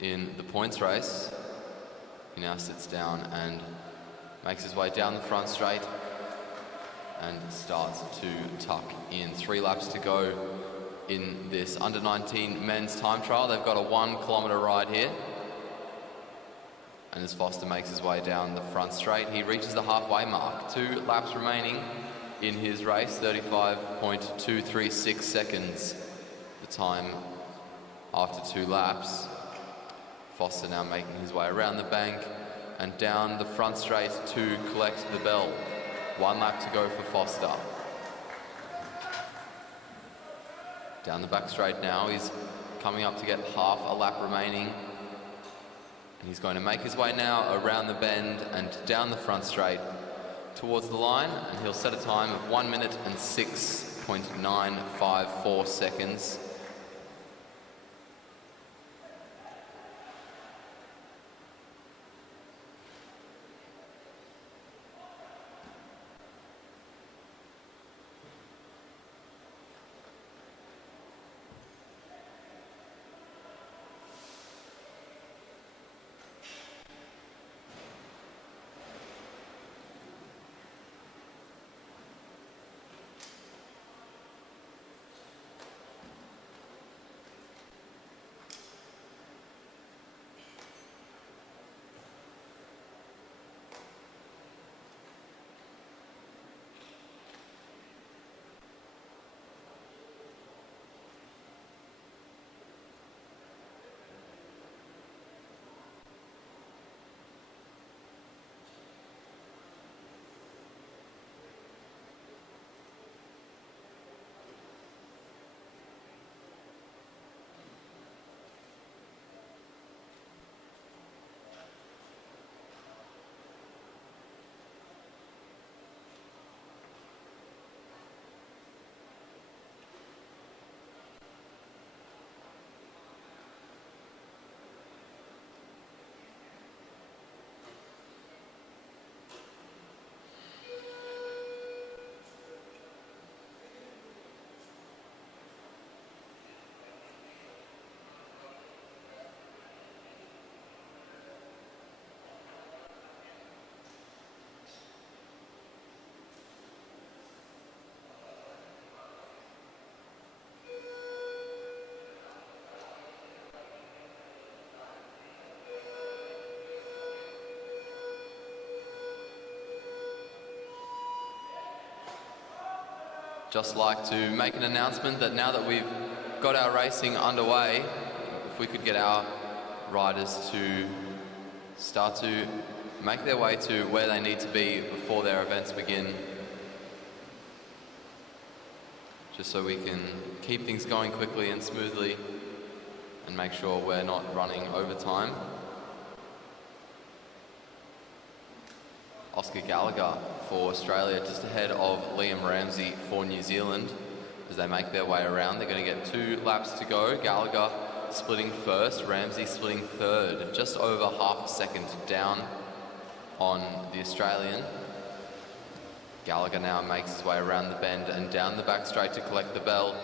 in the points race. He now sits down and makes his way down the front straight and starts to tuck in. 3 laps to go in this under 19 men's time trial. They've got a 1 kilometre ride here. And as Foster makes his way down the front straight, he reaches the halfway mark. 2 laps remaining in his race, 35.236 seconds. The time after 2 laps. Foster now making his way around the bank and down the front straight to collect the bell. 1 lap to go for Foster. Down the back straight now, he's coming up to get half a lap remaining. And he's going to make his way now around the bend and down the front straight towards the line, and he'll set a time of 1 minute and 6.954 seconds. Just like to make an announcement that now that we've got our racing underway, if we could get our riders to start to make their way to where they need to be before their events begin, just so we can keep things going quickly and smoothly and make sure we're not running over time. Oscar Gallagher for Australia, just ahead of Liam Ramsey for New Zealand. As they make their way around, they're going to get 2 laps to go. Gallagher splitting first, Ramsey splitting third, just over half a second down on the Australian. Gallagher now makes his way around the bend and down the back straight to collect the bell.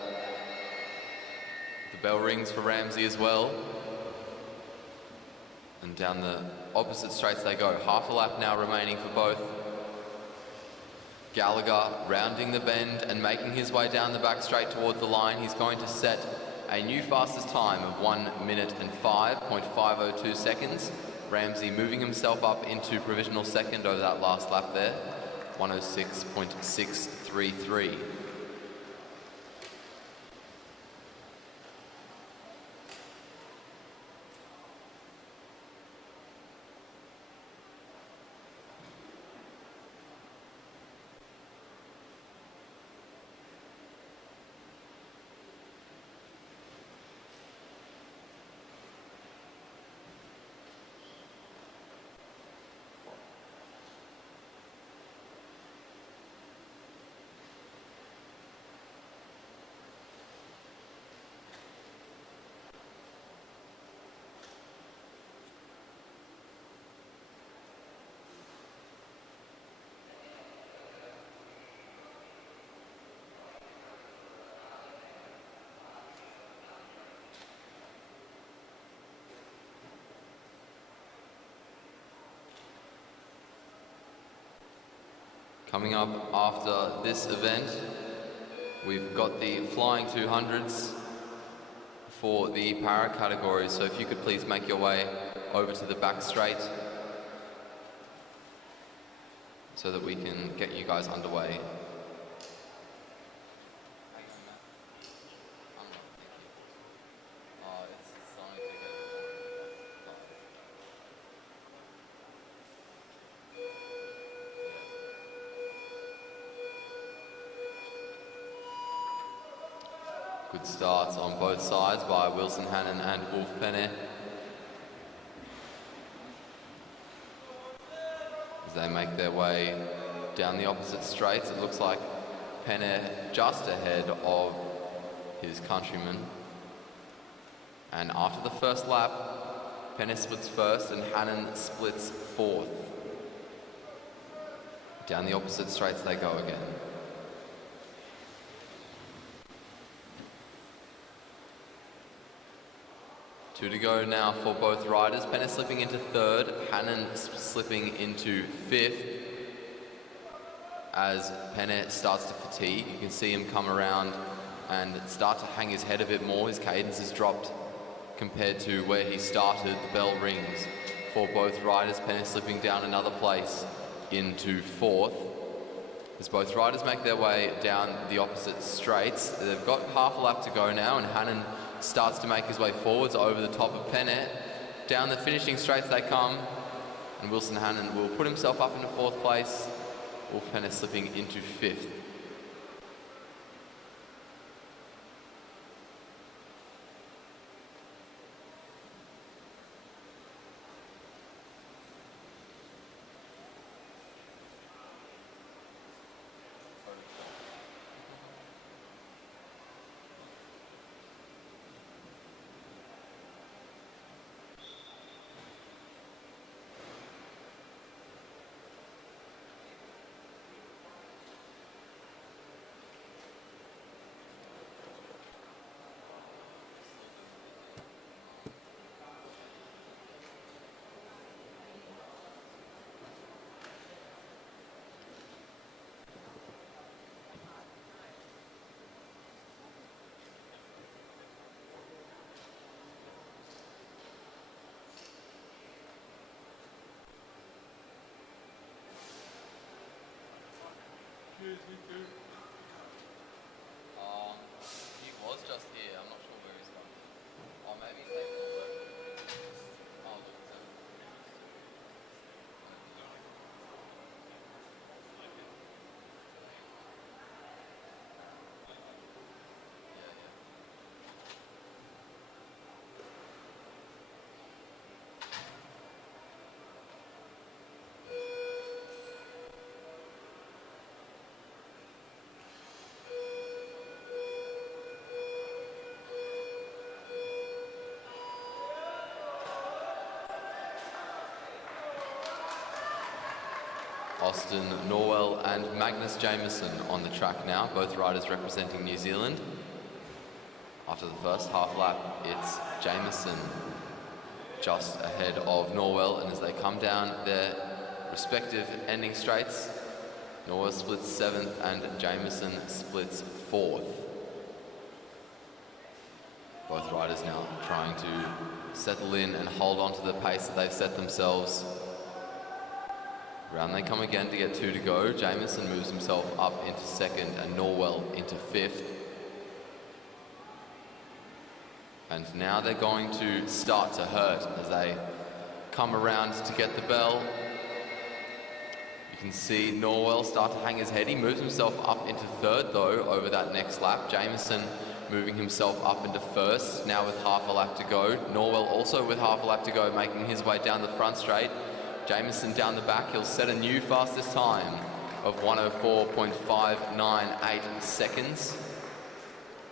The bell rings for Ramsey as well. And down the opposite straights they go. Half a lap now remaining for both. Gallagher rounding the bend and making his way down the back straight towards the line. He's going to set a new fastest time of 1 minute and 5.502 seconds. Ramsey moving himself up into provisional second over that last lap there. 106.633. Coming up after this event, we've got the flying 200s for the para categories. So if you could please make your way over to the back straight so that we can get you guys underway. Good starts on both sides by Wilson Hannon and Wolf Penne. As they make their way down the opposite straights, it looks like Penne just ahead of his countryman. And after the first lap, Penne splits first and Hannon splits fourth. Down the opposite straights they go again. Two to go now for both riders. Penne slipping into third, Hannon slipping into fifth. As Penne starts to fatigue, you can see him come around and start to hang his head a bit more. His cadence has dropped compared to where he started. The bell rings for both riders. Penne slipping down another place into fourth. As both riders make their way down the opposite straights, they've got half a lap to go now, and Hannon starts to make his way forwards over the top of Penne. Down the finishing straights they come, and Wilson Hannon will put himself up into fourth place. Wolf Penne slipping into fifth. He was just here. I'm not sure where he's gone. Or maybe he's taking a work. Oh, look at that. Austin Norwell and Magnus Jameson on the track now, both riders representing New Zealand. After the first half lap, it's Jameson just ahead of Norwell, and as they come down their respective ending straights, Norwell splits seventh and Jameson splits fourth. Both riders now trying to settle in and hold on to the pace that they've set themselves. Round they come again to get two to go. Jameson moves himself up into second and Norwell into fifth. And now they're going to start to hurt as they come around to get the bell. You can see Norwell start to hang his head. He moves himself up into third though over that next lap. Jameson moving himself up into first, now with half a lap to go. Norwell also with half a lap to go, making his way down the front straight. Jameson down the back, he'll set a new fastest time of 104.598 seconds.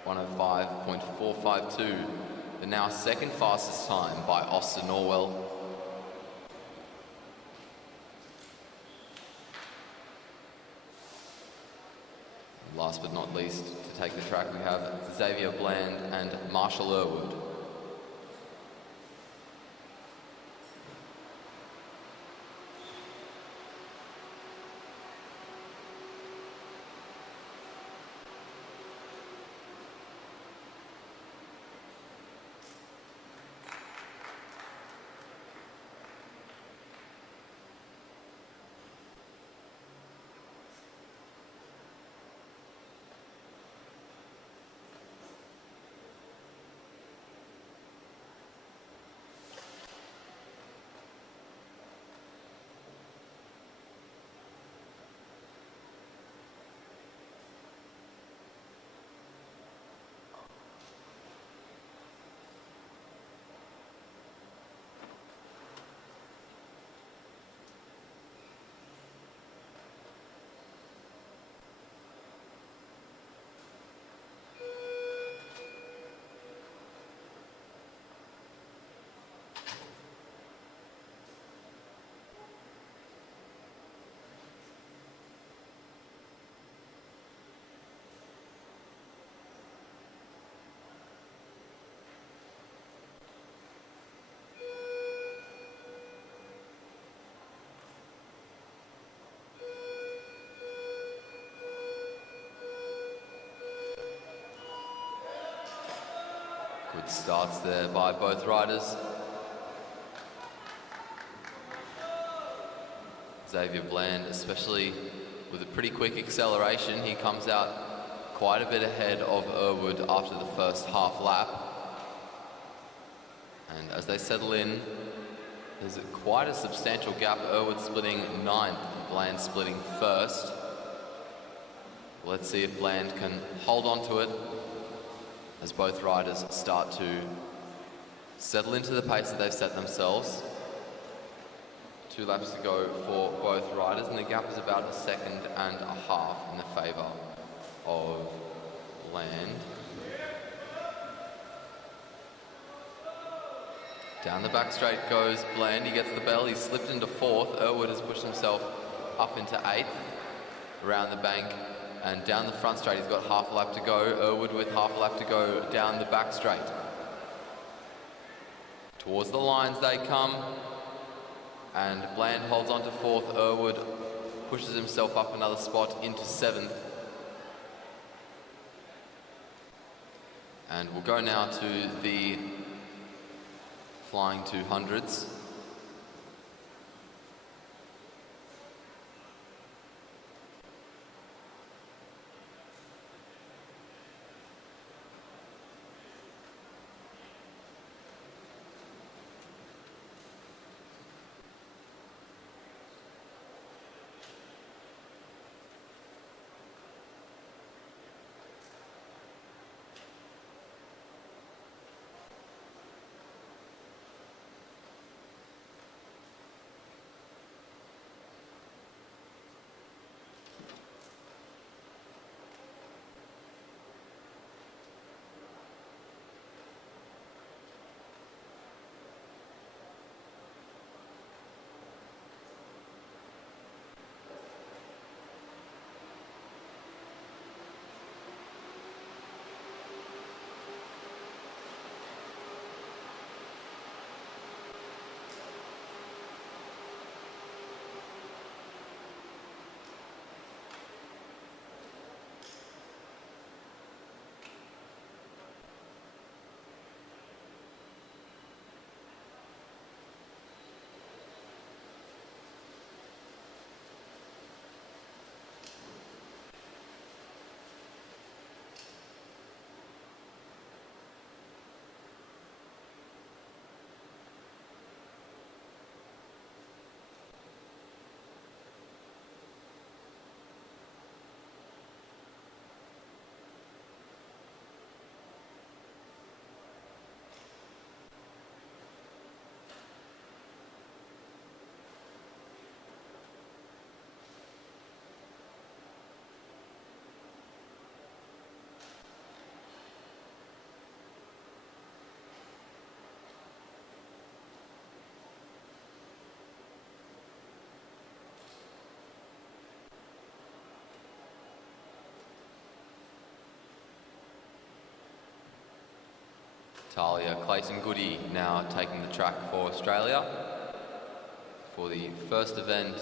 105.452, the now second fastest time by Austin Norwell. Last but not least, to take the track, we have Xavier Bland and Marshall Irwood. Big starts there by both riders. Xavier Bland, especially with a pretty quick acceleration, he comes out quite a bit ahead of Irwood after the first half lap. And as they settle in, there's quite a substantial gap. Irwood splitting 9th, Bland splitting 1st. Let's see if Bland can hold on to it as both riders start to settle into the pace that they've set themselves. 2 laps to go for both riders, and the gap is about 1.5 seconds in the favour of Bland. Down the back straight goes Bland. He gets the bell. He's slipped into 4th. Irwood has pushed himself up into 8th. Around the bank and down the front straight. He's got half a lap to go. Irwood with half a lap to go down the back straight. Towards the lines they come. And Bland holds on to 4th. Irwood pushes himself up another spot into 7th. And we'll go now to the flying 200s. Talia Clayton-Goody now taking the track for Australia for the first event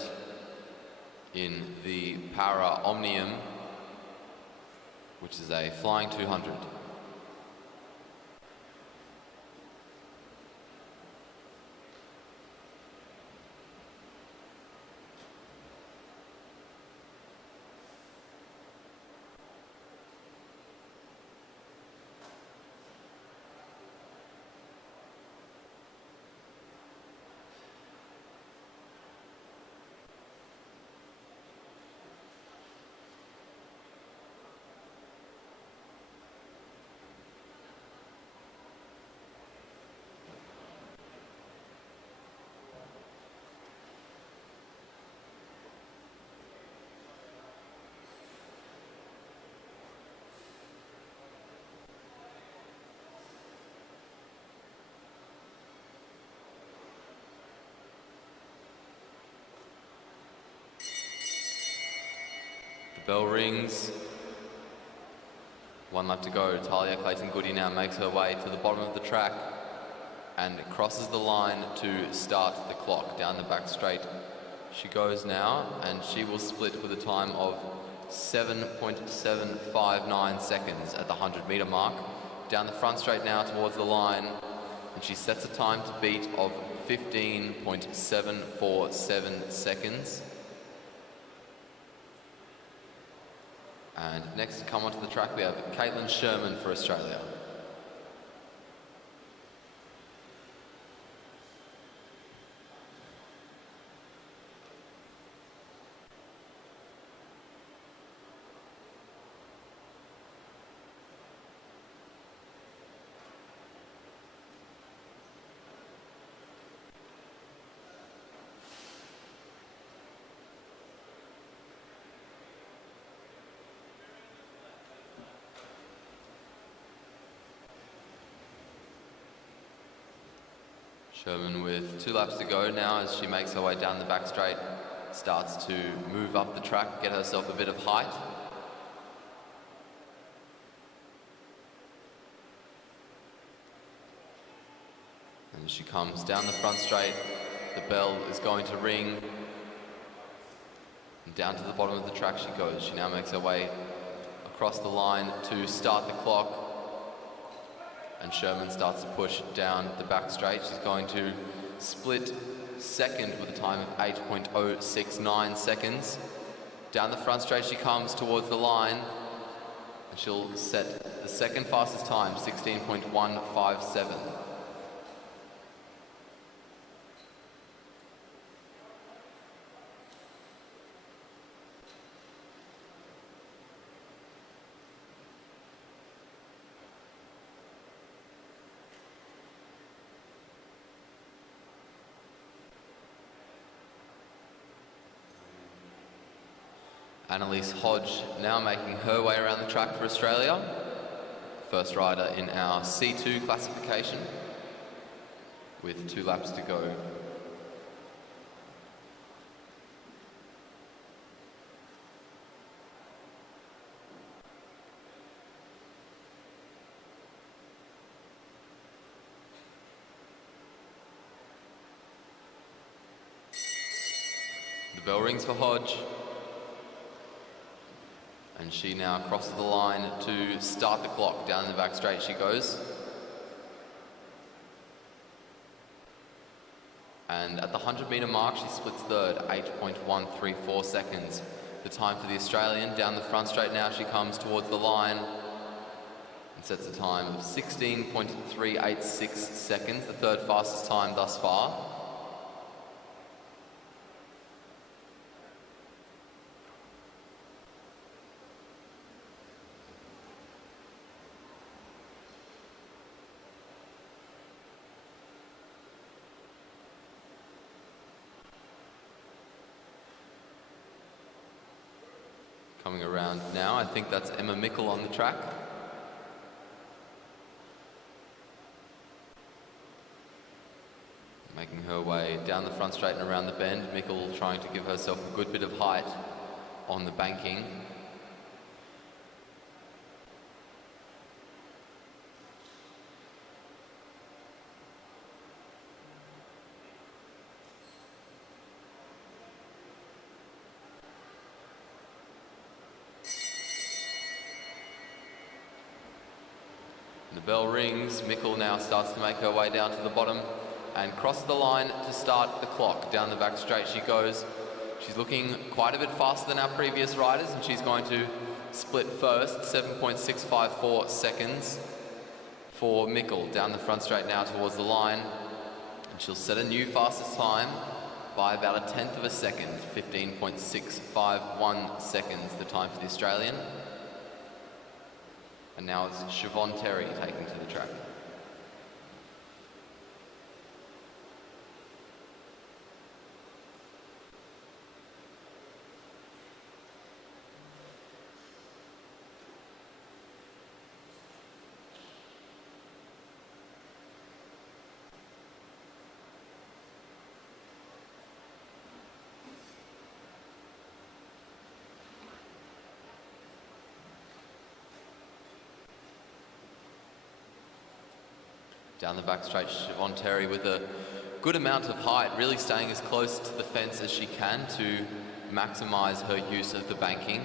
in the Para Omnium, which is a flying 200. Bell rings. 1 lap to go. Talia Clayton-Goody now makes her way to the bottom of the track and crosses the line to start the clock. Down the back straight she goes now, and she will split with a time of 7.759 seconds at the 100-metre mark. Down the front straight now towards the line, and she sets a time to beat of 15.747 seconds. And next to come onto the track, we have Caitlin Sherman for Australia. Sherman with 2 laps to go now as she makes her way down the back straight, starts to move up the track, get herself a bit of height. And as she comes down the front straight, the bell is going to ring. And down to the bottom of the track she goes. She now makes her way across the line to start the clock. And Sherman starts to push down the back straight. She's going to split second with a time of 8.069 seconds. Down the front straight she comes towards the line. And she'll set the second fastest time, 16.157. Annalise Hodge now making her way around the track for Australia. First rider in our C2 classification with 2 laps to go. The bell rings for Hodge. And she now crosses the line to start the clock. Down the back straight she goes. And at the 100-metre mark, she splits third, 8.134 seconds. The time for the Australian. Down the front straight now she comes towards the line and sets a time of 16.386 seconds, the third fastest time thus far. Coming around now, I think that's Emma Mickle on the track. Making her way down the front straight and around the bend. Mickle trying to give herself a good bit of height on the banking. The bell rings. Mickle now starts to make her way down to the bottom and cross the line to start the clock. Down the back straight she goes. She's looking quite a bit faster than our previous riders, and she's going to split first, 7.654 seconds for Mickle. Down the front straight now towards the line, and she'll set a new fastest time by about a tenth of a second, 15.651 seconds, the time for the Australian. And now it's Siobhan Terry taking to the track. Down the back straight, Siobhan Terry with a good amount of height, really staying as close to the fence as she can to maximise her use of the banking.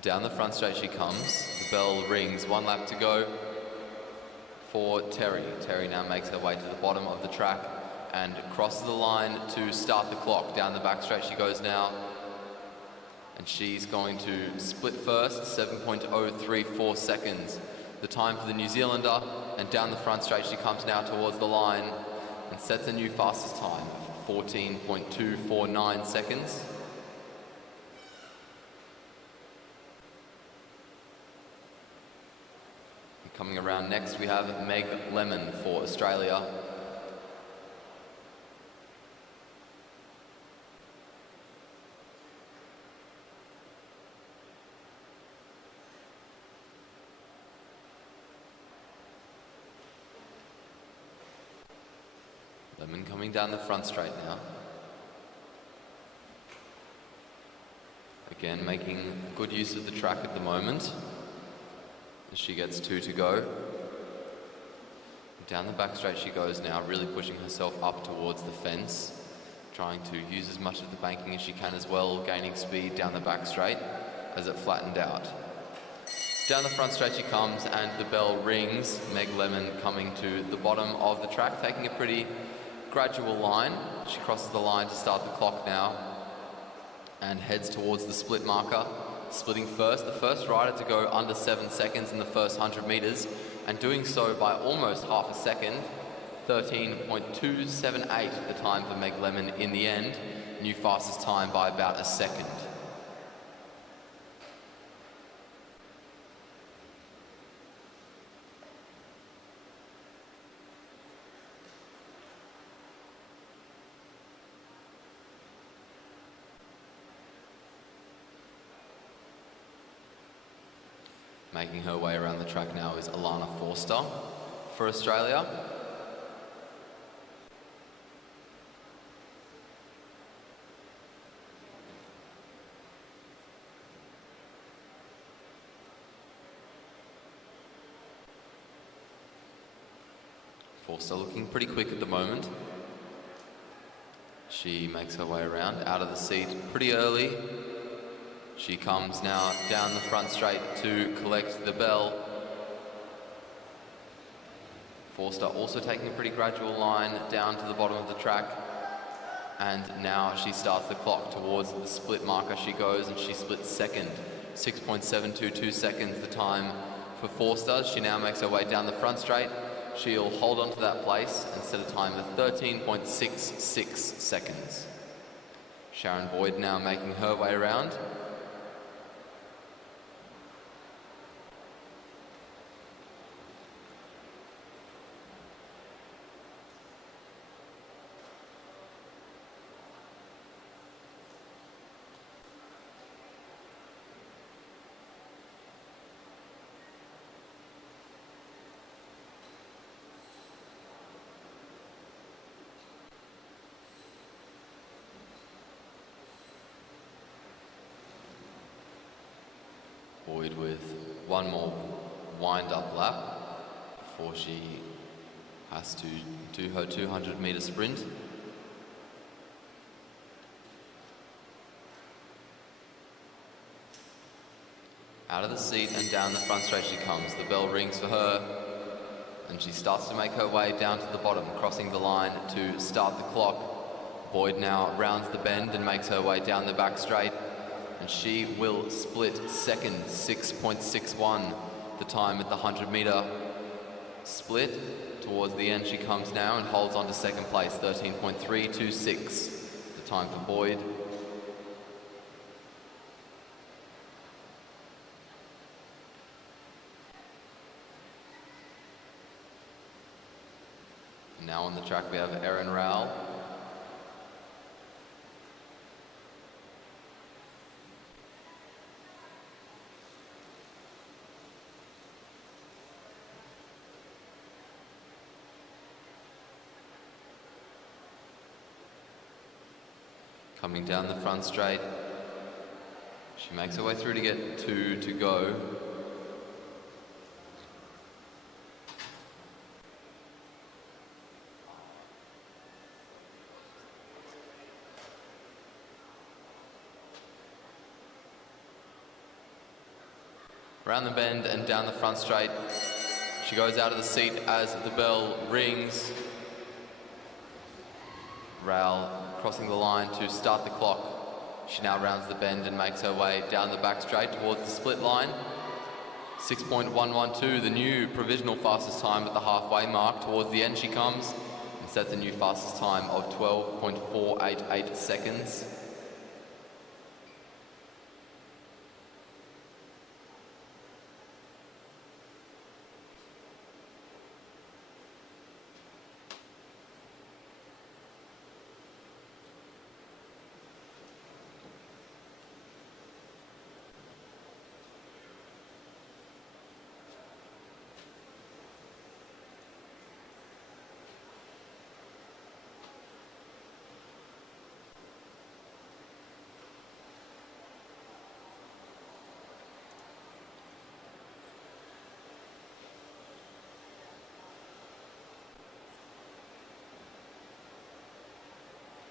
Down the front straight she comes. The bell rings. 1 lap to go for Terry. Terry now makes her way to the bottom of the track and crosses the line to start the clock. Down the back straight she goes now. And she's going to split first, 7.034 seconds. The time for the New Zealander. And down the front straight she comes now towards the line and sets a new fastest time, 14.249 seconds. And coming around next we have Meg Lemon for Australia. Lemon coming down the front straight now. Again, making good use of the track at the moment as she gets 2 to go. Down the back straight she goes now, really pushing herself up towards the fence, trying to use as much of the banking as she can as well, gaining speed down the back straight as it flattened out. Down the front straight she comes and the bell rings. Meg Lemon coming to the bottom of the track, taking a pretty gradual line. She crosses the line to start the clock now and heads towards the split marker. Splitting first, the first rider to go under 7 seconds in the first 100 meters, and doing so by almost half a second. 13.278 the time for Meg Lemon in the end. New fastest time by about a second. Making her way around the track now is Alana Forster for Australia. Forster looking pretty quick at the moment. She makes her way around, out of the seat pretty early. She comes now down the front straight to collect the bell. Forster also taking a pretty gradual line down to the bottom of the track. And now she starts the clock towards the split marker. She goes and she splits second. 6.722 seconds the time for Forster. She now makes her way down the front straight. She'll hold on to that place and set a time of 13.66 seconds. Sharon Boyd now making her way around. Boyd with one more wind-up lap before she has to do her 200-metre sprint. Out of the seat and down the front straight she comes. The bell rings for her and she starts to make her way down to the bottom, crossing the line to start the clock. Boyd now rounds the bend and makes her way down the back straight. And she will split second, 6.61 the time at the 100-metre split. Towards the end she comes now and holds on to second place, 13.326 the time for Boyd. And now on the track we have Erin Rowell. Coming down the front straight. She makes her way through to get 2 to go. Around the bend and down the front straight. She goes out of the seat as the bell rings. Rail crossing the line to start the clock. She now rounds the bend and makes her way down the back straight towards the split line. 6.112, the new provisional fastest time at the halfway mark. Towards the end she comes and sets a new fastest time of 12.488 seconds.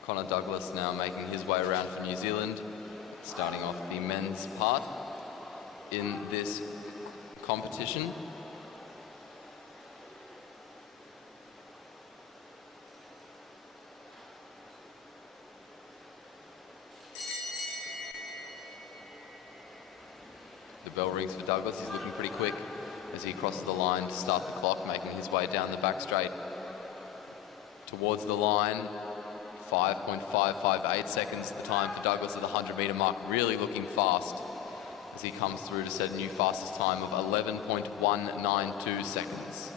Connor Douglas now making his way around for New Zealand, starting off the men's part in this competition. The bell rings for Douglas. He's looking pretty quick as he crosses the line to start the clock, making his way down the back straight towards the line. 5.558 seconds the time for Douglas at the 100-metre mark, really looking fast as he comes through to set a new fastest time of 11.192 seconds.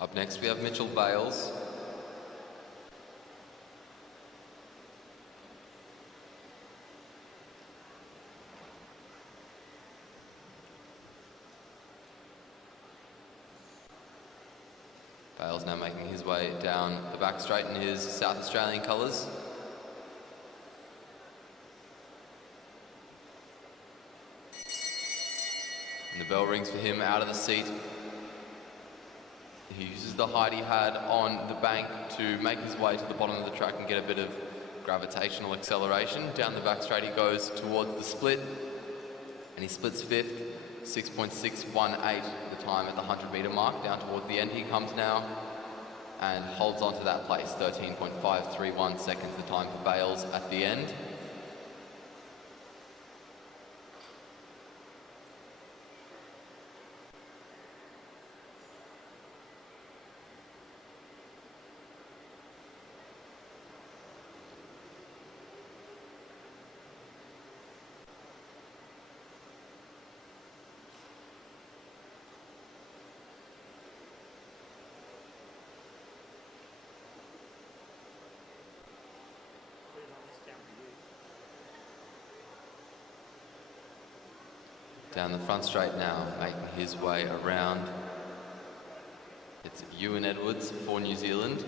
Up next we have Mitchell Bales. Bales now making his way down the back straight in his South Australian colours. And the bell rings for him out of the seat. He uses the height he had on the bank to make his way to the bottom of the track and get a bit of gravitational acceleration. Down the back straight he goes towards the split, and he splits fifth, 6.618 the time at the 100-metre mark. Down towards the end he comes now and holds on to that place, 13.531 seconds the time for Bales at the end. Down the front straight now, making his way around. It's Ewan Edwards for New Zealand.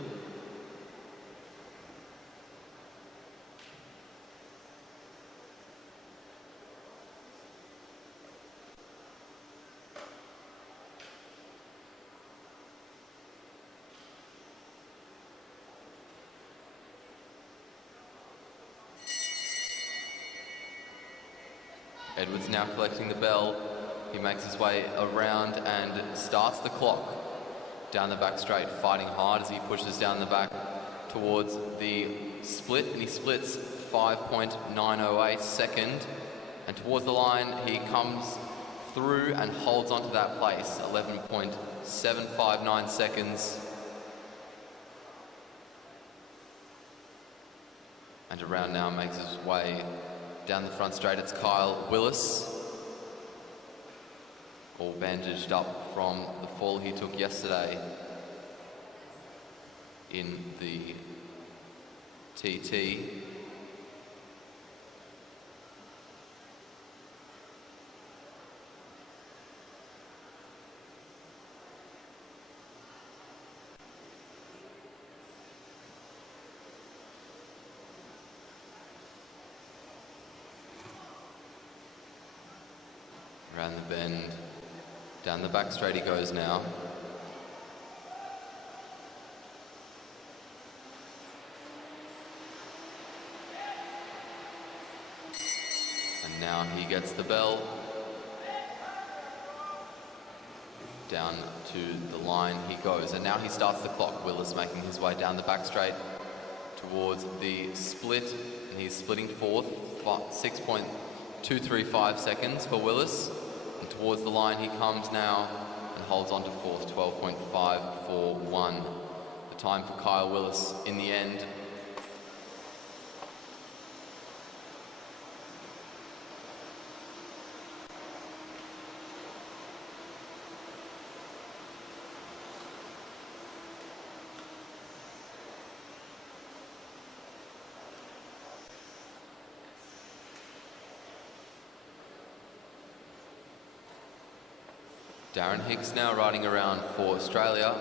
Edwards now collecting the bell. He makes his way around and starts the clock down the back straight, fighting hard as he pushes down the back towards the split, and he splits 5.908 second, and towards the line he comes through and holds onto that place, 11.759 seconds. And around now makes his way down the front straight. It's Kyle Willis, all bandaged up from the fall he took yesterday in the TT. Around the bend, down the back straight he goes now. And now he gets the bell. Down to the line he goes, and now he starts the clock. Willis making his way down the back straight towards the split, and he's splitting fourth, 6.235 seconds for Willis. And towards the line he comes now and holds on to fourth, 12.541. The time for Kyle Willis in the end. Darren Hicks now riding around for Australia.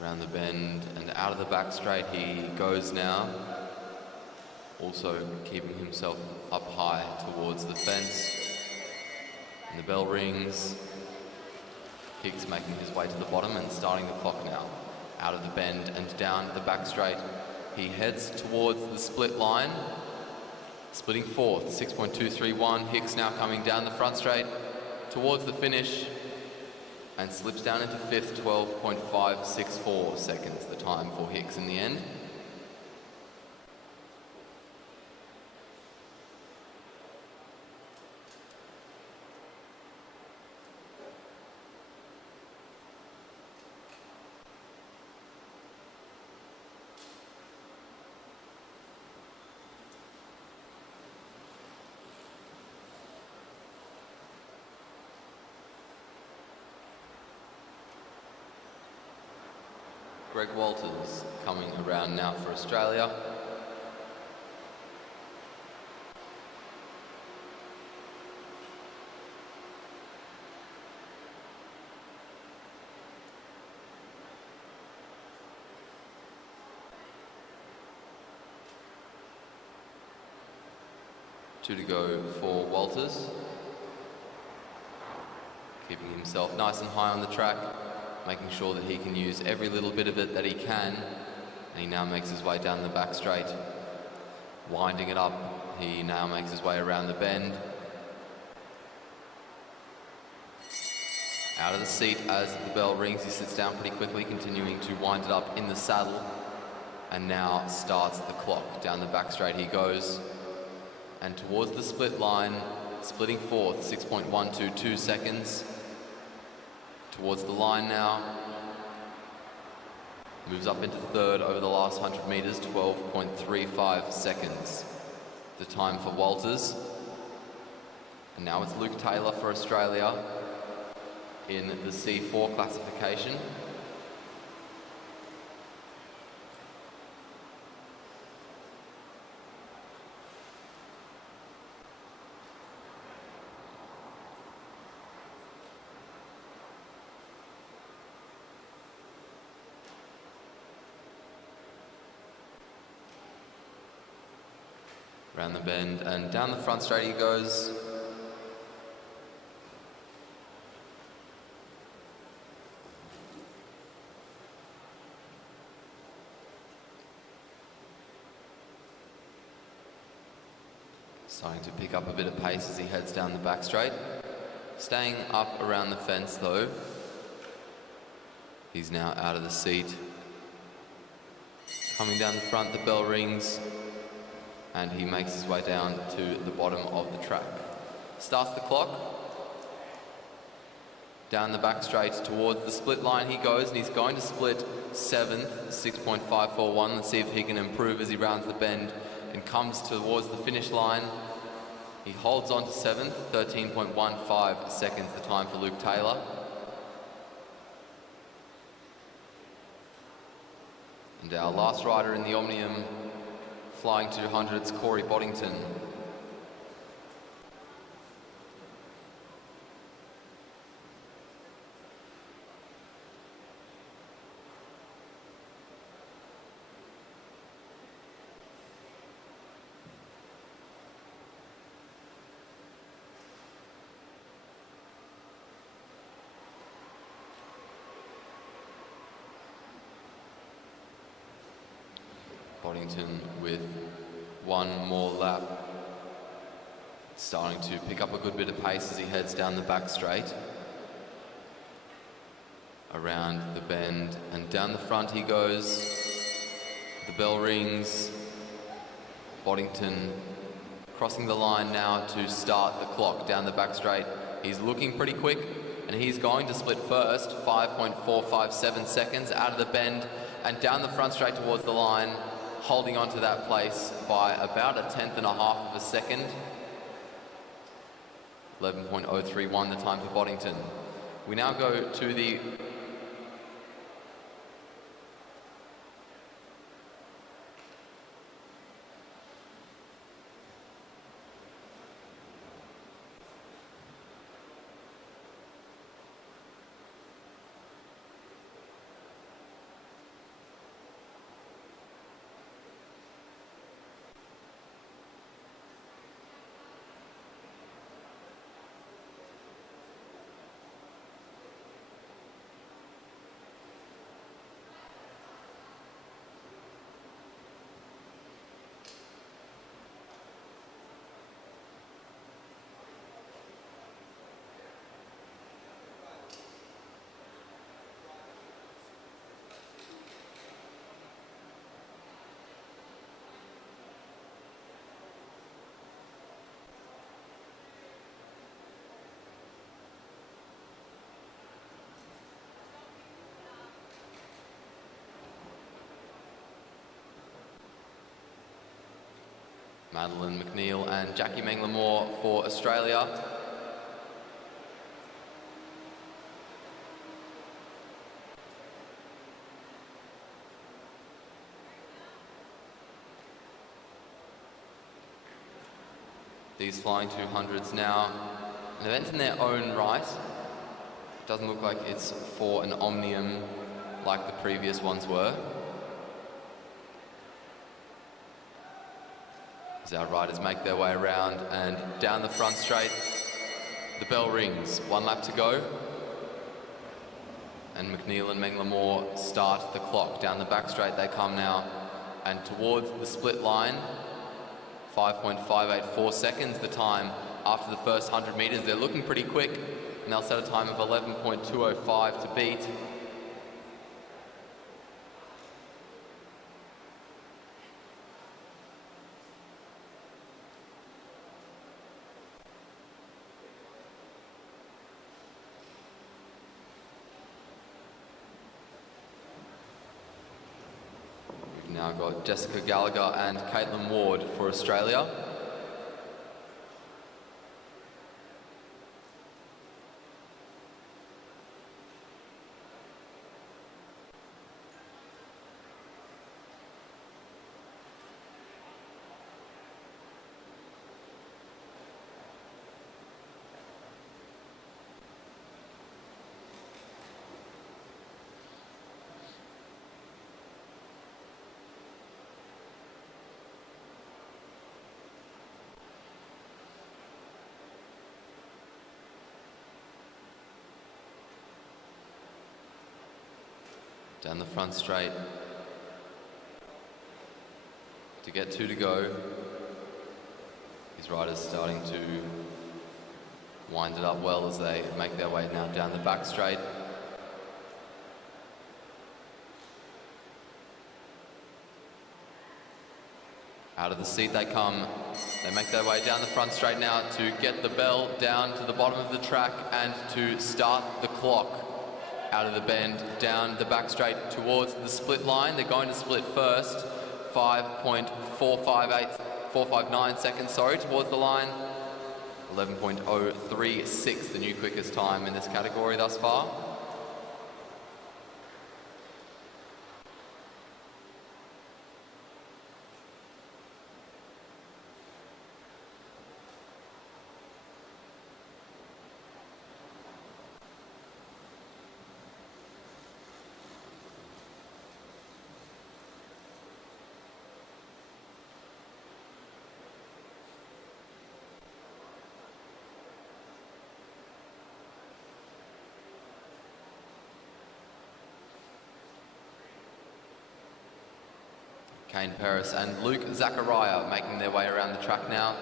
Around the bend and out of the back straight he goes now. Also keeping himself up high towards the fence. And the bell rings. Hicks making his way to the bottom and starting the clock now. Out of the bend and down the back straight. He heads towards the split line. Splitting fourth, 6.231. Hicks now coming down the front straight towards the finish. And slips down into fifth, 12.564 seconds. The time for Hicks in the end. Greg Walters coming around now for Australia. Two to go for Walters. Keeping himself nice and high on the track. Making sure that he can use every little bit of it that he can. And he now makes his way down the back straight. Winding it up, he now makes his way around the bend. Out of the seat as the bell rings, he sits down pretty quickly, continuing to wind it up in the saddle. And now starts the clock. Down the back straight he goes. And towards the split line, splitting fourth, 6.122 seconds. Towards the line now. Moves up into third over the last 100 metres, 12.35 seconds. The time for Walters. And now it's Luke Taylor for Australia in the C4 classification. Around the bend and down the front straight he goes. Starting to pick up a bit of pace as he heads down the back straight. Staying up around the fence though. He's now out of the seat. Coming down the front, the bell rings. And he makes his way down to the bottom of the track. Starts the clock. Down the back straight towards the split line he goes, and he's going to split seventh, 6.541. Let's see if he can improve as he rounds the bend and comes towards the finish line. He holds on to seventh, 13.15 seconds, the time for Luke Taylor. And our last rider in the Omnium Flying 200s, Corey Boddington. Boddington with one more lap, starting to pick up a good bit of pace as he heads down the back straight, around the bend and down the front he goes. The bell rings. Boddington crossing the line now to start the clock down the back straight. He's looking pretty quick and he's going to split first, 5.457 seconds out of the bend and down the front straight towards the line, holding on to that place by about 1/10 of a second. 11.031 the time for Boddington. We now go to the Madeline McNeil and Jackie Manglemore for Australia. These flying 200s now, an event in their own right. Doesn't look like it's for an omnium like the previous ones were. As our riders make their way around and down the front straight, the bell rings. 1 lap to go. And McNeil and Manglemore start the clock. Down the back straight they come now. And towards the split line, 5.584 seconds the time after the first 100 meters. They're looking pretty quick, and they'll set a time of 11.205 to beat. Now got Jessica Gallagher and Caitlin Ward for Australia. Down the front straight to get 2 to go. These riders starting to wind it up well as they make their way now down the back straight. Out of the seat they come. They make their way down the front straight now to get the bell down to the bottom of the track and to start the clock. Out of the bend, down the back straight towards the split line. They're going to split first. 459 seconds, towards the line. 11.036, the new quickest time in this category thus far. Kane Paris and Luke Zachariah making their way around the track now.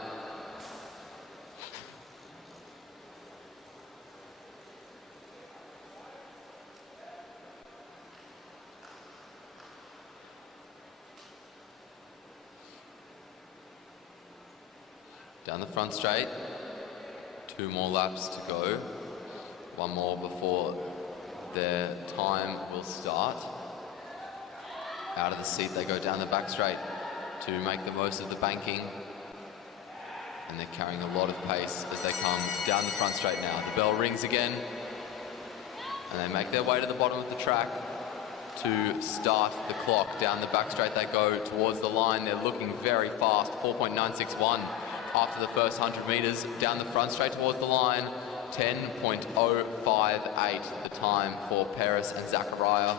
Down the front straight, 2 more laps to go. 1 more before their time will start. Out of the seat they go down the back straight to make the most of the banking. And they're carrying a lot of pace as they come down the front straight now. The bell rings again. And they make their way to the bottom of the track to start the clock. Down the back straight they go towards the line. They're looking very fast, 4.961 after the first 100 metres. Down the front straight towards the line, 10.058 the time for Paris and Zachariah.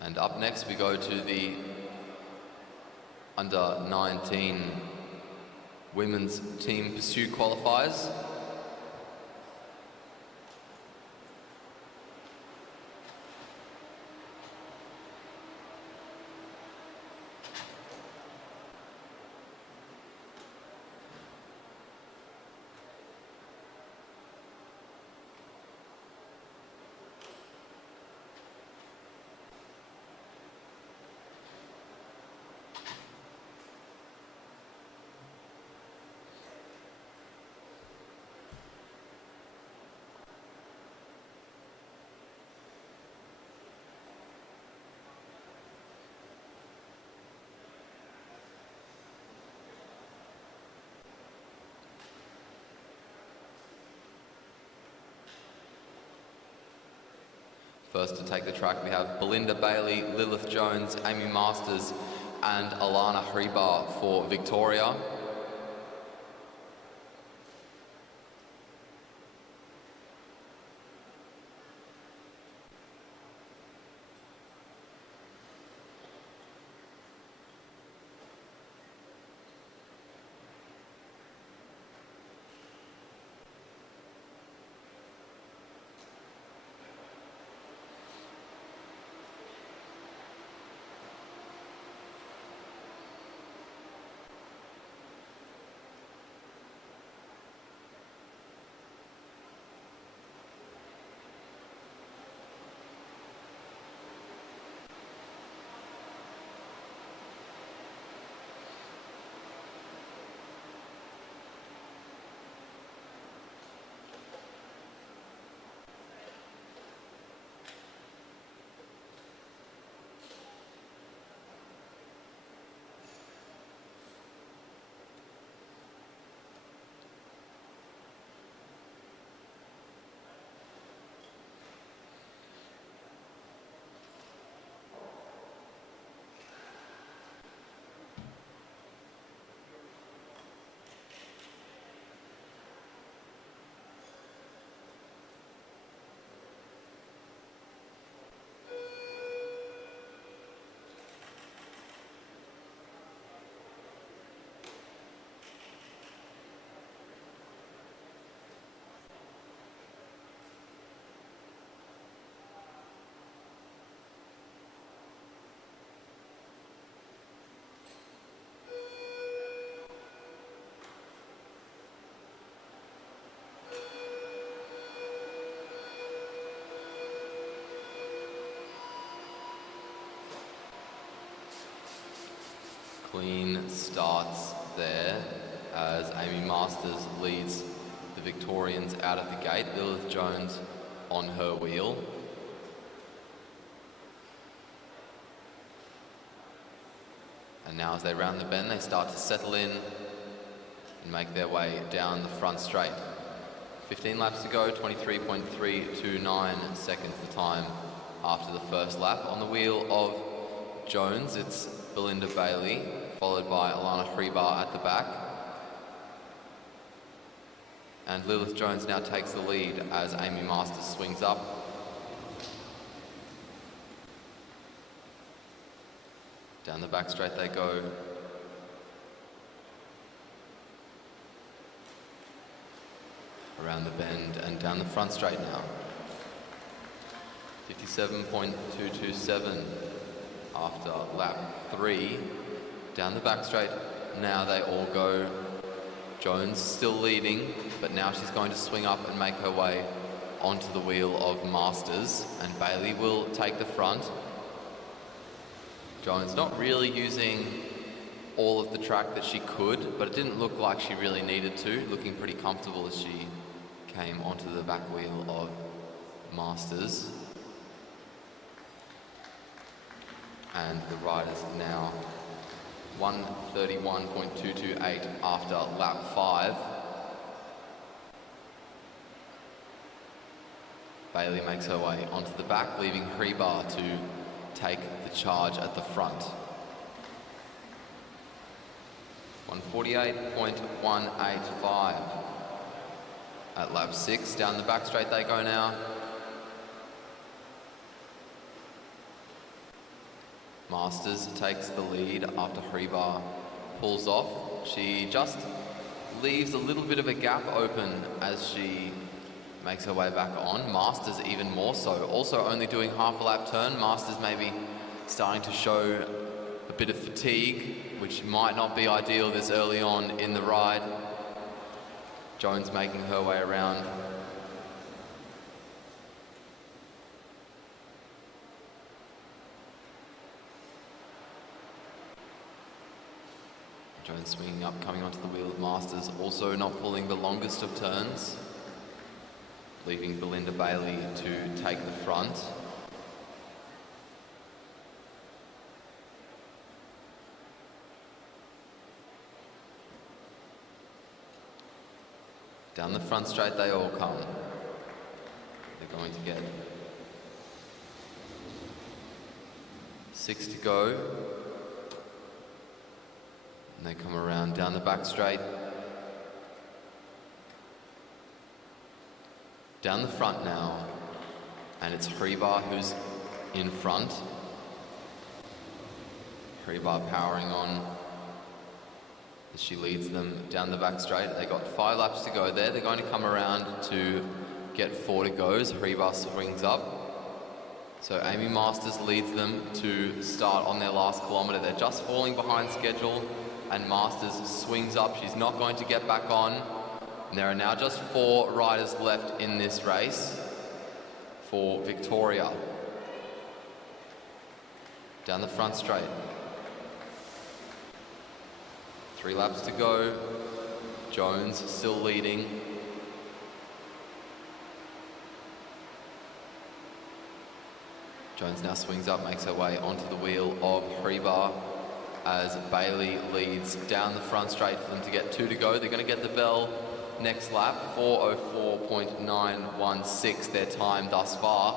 And up next we go to the under 19 women's team pursuit qualifiers. First to take the track we have Belinda Bailey, Lilith Jones, Amy Masters and Alana Hribar for Victoria. Clean starts there as Amy Masters leads the Victorians out of the gate. Lilith Jones on her wheel. And now as they round the bend, they start to settle in and make their way down the front straight. 15 laps to go, 23.329 seconds the time after the first lap. On the wheel of Jones, it's Belinda Bailey, followed by Alana Hribar at the back. And Lilith Jones now takes the lead as Amy Masters swings up. Down the back straight they go. Around the bend and down the front straight now. 57.227 after lap 3. Down the back straight, now they all go. Jones still leading, but now she's going to swing up and make her way onto the wheel of Masters, and Bailey will take the front. Jones not really using all of the track that she could, but it didn't look like she really needed to, looking pretty comfortable as she came onto the back wheel of Masters. And the riders now 1:31.228 after lap 5. Bailey makes her way onto the back, leaving Hribar to take the charge at the front. 1:48.185 at lap 6. Down the back straight they go now. Masters takes the lead after Hribar pulls off. She just leaves a little bit of a gap open as she makes her way back on. Masters even more so. Also only doing half a lap turn. Masters maybe starting to show a bit of fatigue, which might not be ideal this early on in the ride. Jones making her way around. Jones swinging up, coming onto the wheel of Masters, also not pulling the longest of turns, leaving Belinda Bailey to take the front. Down the front straight they all come. They're going to get 6 to go. And they come around down the back straight. Down the front now. And it's Hribar who's in front. Hribar powering on as she leads them down the back straight. They got 5 laps to go there. They're going to come around to get 4 to go as Hribar swings up. So Amy Masters leads them to start on their last kilometre. They're just falling behind schedule, and Masters swings up. She's not going to get back on. And there are now just 4 riders left in this race for Victoria. Down the front straight. 3 laps to go. Jones still leading. Jones now swings up, makes her way onto the wheel of Hribar as Bailey leads down the front straight for them to get 2 to go. They're going to get the bell next lap, 4:04.916 their time thus far.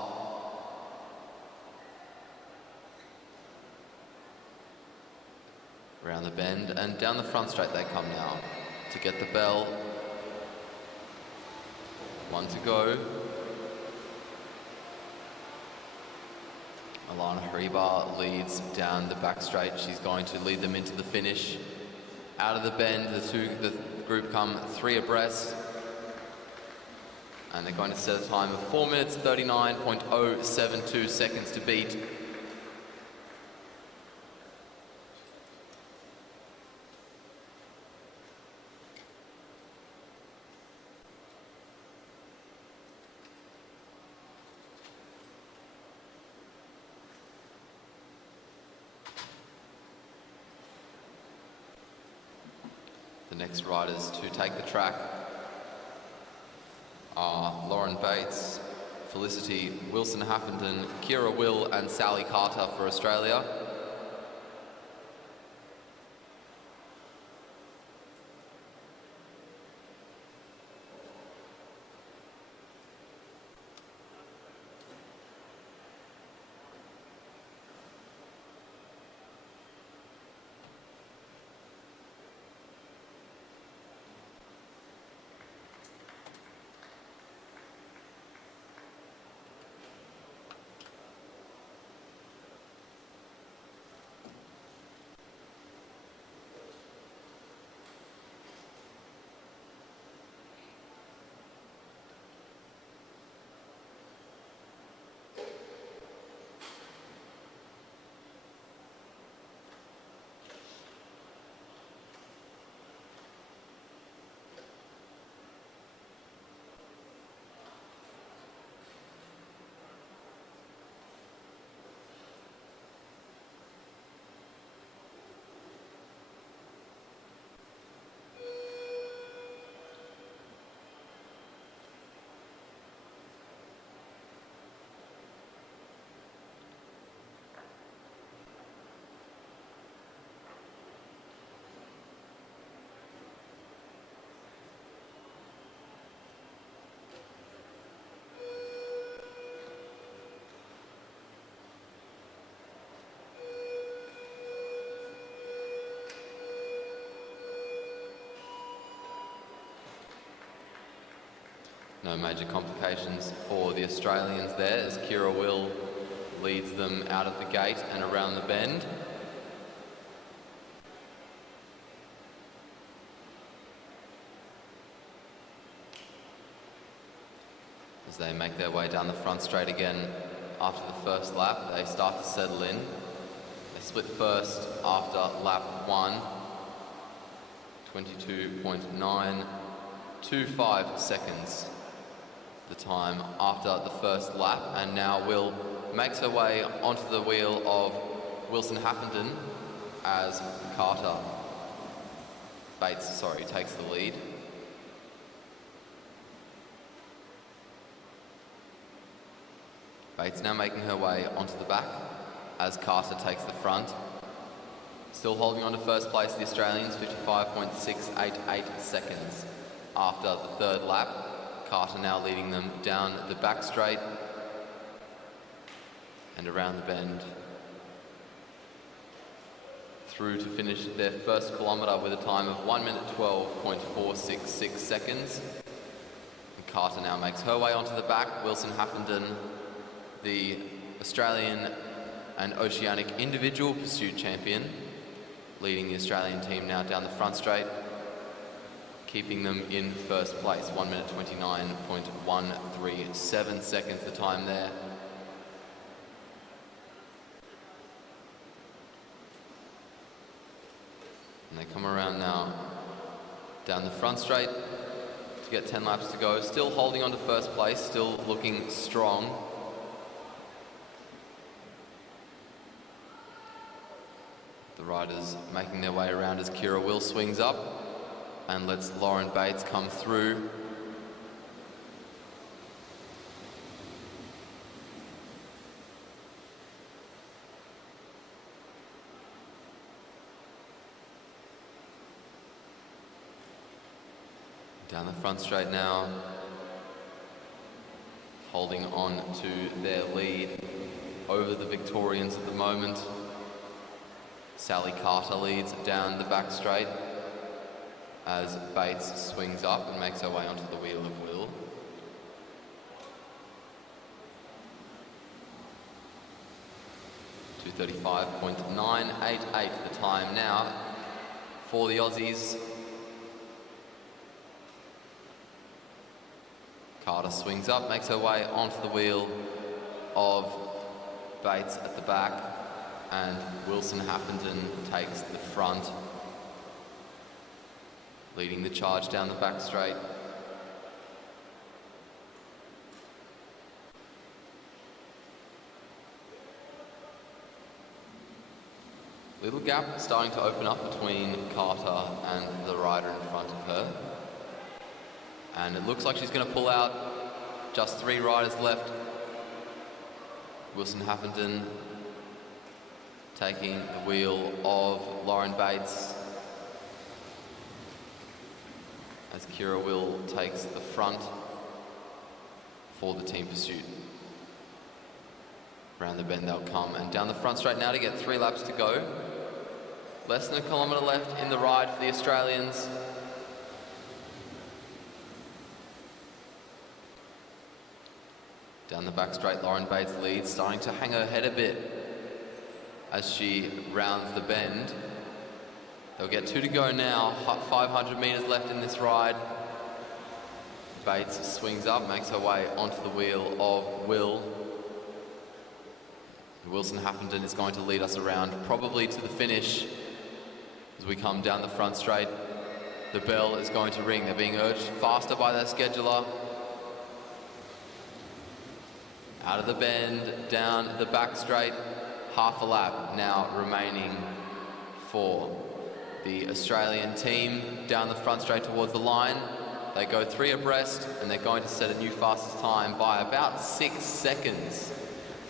Around the bend and down the front straight they come now to get the bell. 1 to go. Alana Hribar leads down the back straight. She's going to lead them into the finish. Out of the bend, the group come 3 abreast. And they're going to set a time of 4 minutes, 39.072 seconds to beat. The next riders to take the track are Lauren Bates, Felicity Wilson-Huffington, Kira Will and Sally Carter for Australia. No major complications for the Australians there as Kira Will leads them out of the gate and around the bend. As they make their way down the front straight again after the first lap, they start to settle in. They split first after lap 1, 22.925 seconds. The time after the first lap, and now Will makes her way onto the wheel of Wilson Haffenden as Bates takes the lead. Bates now making her way onto the back as Carter takes the front. Still holding on to first place, the Australians, 55.688 seconds after the third lap. Carter now leading them down the back straight and around the bend through to finish their first kilometre with a time of 1 minute 12.466 seconds. And Carter now makes her way onto the back. Wilson Haffenden, the Australian and Oceanic individual pursuit champion, leading the Australian team now down the front straight, keeping them in first place. 1 minute 29.137 seconds, the time there. And they come around now down the front straight to get 10 laps to go. Still holding on to first place, still looking strong. The riders making their way around as Kira Will swings up and lets Lauren Bates come through. Down the front straight now, holding on to their lead over the Victorians at the moment. Sally Carter leads down the back straight as Bates swings up and makes her way onto the wheel of Will. .235.988 the time now for the Aussies. Carter swings up, makes her way onto the wheel of Bates at the back, and Wilson Haffenden takes the front, leading the charge down the back straight. Little gap starting to open up between Carter and the rider in front of her. And it looks like she's going to pull out. Just 3 riders left. Wilson Haffenden taking the wheel of Lauren Bates as Kira Will takes the front for the team pursuit. Around the bend they'll come, and down the front straight now to get 3 laps to go. Less than a kilometre left in the ride for the Australians. Down the back straight, Lauren Bates leads, starting to hang her head a bit as she rounds the bend. They'll get 2 to go now, 500 metres left in this ride. Bates swings up, makes her way onto the wheel of Will. Wilson Haffenden is going to lead us around, probably to the finish. As we come down the front straight, the bell is going to ring. They're being urged faster by their scheduler. Out of the bend, down the back straight, half a lap now remaining for the Australian team. Down the front straight towards the line. They go 3 abreast, and they're going to set a new fastest time by about 6 seconds.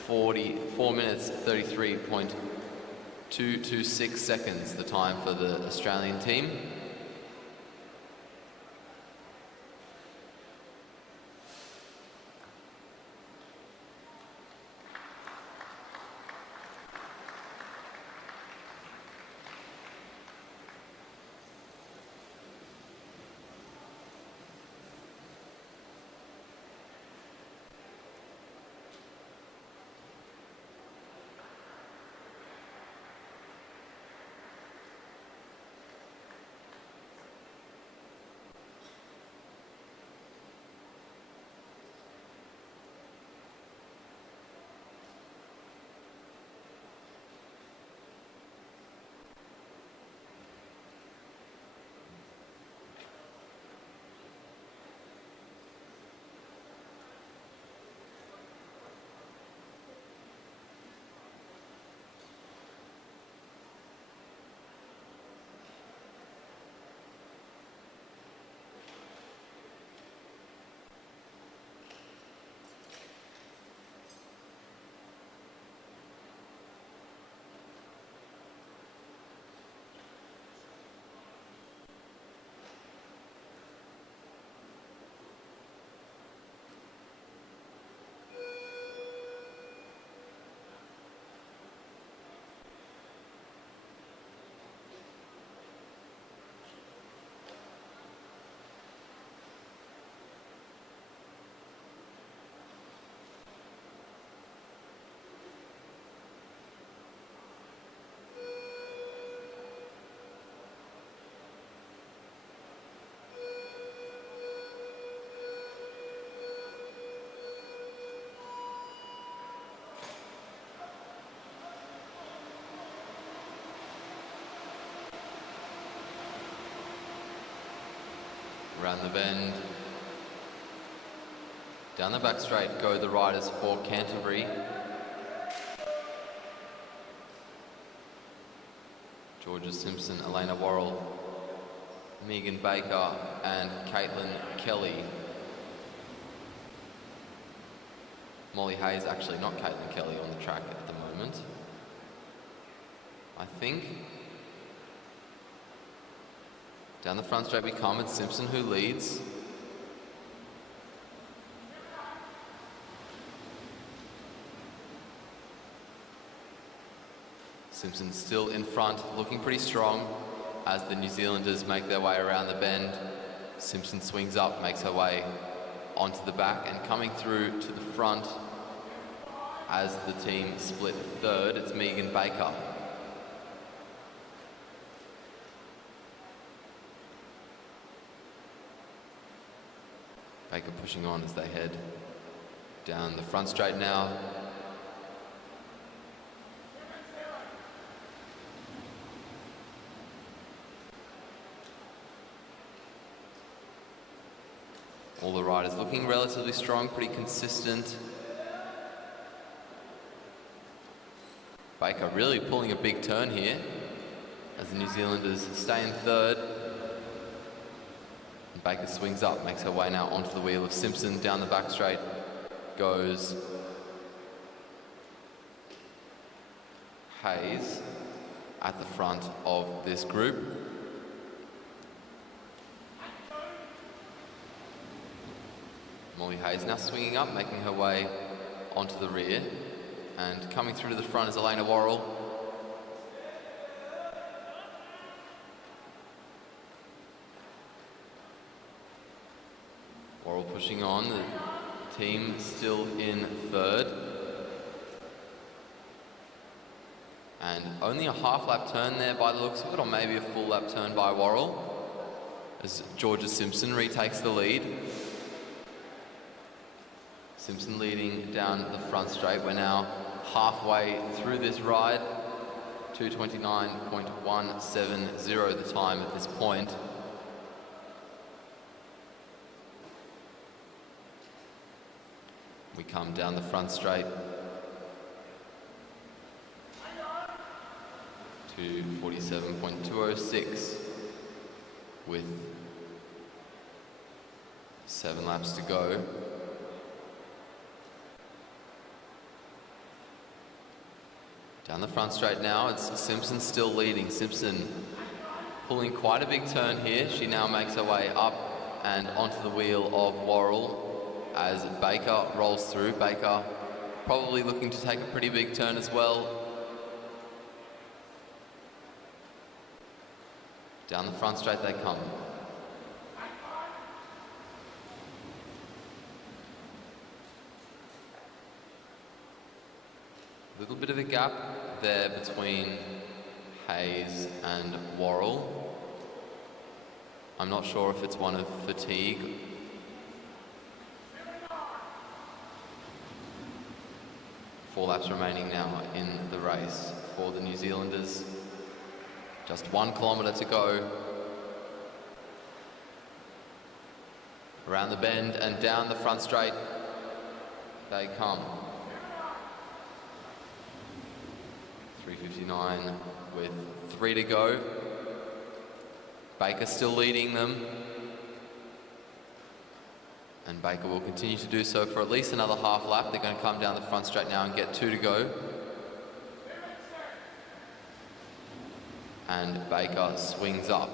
4 minutes, 33.226 seconds, the time for the Australian team. Around the bend. Down the back straight go the riders for Canterbury. Georgia Simpson, Elena Worrell, Megan Baker and Caitlin Kelly. Molly Hayes, actually not Caitlin Kelly on the track at the moment, I think. Down the front straight we come, it's Simpson who leads. Simpson still in front, looking pretty strong as the New Zealanders make their way around the bend. Simpson swings up, makes her way onto the back, and coming through to the front as the team split third, it's Megan Baker. Baker pushing on as they head down the front straight now. All the riders looking relatively strong, pretty consistent. Baker really pulling a big turn here as the New Zealanders stay in third. And Baker swings up, makes her way now onto the wheel of Simpson. Down the back straight goes Hayes at the front of this group. Molly Hayes now swinging up, making her way onto the rear. And coming through to the front is Elena Worrell. Worrell pushing on, the team still in third. And only a half lap turn there by the looks of it, or maybe a full lap turn by Worrell, as Georgia Simpson retakes the lead. Simpson leading down the front straight. We're now halfway through this ride. 2:29.170 the time at this point. We come down the front straight. 2:47.206 with 7 laps to go. Down the front straight now, it's Simpson still leading. Simpson pulling quite a big turn here. She now makes her way up and onto the wheel of Worrell as Baker rolls through. Baker probably looking to take a pretty big turn as well. Down the front straight they come. A little bit of a gap there between Hayes and Worrell. I'm not sure if it's one of fatigue. Four laps remaining now in the race for the New Zealanders. Just 1 kilometre to go. Around the bend and down the front straight they come. 3:59 with 3 to go. Baker still leading them. And Baker will continue to do so for at least another half lap. They're going to come down the front straight now and get 2 to go. And Baker swings up.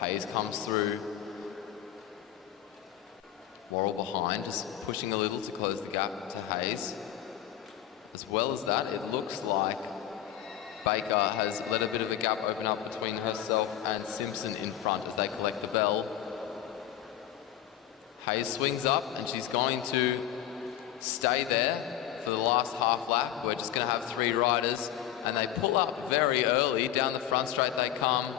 Hayes comes through. Worrell behind, just pushing a little to close the gap to Hayes. As well as that, it looks like Baker has let a bit of a gap open up between herself and Simpson in front as they collect the bell. Hayes swings up and she's going to stay there for the last half lap. We're just going to have 3 riders and they pull up very early. Down the front straight they come.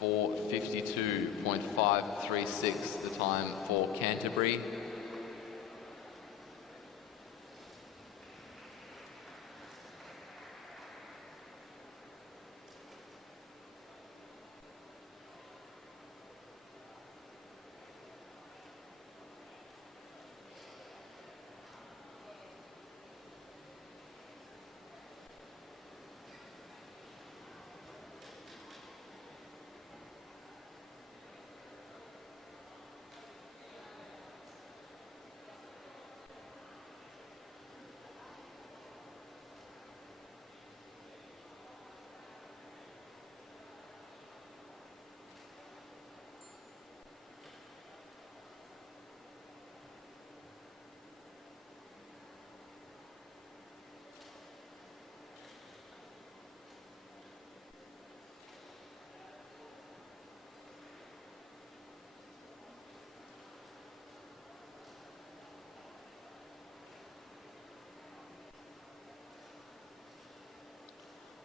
4:52.536 the time for Canterbury.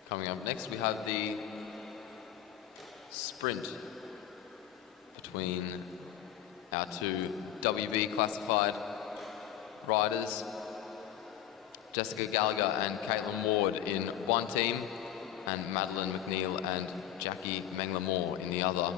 Coming up next, we have the sprint between our two WB classified riders, Jessica Gallagher and Caitlin Ward in one team, and Madeline McNeil and Jackie Mengler-Moore in the other.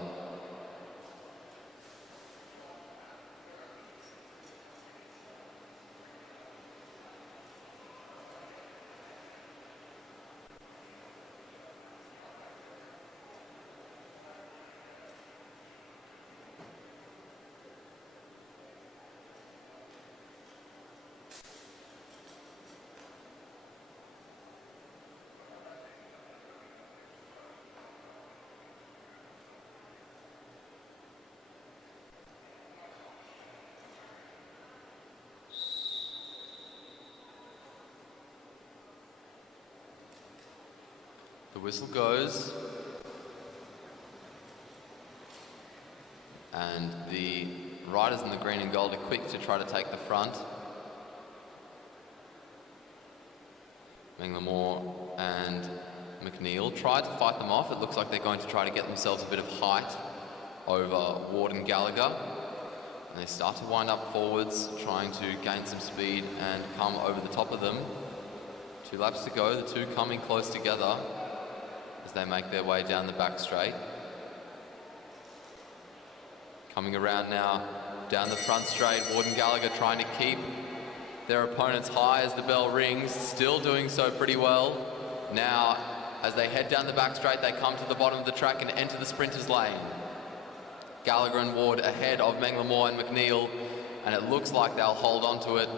The whistle goes, and the riders in the green and gold are quick to try to take the front. Mengler-Moore and McNeil tried to fight them off. It looks like they're going to try to get themselves a bit of height over Ward and Gallagher. And they start to wind up forwards, trying to gain some speed and come over the top of them. 2 laps to go, the two coming close together as they make their way down the back straight. Coming around now down the front straight, Ward and Gallagher trying to keep their opponents high as the bell rings, still doing so pretty well. Now, as they head down the back straight, they come to the bottom of the track and enter the sprinters lane. Gallagher and Ward ahead of Mengler-Moore and McNeil, and it looks like they'll hold on to it.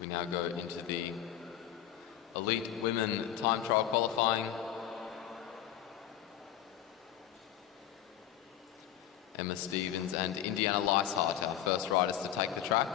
We now go into the elite women time trial qualifying. Emma Stevens and Indiana Leishart, our first riders to take the track.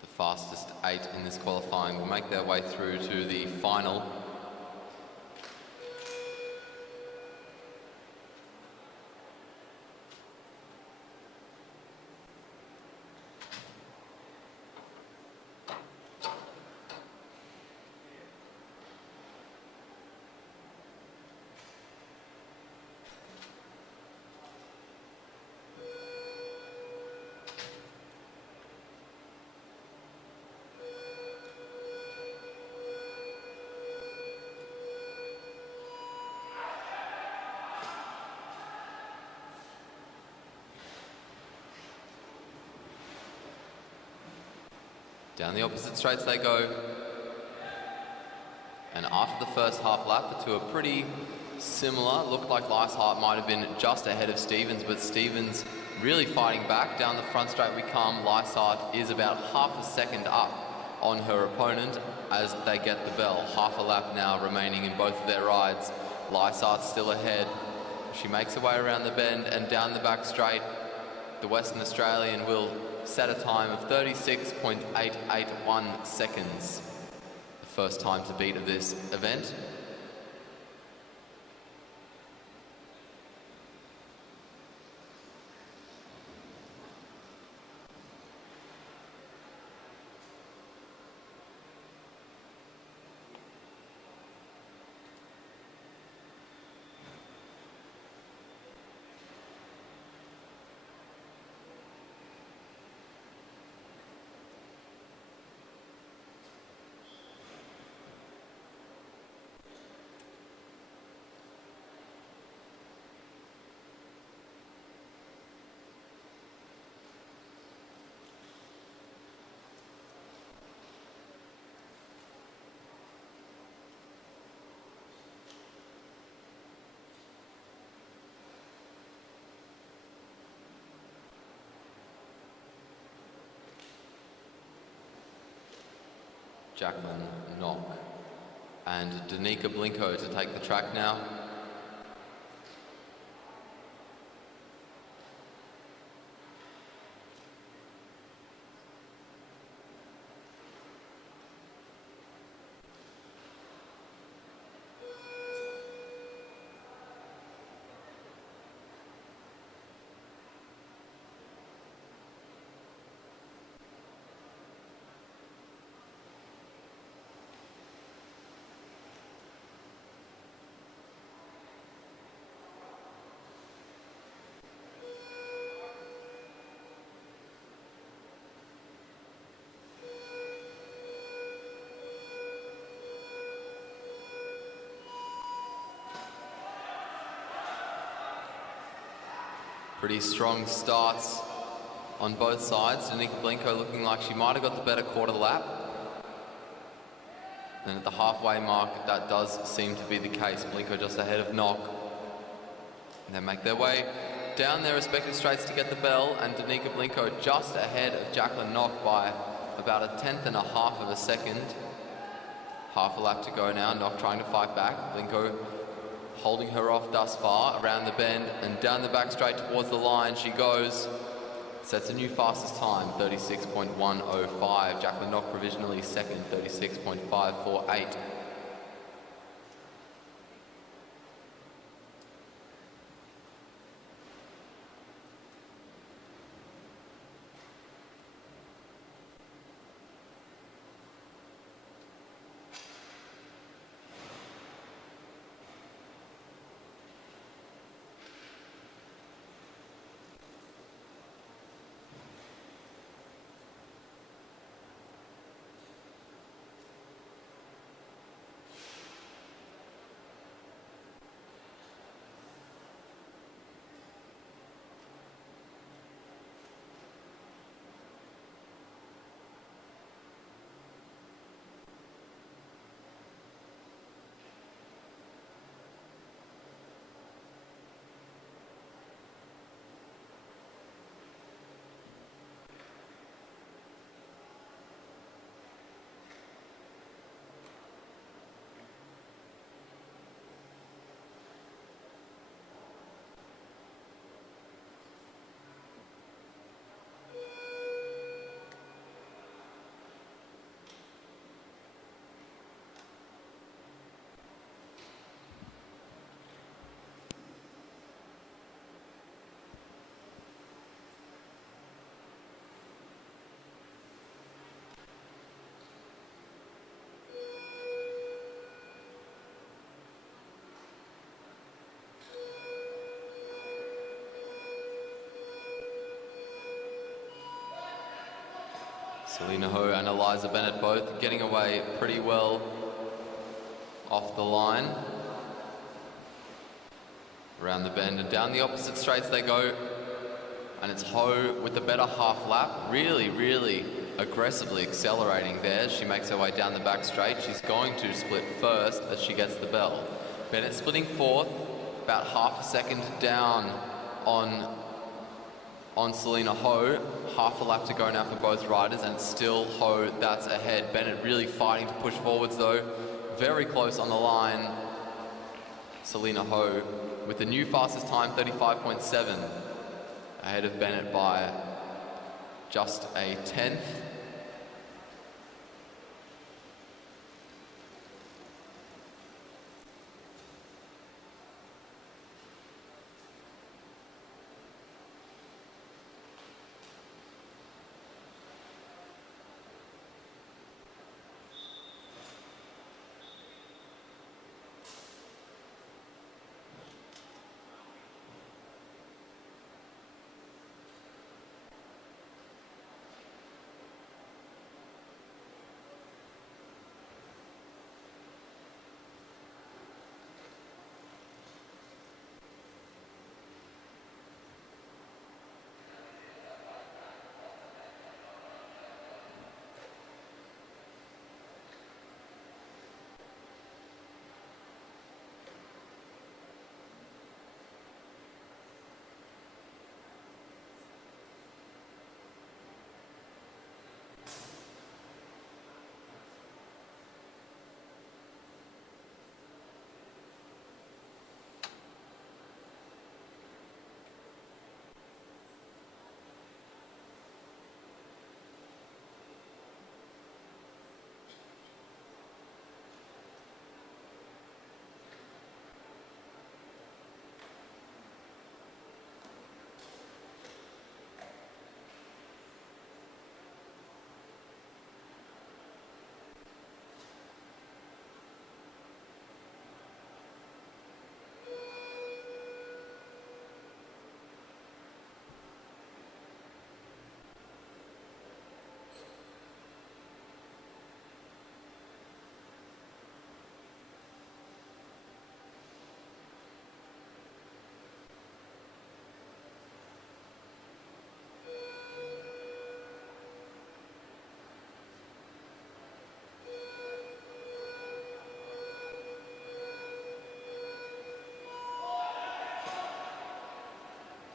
The fastest 8 in this qualifying will make their way through to the final. Down the opposite straights they go. And after the first half lap, the two are pretty similar. Looked like Leishart might have been just ahead of Stevens, but Stevens really fighting back. Down the front straight we come. Leishart is about half a second up on her opponent as they get the bell. Half a lap now remaining in both of their rides. Leishart's still ahead. She makes her way around the bend and down the back straight. The Western Australian will set a time of 36.881 seconds. The first time to beat of this event. Jacqueline Knock and Danica Blinko to take the track now. Pretty strong starts on both sides. Danica Blinko looking like she might have got the better quarter lap. And at the halfway mark, that does seem to be the case. Blinko just ahead of Knock. And they make their way down their respective straights to get the bell, and Danica Blinko just ahead of Jacqueline Knock by about 1/10.5 of a second. Half a lap to go now. Knock trying to fight back. Blinko holding her off thus far, around the bend and down the back straight towards the line she goes. Sets a new fastest time, 36.105. Jacqueline Knock provisionally second, 36.548. Selena Ho and Eliza Bennett both getting away pretty well off the line. Around the bend and down the opposite straights they go. And it's Ho with the better half lap. Really aggressively accelerating there. She makes her way down the back straight. She's going to split first as she gets the bell. Bennett splitting fourth, about half a second down on Selena Ho. Half a lap to go now for both riders, and it's still Ho that's ahead. Bennett really fighting to push forwards though. Very close on the line. Selena Ho with the new fastest time, 35.7. Ahead of Bennett by just a tenth.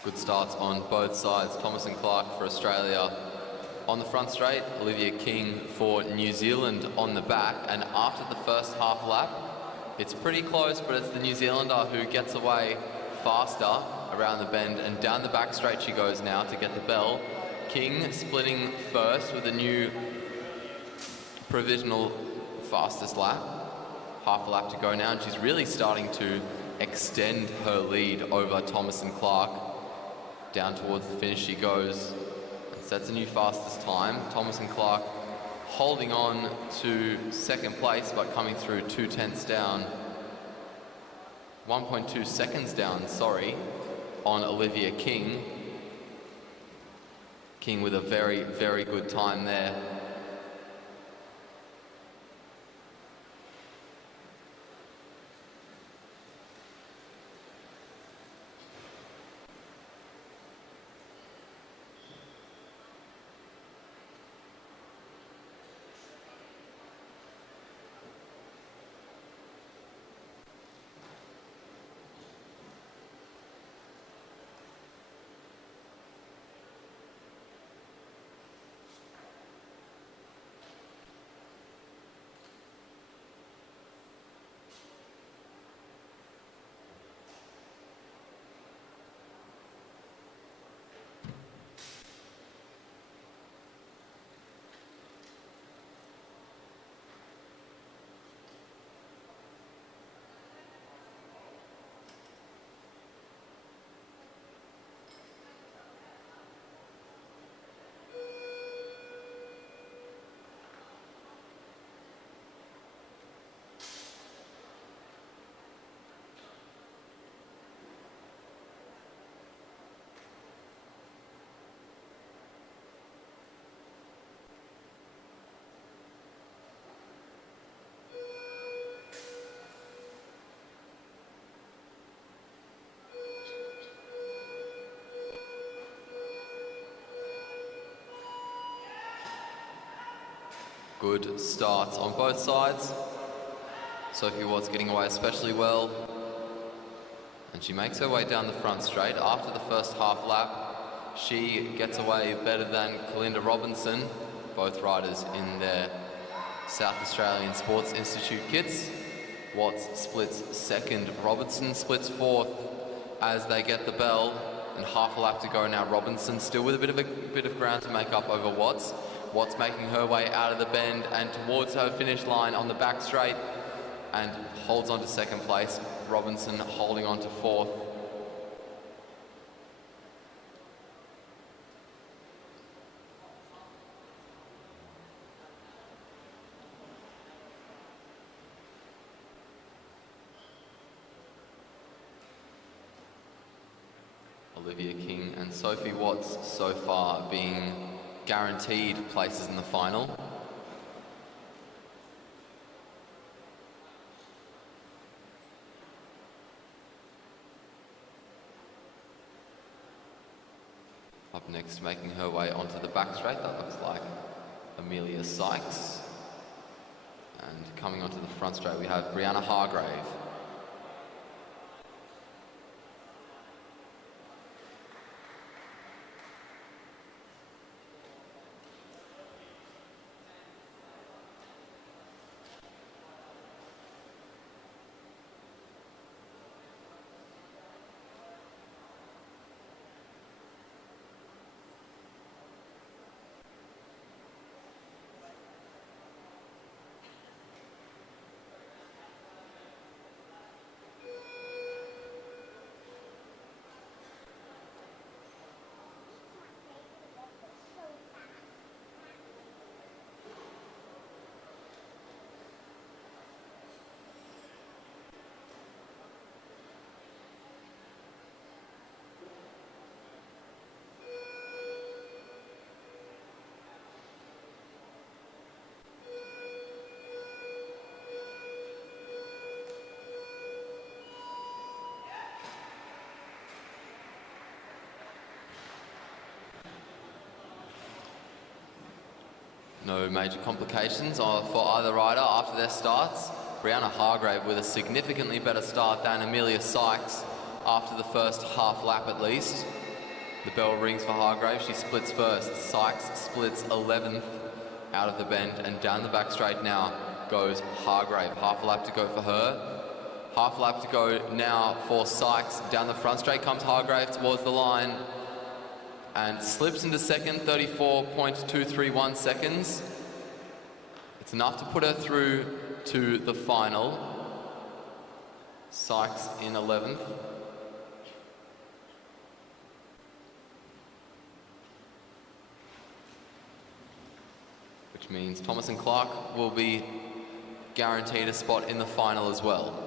Good starts on both sides. Thomas and Clark for Australia on the front straight. Olivia King for New Zealand on the back. And after the first half lap, it's pretty close, but it's the New Zealander who gets away faster around the bend. And down the back straight she goes now to get the bell. King splitting first with a new provisional fastest lap. Half a lap to go now, and she's really starting to extend her lead over Thomas and Clark. Down towards the finish she goes and sets a new fastest time. Thomas and Clark holding on to second place but coming through 2/10 down. 1.2 seconds down, sorry, on Olivia King. King with a very good time there. Good starts on both sides. Sophie Watts getting away especially well. And she makes her way down the front straight. After the first half lap, she gets away better than Kalinda Robinson, both riders in their South Australian Sports Institute kits. Watts splits second, Robinson splits fourth as they get the bell, and half a lap to go now. Robinson still with a bit of ground to make up over Watts. Watts making her way out of the bend and towards her finish line on the back straight and holds on to second place. Robinson holding on to fourth. Olivia King and Sophie Watts so far being guaranteed places in the final. Up next, making her way onto the back straight, that looks like Amelia Sykes. And coming onto the front straight, we have Brianna Hargrave. No major complications for either rider after their starts. Brianna Hargrave with a significantly better start than Amelia Sykes after the first half lap at least. The bell rings for Hargrave, she splits first. Sykes splits 11th out of the bend, and down the back straight now goes Hargrave. Half a lap to go for her. Half a lap to go now for Sykes. Down the front straight comes Hargrave towards the line and slips into second, 34.231 seconds. It's enough to put her through to the final. Sykes in 11th. Which means Thomas and Clark will be guaranteed a spot in the final as well.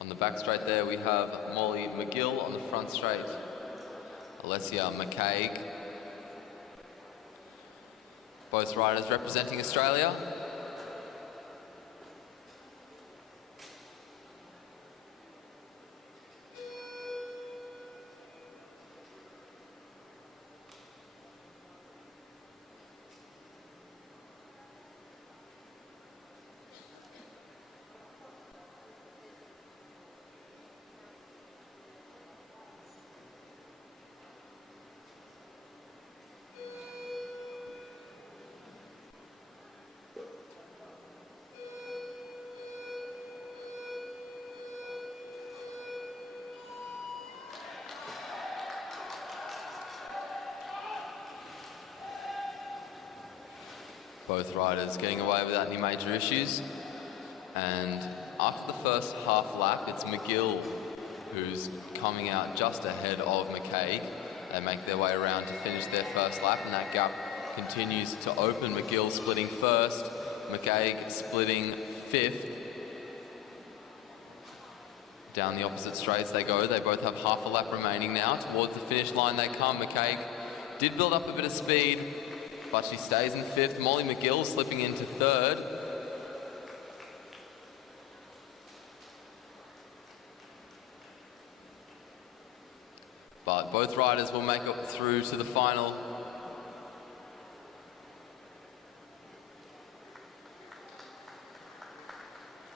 On the back straight there, we have Molly McGill. On the front straight, Alessia McCaig. Both riders representing Australia. Both riders getting away without any major issues. And after the first half lap, it's McGill who's coming out just ahead of McCaig. They make their way around to finish their first lap, and that gap continues to open. McGill splitting first, McCaig splitting fifth. Down the opposite straights they go. They both have half a lap remaining now. Towards the finish line they come. McCaig did build up a bit of speed, but she stays in fifth. Molly McGill slipping into third. But both riders will make it through to the final.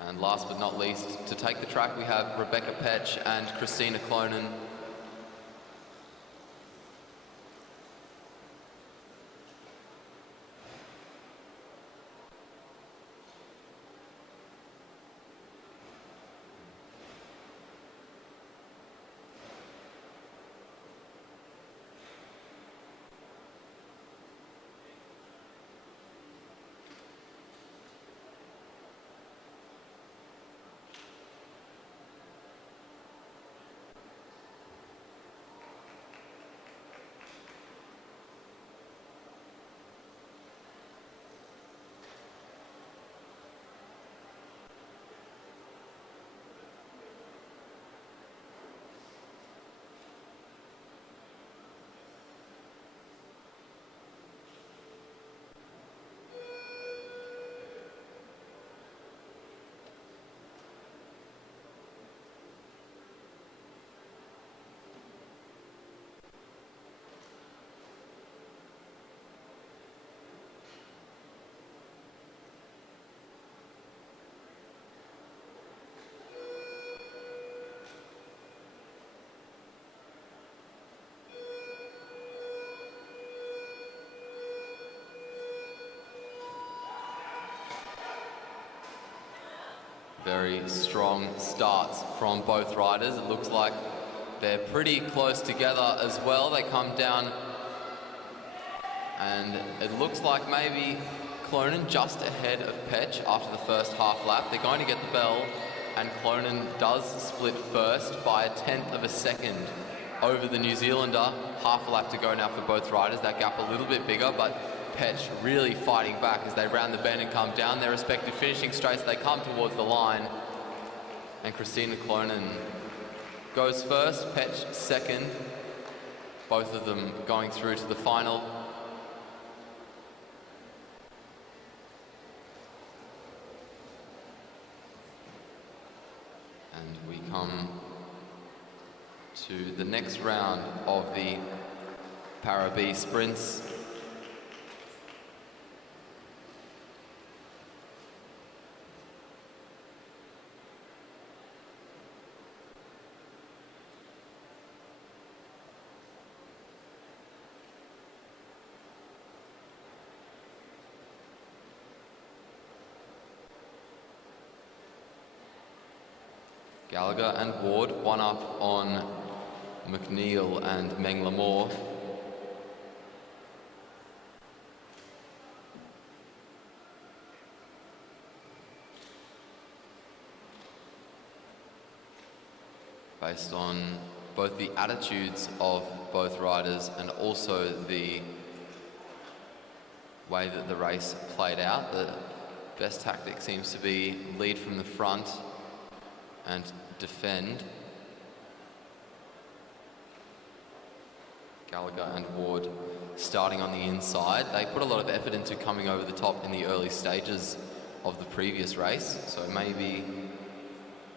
And last but not least, to take the track, we have Rebecca Petch and Christina Clonan. Very strong starts from both riders. It looks like they're pretty close together as well. They come down and it looks like maybe Clonan just ahead of Petch after the first half lap. They're going to get the bell, and Clonan does split first by 1/10 of a second over the New Zealander. Half a lap to go now for both riders. That gap a little bit bigger, but Petch really fighting back as they round the bend and come down their respective finishing straights. They come towards the line, and Christina Clonan goes first, Petch second. Both of them going through to the final. And we come to the next round of the Para B sprints. Gallagher and Ward, one up on McNeil and Menglamore. Based on both the attitudes of both riders and also the way that the race played out, the best tactic seems to be lead from the front and defend. Gallagher and Ward starting on the inside. They put a lot of effort into coming over the top in the early stages of the previous race, so maybe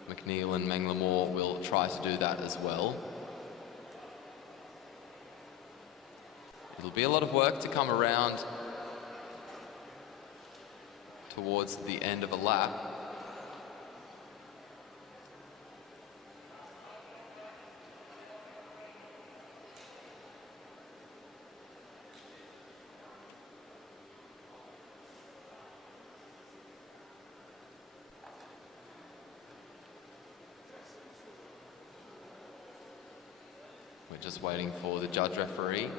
McNeil and Menglemore will try to do that as well. It'll be a lot of work to come around towards the end of a lap. We're just waiting for the judge referee.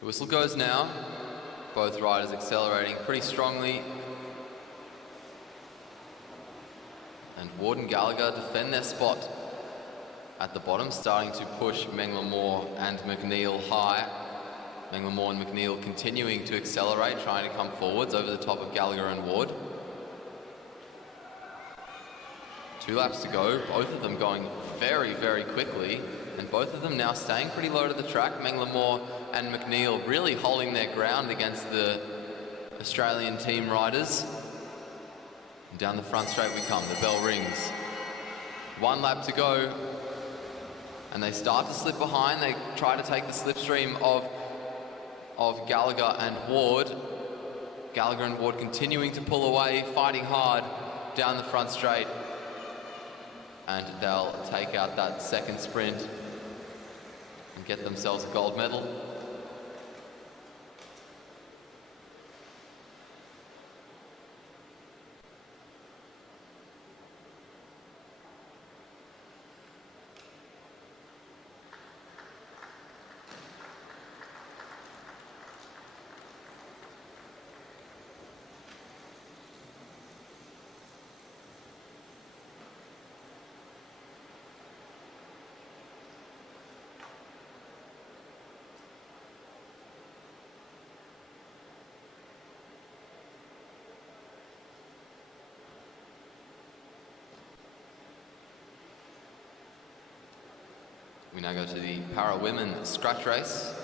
The whistle goes now. Both riders accelerating pretty strongly. And Ward and Gallagher defend their spot at the bottom, starting to push Menglemore and McNeil high. Menglemore and McNeil continuing to accelerate, trying to come forwards over the top of Gallagher and Ward. 2 laps to go, both of them going very, very quickly, and both of them now staying pretty low to the track. Menglemore and McNeil really holding their ground against the Australian team riders. And down the front straight we come, the bell rings. 1 lap to go, and they start to slip behind. They try to take the slipstream of Gallagher and Ward. Gallagher and Ward continuing to pull away, fighting hard down the front straight. And they'll take out that second sprint and get themselves a gold medal. We now go to the para-women scratch race.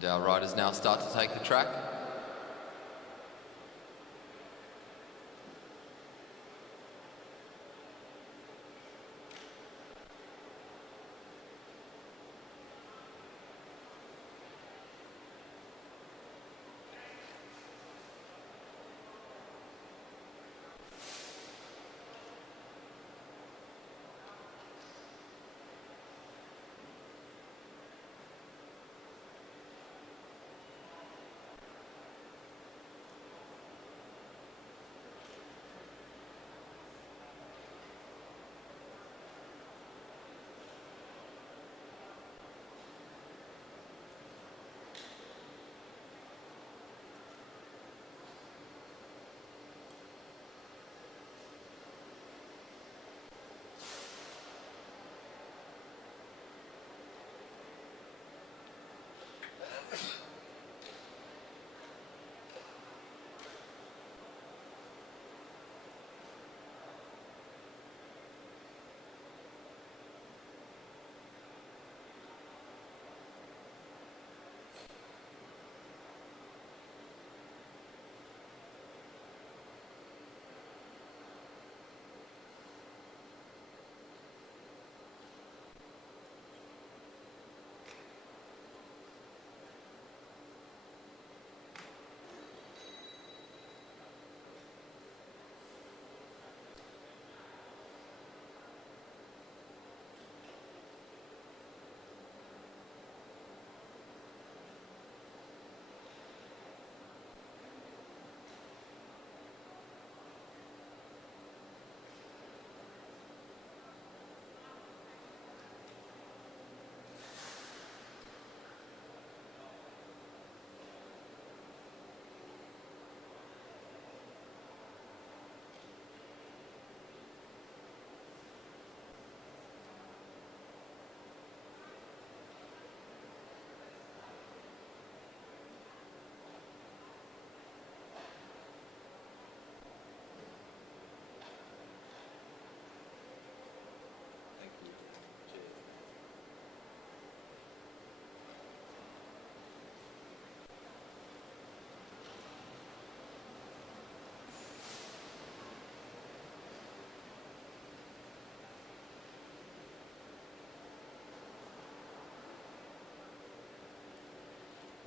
And our riders now start to take the track.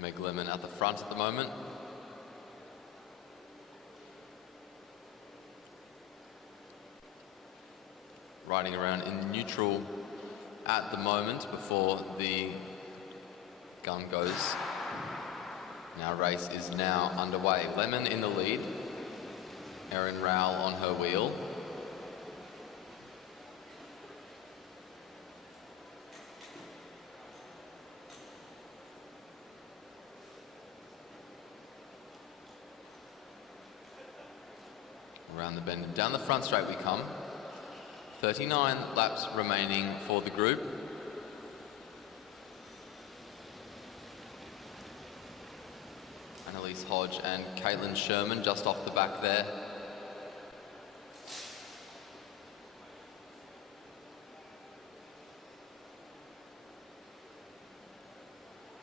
Meg Lemon at the front at the moment. Riding around in neutral at the moment before the gun goes. Our race is now underway. Lemon in the lead. Erin Rowell on her wheel. Around the bend and down the front straight we come. 39 laps remaining for the group. Annalise Hodge and Caitlin Sherman just off the back there.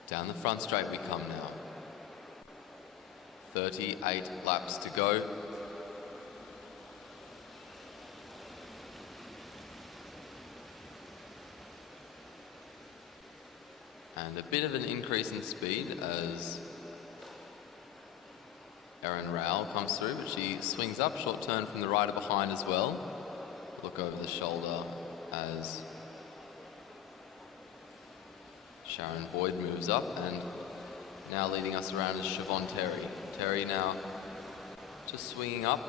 Down the front straight we come now. 38 laps to go. And a bit of an increase in speed as Erin Rowell comes through, but she swings up, short turn from the rider behind as well. Look over the shoulder as Sharon Boyd moves up, and now leading us around is Siobhan Terry. Terry now just swinging up.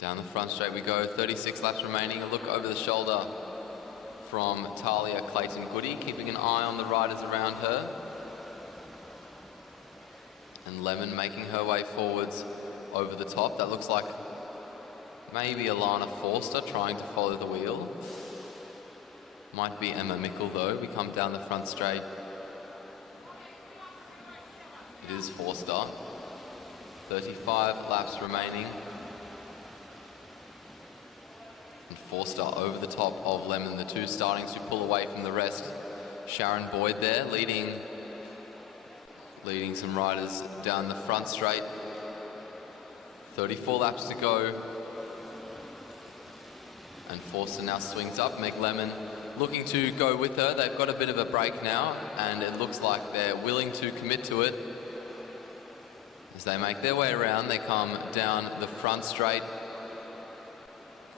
Down the front straight we go, 36 laps remaining. A look over the shoulder from Talia Clayton-Goody, keeping an eye on the riders around her. And Lemon making her way forwards over the top. That looks like maybe Alana Forster trying to follow the wheel. Might be Emma Mickle though. We come down the front straight. It is Forster. 35 laps remaining. And Forster over the top of Lemon, the two starting to pull away from the rest. Sharon Boyd there leading some riders down the front straight. 34 laps to go. And Forster now swings up. Meg Lemon looking to go with her. They've got a bit of a break now, and it looks like they're willing to commit to it. As they make their way around, they come down the front straight.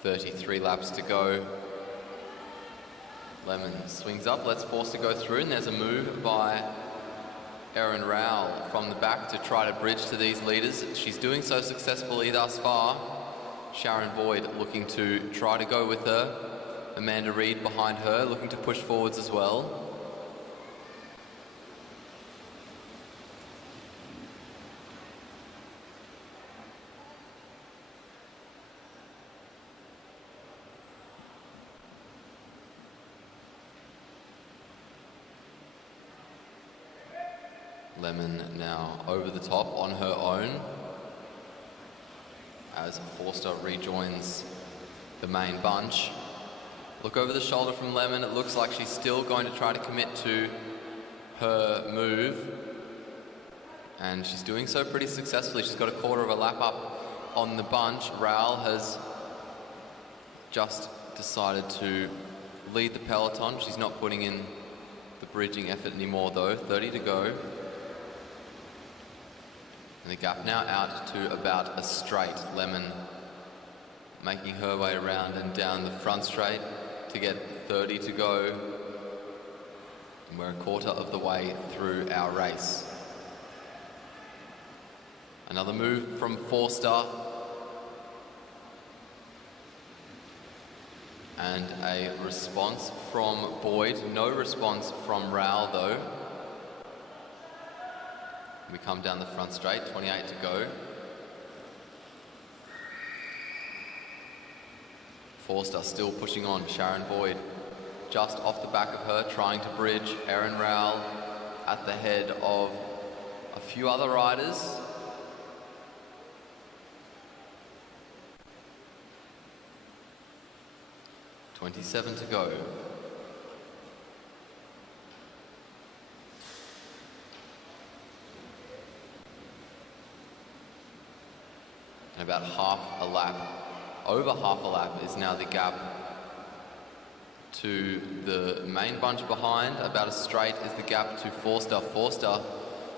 33 laps to go. Lemon swings up, lets Forster go through, and there's a move by Erin Rowell from the back to try to bridge to these leaders. She's doing so successfully thus far. Sharon Boyd looking to try to go with her. Amanda Reid behind her, looking to push forwards as well. Lemon now over the top on her own as Forster rejoins the main bunch. Look over the shoulder from Lemon. It looks like she's still going to try to commit to her move, and she's doing so pretty successfully. She's got a quarter of a lap up on the bunch. Rowell has just decided to lead the peloton. She's not putting in the bridging effort anymore though. 30 to go. And the gap now out to about a straight. Lemon making her way around and down the front straight to get 30 to go. And we're a quarter of the way through our race. Another move from Forster. And a response from Boyd. No response from Rowell though. We come down the front straight, 28 to go. Forster still pushing on. Sharon Boyd just off the back of her, trying to bridge. Erin Rowell at the head of a few other riders. .27 to go. And about half a lap, over half a lap is now the gap to the main bunch behind. About as straight is the gap to Forster. Forster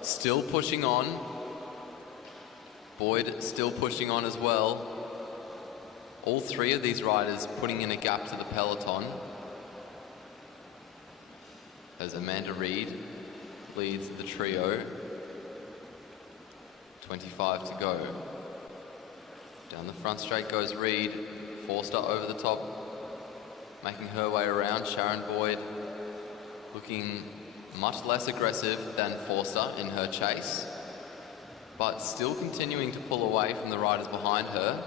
still pushing on. Boyd still pushing on as well. All three of these riders putting in a gap to the peloton. As Amanda Reid leads the trio. 25 to go. Down the front straight goes Reid. Forster over the top, making her way around. Sharon Boyd looking much less aggressive than Forster in her chase, but still continuing to pull away from the riders behind her.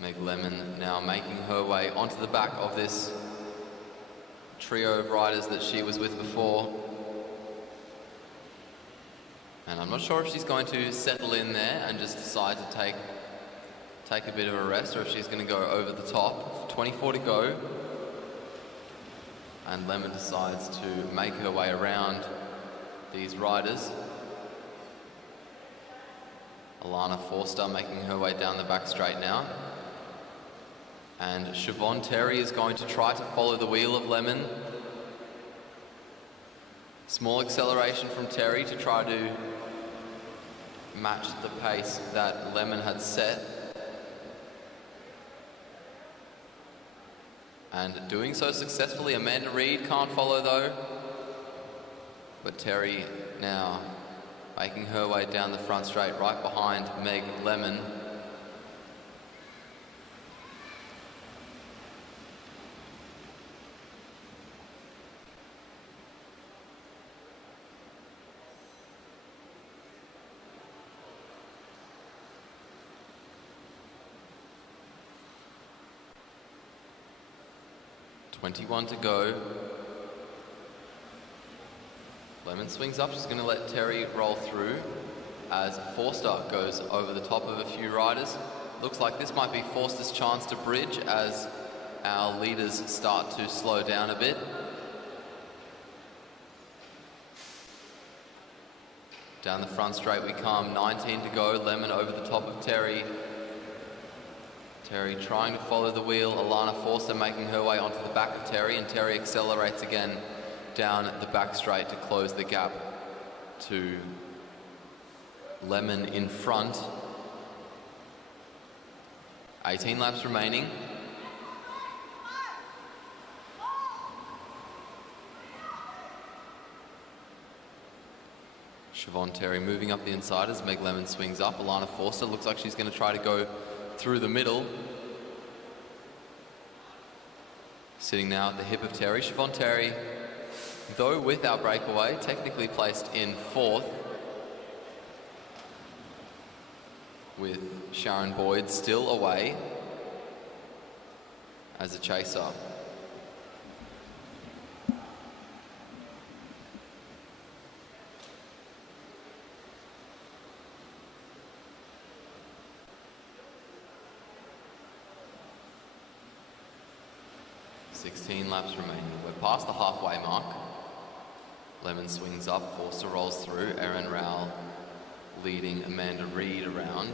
Meg Lemon now making her way onto the back of this trio of riders that she was with before. And I'm not sure if she's going to settle in there and just decide to take a bit of a rest, or if she's going to go over the top. 24 to go. And Lemon decides to make her way around these riders. Alana Forster making her way down the back straight now. And Siobhan Terry is going to try to follow the wheel of Lemon. Small acceleration from Terry to try to match the pace that Lemon had set. And doing so successfully. Amanda Reid can't follow though. But Terry now making her way down the front straight, right behind Meg Lemon. .21 to go. Lemon swings up, she's going to let Terry roll through as Forster goes over the top of a few riders. Looks like this might be Forster's chance to bridge as our leaders start to slow down a bit. Down the front straight we come, 19 to go, Lemon over the top of Terry. Terry trying to follow the wheel, Alana Forster making her way onto the back of Terry, and Terry accelerates again down the back straight to close the gap to Lemon in front. 18 laps remaining. Siobhan Terry moving up the inside as Meg Lemon swings up. Alana Forster looks like she's going to try to go through the middle. Sitting now at the hip of Terry. Siobhan Terry, though with our breakaway, technically placed in fourth, with Sharon Boyd still away as a chaser. Laps remaining. We're past the halfway mark. Lemon swings up, Forster rolls through, Erin Rowell leading Amanda Reid around.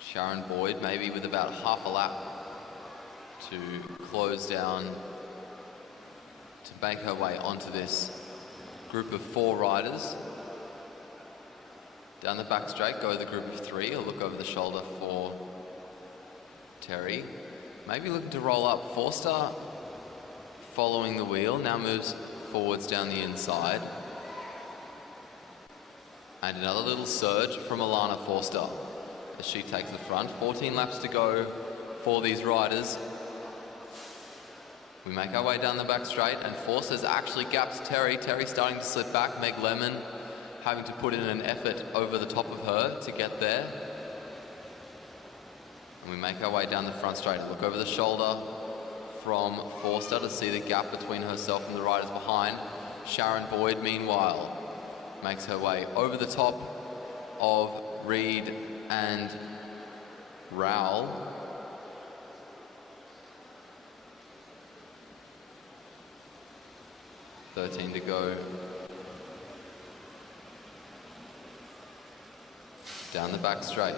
Sharon Boyd maybe with about half a lap to close down, to make her way onto this group of 4 riders. Down the back straight go the group of 3. I'll look over the shoulder for Terry. Maybe looking to roll up. Forster following the wheel, now moves forwards down the inside. And another little surge from Alana Forster as she takes the front. 14 laps to go for these riders. We make our way down the back straight, and Forster's actually gapped Terry. Terry starting to slip back. Meg Lemon having to put in an effort over the top of her to get there. And we make our way down the front straight. Look over the shoulder from Forster to see the gap between herself and the riders behind. Sharon Boyd, meanwhile, makes her way over the top of Reid and Rowell. $13 to go. Down the back straight.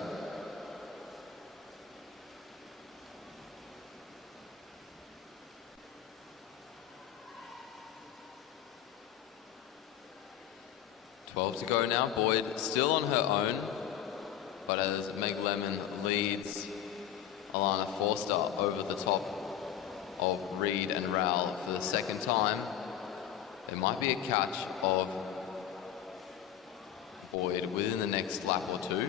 $12 to go now. Boyd still on her own, but as Meg Lemon leads Alana Forster over the top of Reid and Rowell for the second time, there might be a catch of Boyd within the next lap or two.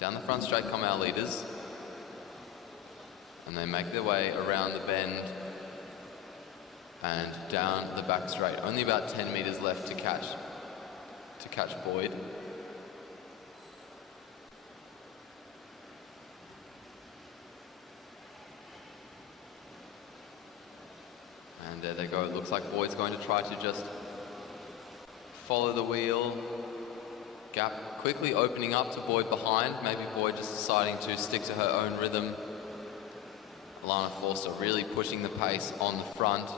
Down the front straight come our leaders, and they make their way around the bend and down the back straight. Only about 10 meters left to catch Boyd. And there they go. It looks like Boyd's going to try to just follow the wheel. Gap quickly opening up to Boyd behind. Maybe Boyd just deciding to stick to her own rhythm. Alana Forster really pushing the pace on the front.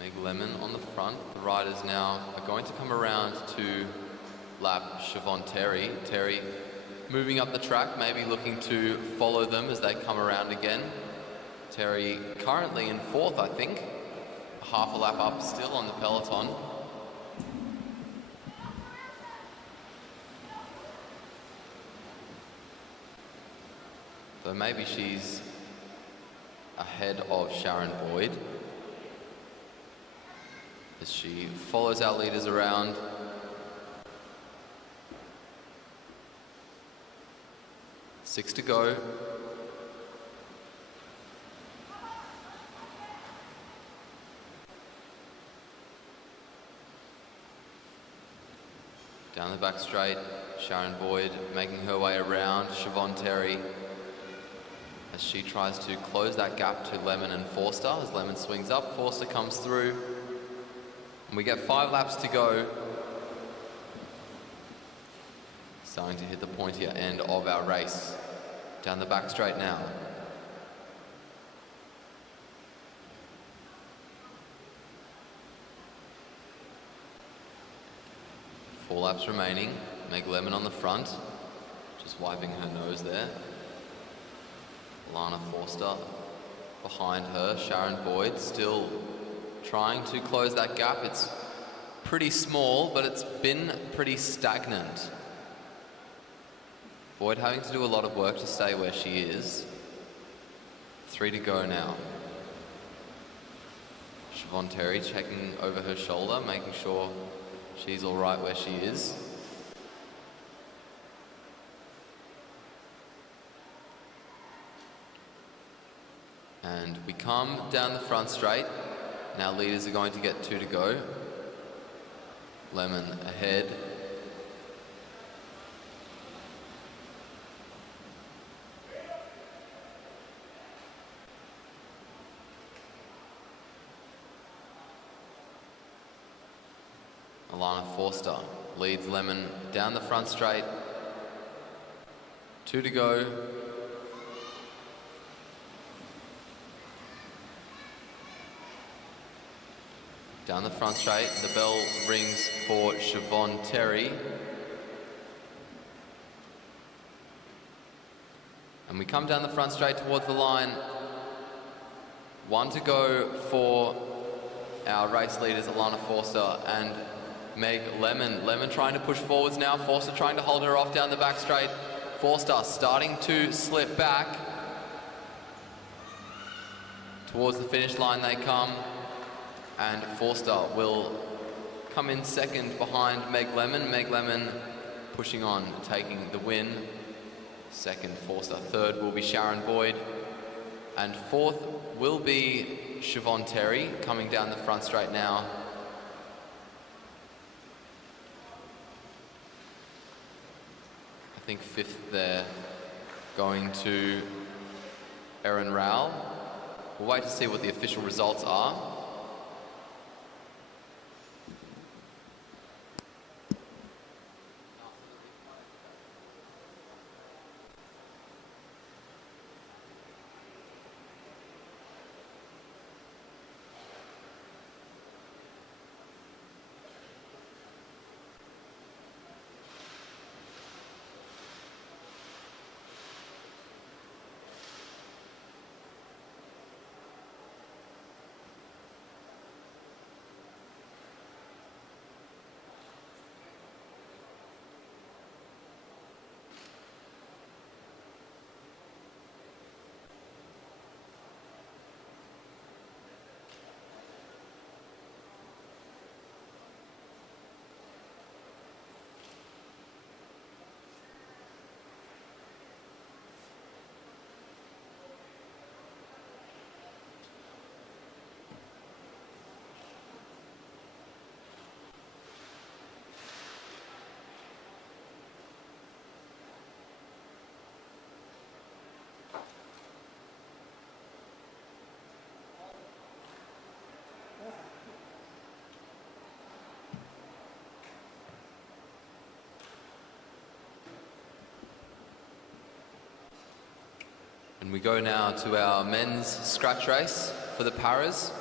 Meg Lemon on the front. The riders now are going to come around to lap Siobhan Terry. Terry moving up the track, maybe looking to follow them as they come around again. Terry currently in fourth, I think. Half a lap up still on the peloton. So maybe she's ahead of Sharon Boyd as she follows our leaders around. $6 to go. Down the back straight, Sharon Boyd making her way around Siobhan Terry as she tries to close that gap to Lemon and Forster. As Lemon swings up, Forster comes through. And we get 5 laps to go. Starting to hit the pointier end of our race. Down the back straight now. Four laps remaining. Meg Lemon on the front, just wiping her nose there. Lana Forster behind her. Sharon Boyd still trying to close that gap. It's pretty small, but it's been pretty stagnant. Boyd having to do a lot of work to stay where she is. 3 to go now. Siobhan Terry checking over her shoulder, making sure she's all right where she is. And we come down the front straight. Now leaders are going to get 2 to go. Lemon ahead. Alana Forster leads Lemon down the front straight. 2 to go. Down the front straight, the bell rings for Siobhan Terry. And we come down the front straight towards the line. 1 to go for our race leaders, Alana Forster and Meg Lemon. Lemon trying to push forwards now. Forster trying to hold her off down the back straight. Forster starting to slip back. Towards the finish line they come. And Forster will come in second behind Meg Lemon. Meg Lemon pushing on, taking the win. Second, Forster. Third will be Sharon Boyd. And fourth will be Siobhan Terry, coming down the front straight now. I think fifth there, going to Erin Rowell. We'll wait to see what the official results are. And we go now to our men's scratch race for the paras.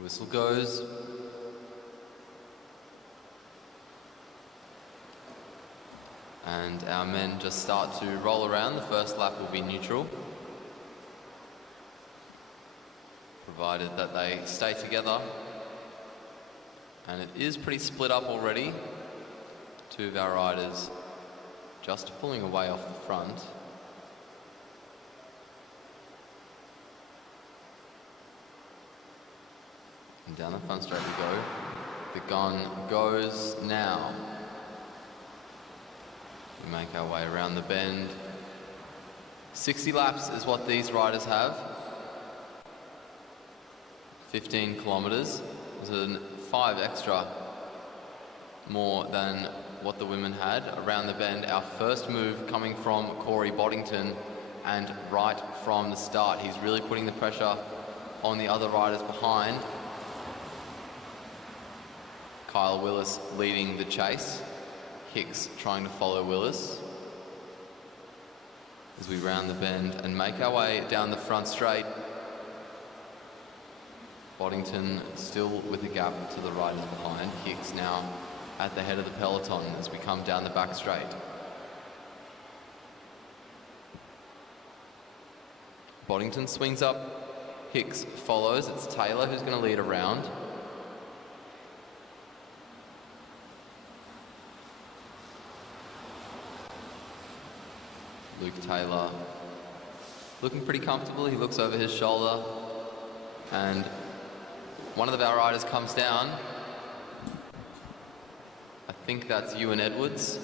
The whistle goes. And our men just start to roll around. The first lap will be neutral, provided that they stay together. And it is pretty split up already. Two of our riders just pulling away off the front. And down the front straight we go. The gun goes now. We make our way around the bend. 60 laps is what these riders have. 15 kilometres. There's 5 extra more than what the women had. Around the bend, our first move coming from Corey Boddington, and right from the start, he's really putting the pressure on the other riders behind. Kyle Willis leading the chase. Hicks trying to follow Willis as we round the bend and make our way down the front straight. Boddington still with a gap to the riders behind. Hicks now at the head of the peloton as we come down the back straight. Boddington swings up, Hicks follows. It's Taylor who's going to lead around. Luke Taylor looking pretty comfortable. He looks over his shoulder and one of our riders comes down. I think that's Ewan Edwards.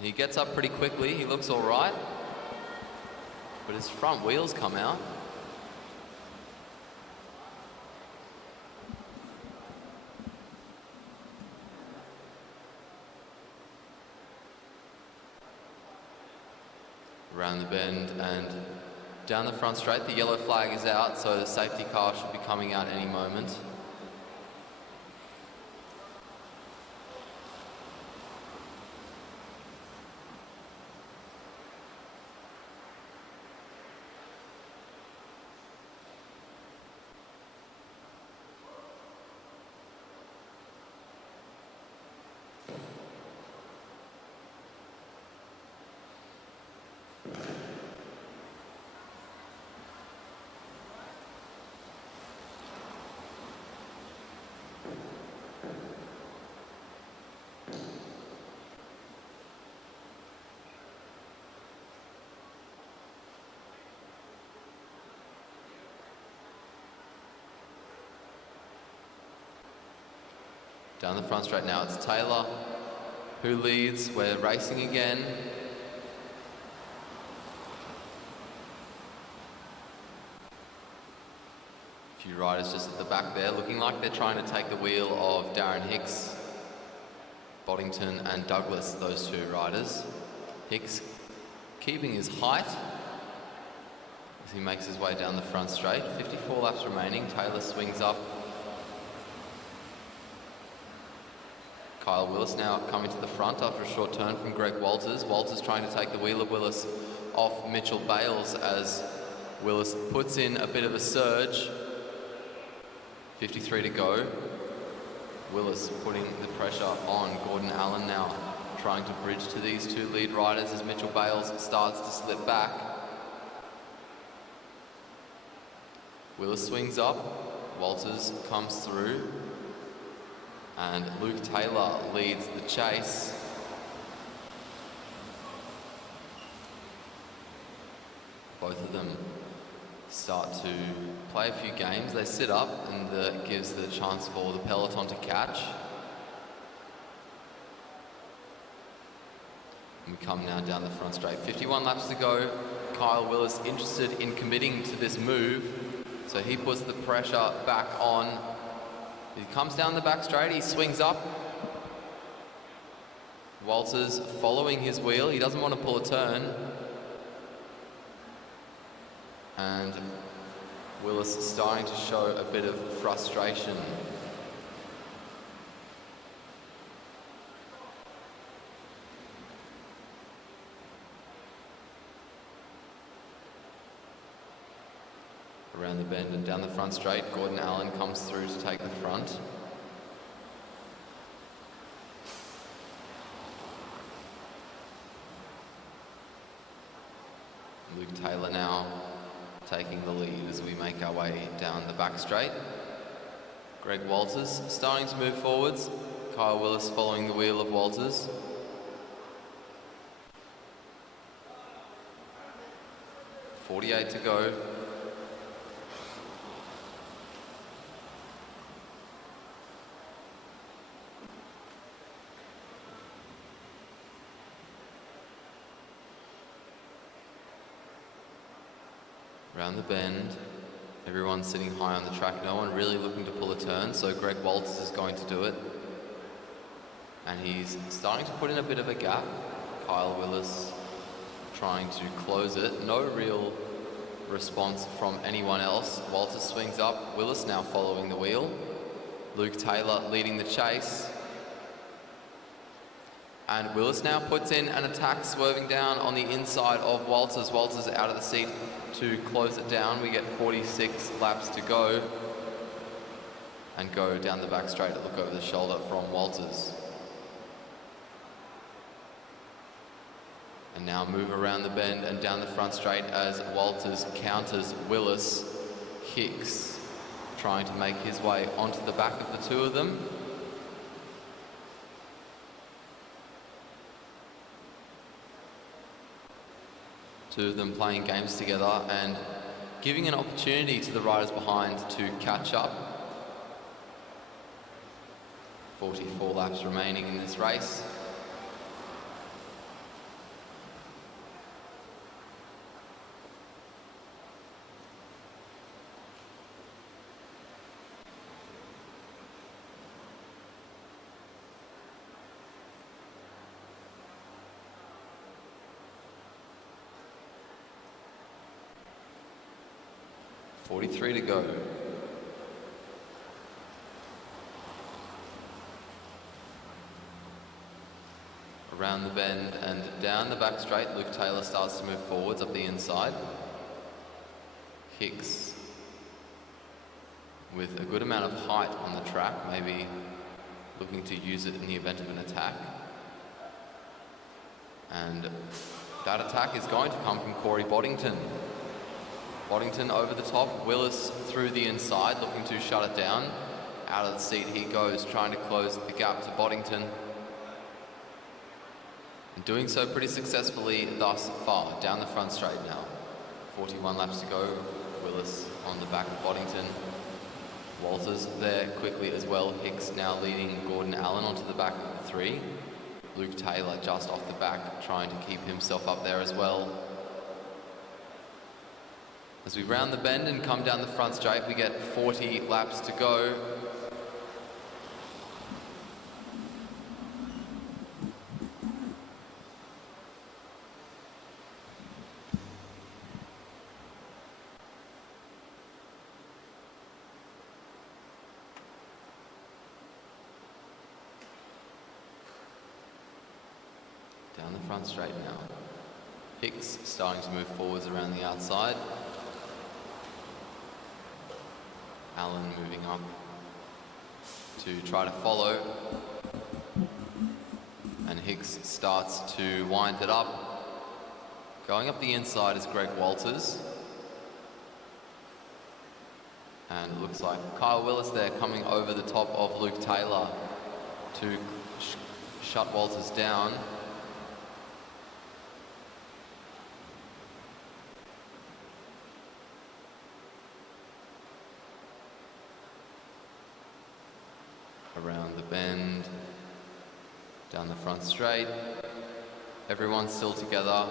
He gets up pretty quickly. He looks all right, but his front wheels come out. Around the bend and down the front straight. The yellow flag is out, so the safety car should be coming out any moment. Down the front straight now, it's Taylor who leads. We're racing again. A few riders just at the back there, looking like they're trying to take the wheel of Darren Hicks, Boddington and Douglas, those two riders. Hicks keeping his height as he makes his way down the front straight. 54 laps remaining. Taylor swings up. Kyle Willis now coming to the front after a short turn from Greg Walters. Walters trying to take the wheel of Willis off Mitchell Bales as Willis puts in a bit of a surge. 53 to go. Willis putting the pressure on Gordon Allen now, trying to bridge to these two lead riders as Mitchell Bales starts to slip back. Willis swings up. Walters comes through. And Luke Taylor leads the chase. Both of them start to play a few games. They sit up and it gives the chance for the peloton to catch. And we come now down the front straight. 51 laps to go. Kyle Willis interested in committing to this move, so he puts the pressure back on. He comes down the back straight, he swings up. Walters following his wheel, he doesn't want to pull a turn. And Willis is starting to show a bit of frustration. Around the bend and down the front straight, Gordon Allen comes through to take the front. Luke Taylor now taking the lead as we make our way down the back straight. Greg Walters starting to move forwards. Kyle Willis following the wheel of Walters. .48 to go. Around the bend, everyone's sitting high on the track. No one really looking to pull a turn, so Greg Walters is going to do it. And he's starting to put in a bit of a gap. Kyle Willis trying to close it. No real response from anyone else. Walters swings up. Willis now following the wheel. Luke Taylor leading the chase. And Willis now puts in an attack, swerving down on the inside of Walters. Walters out of the seat to close it down. We get 46 laps to go. And go down the back straight to look over the shoulder from Walters. And now move around the bend and down the front straight as Walters counters Willis. Hicks trying to make his way onto the back of the two of them. Two of them playing games together and giving an opportunity to the riders behind to catch up. 44 laps remaining in this race. .43 to go. Around the bend and down the back straight, Luke Taylor starts to move forwards up the inside. Hicks with a good amount of height on the track, maybe looking to use it in the event of an attack. And that attack is going to come from Corey Boddington. Boddington over the top, Willis through the inside, looking to shut it down. Out of the seat he goes, trying to close the gap to Boddington. And doing so pretty successfully thus far. Down the front straight now. 41 laps to go. Willis on the back of Boddington. Walters there quickly as well. Hicks now leading Gordon Allen onto the back of the three. Luke Taylor just off the back, trying to keep himself up there as well. As we round the bend and come down the front straight, we get 40 laps to go. Down the front straight now. Hicks starting to move forwards around the outside. Allen moving up to try to follow. And Hicks starts to wind it up. Going up the inside is Greg Walters. And it looks like Kyle Willis there coming over the top of Luke Taylor to shut Walters down. Around the bend, down the front straight, everyone's still together.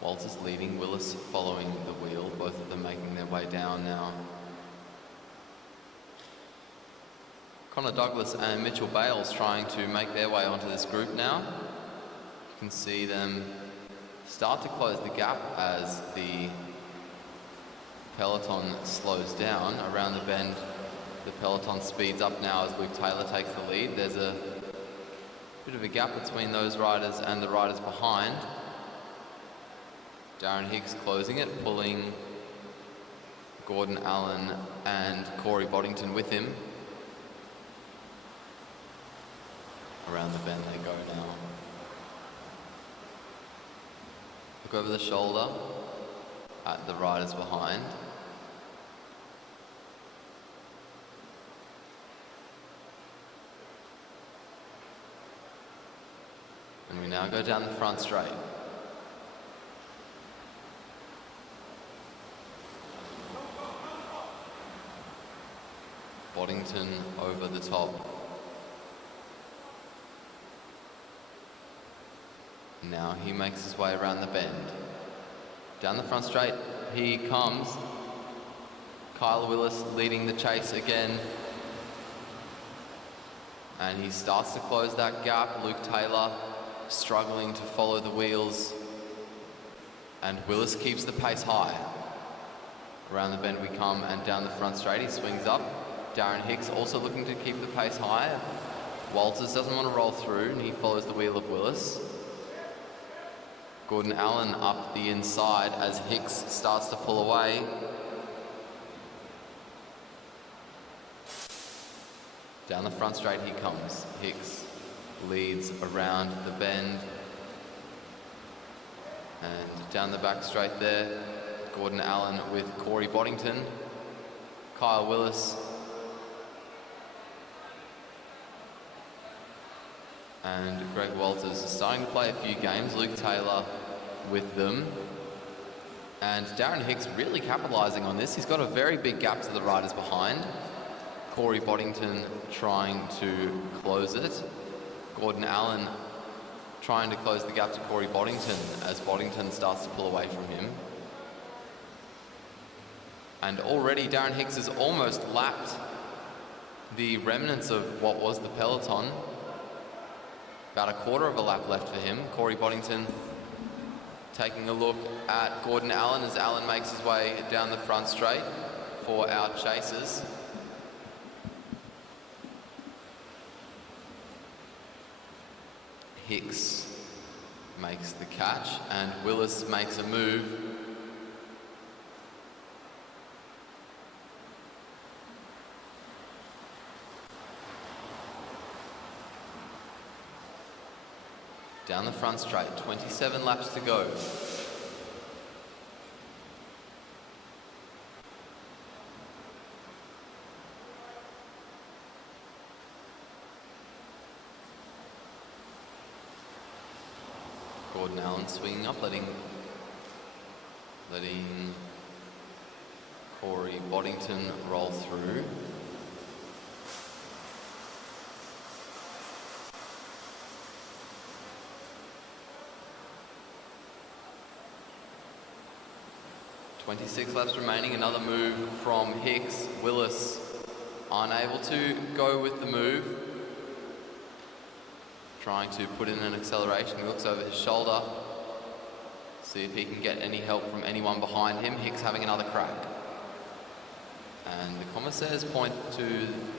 Walters leading, Willis following the wheel, both of them making their way down now. Connor Douglas and Mitchell Bales trying to make their way onto this group now. You can see them start to close the gap as the peloton slows down. Around the bend, the peloton speeds up now as Luke Taylor takes the lead. There's a bit of a gap between those riders and the riders behind. Darren Hicks closing it, pulling Gordon Allen and Corey Boddington with him. Around the bend they go now. Look over the shoulder at the riders behind. And we now go down the front straight. Boddington over the top. Now he makes his way around the bend. Down the front straight he comes. Kyle Willis leading the chase again. And he starts to close that gap. Luke Taylor struggling to follow the wheels. And Willis keeps the pace high. Around the bend we come, and down the front straight he swings up. Darren Hicks also looking to keep the pace high. Walters doesn't want to roll through, and he follows the wheel of Willis. Gordon Allen up the inside as Hicks starts to pull away. Down the front straight he comes. Hicks leads around the bend. And down the back straight there, Gordon Allen with Corey Boddington. Kyle Willis. And Greg Walters is starting to play a few games. Luke Taylor with them. And Darren Hicks really capitalising on this. He's got a very big gap to the riders behind. Corey Boddington trying to close it. Gordon Allen trying to close the gap to Corey Boddington as Boddington starts to pull away from him. And already Darren Hicks has almost lapped the remnants of what was the peloton. About a quarter of a lap left for him. Corey Boddington taking a look at Gordon Allen as Allen makes his way down the front straight for our chasers. Hicks makes the catch and Willis makes a move. Down the front straight, 27 laps to go. Gordon Allen swinging up, letting Corey Boddington roll through. .26 laps remaining, another move from Hicks. Willis unable to go with the move. Trying to put in an acceleration. He looks over his shoulder. See if he can get any help from anyone behind him. Hicks having another crack. And the commissaires point to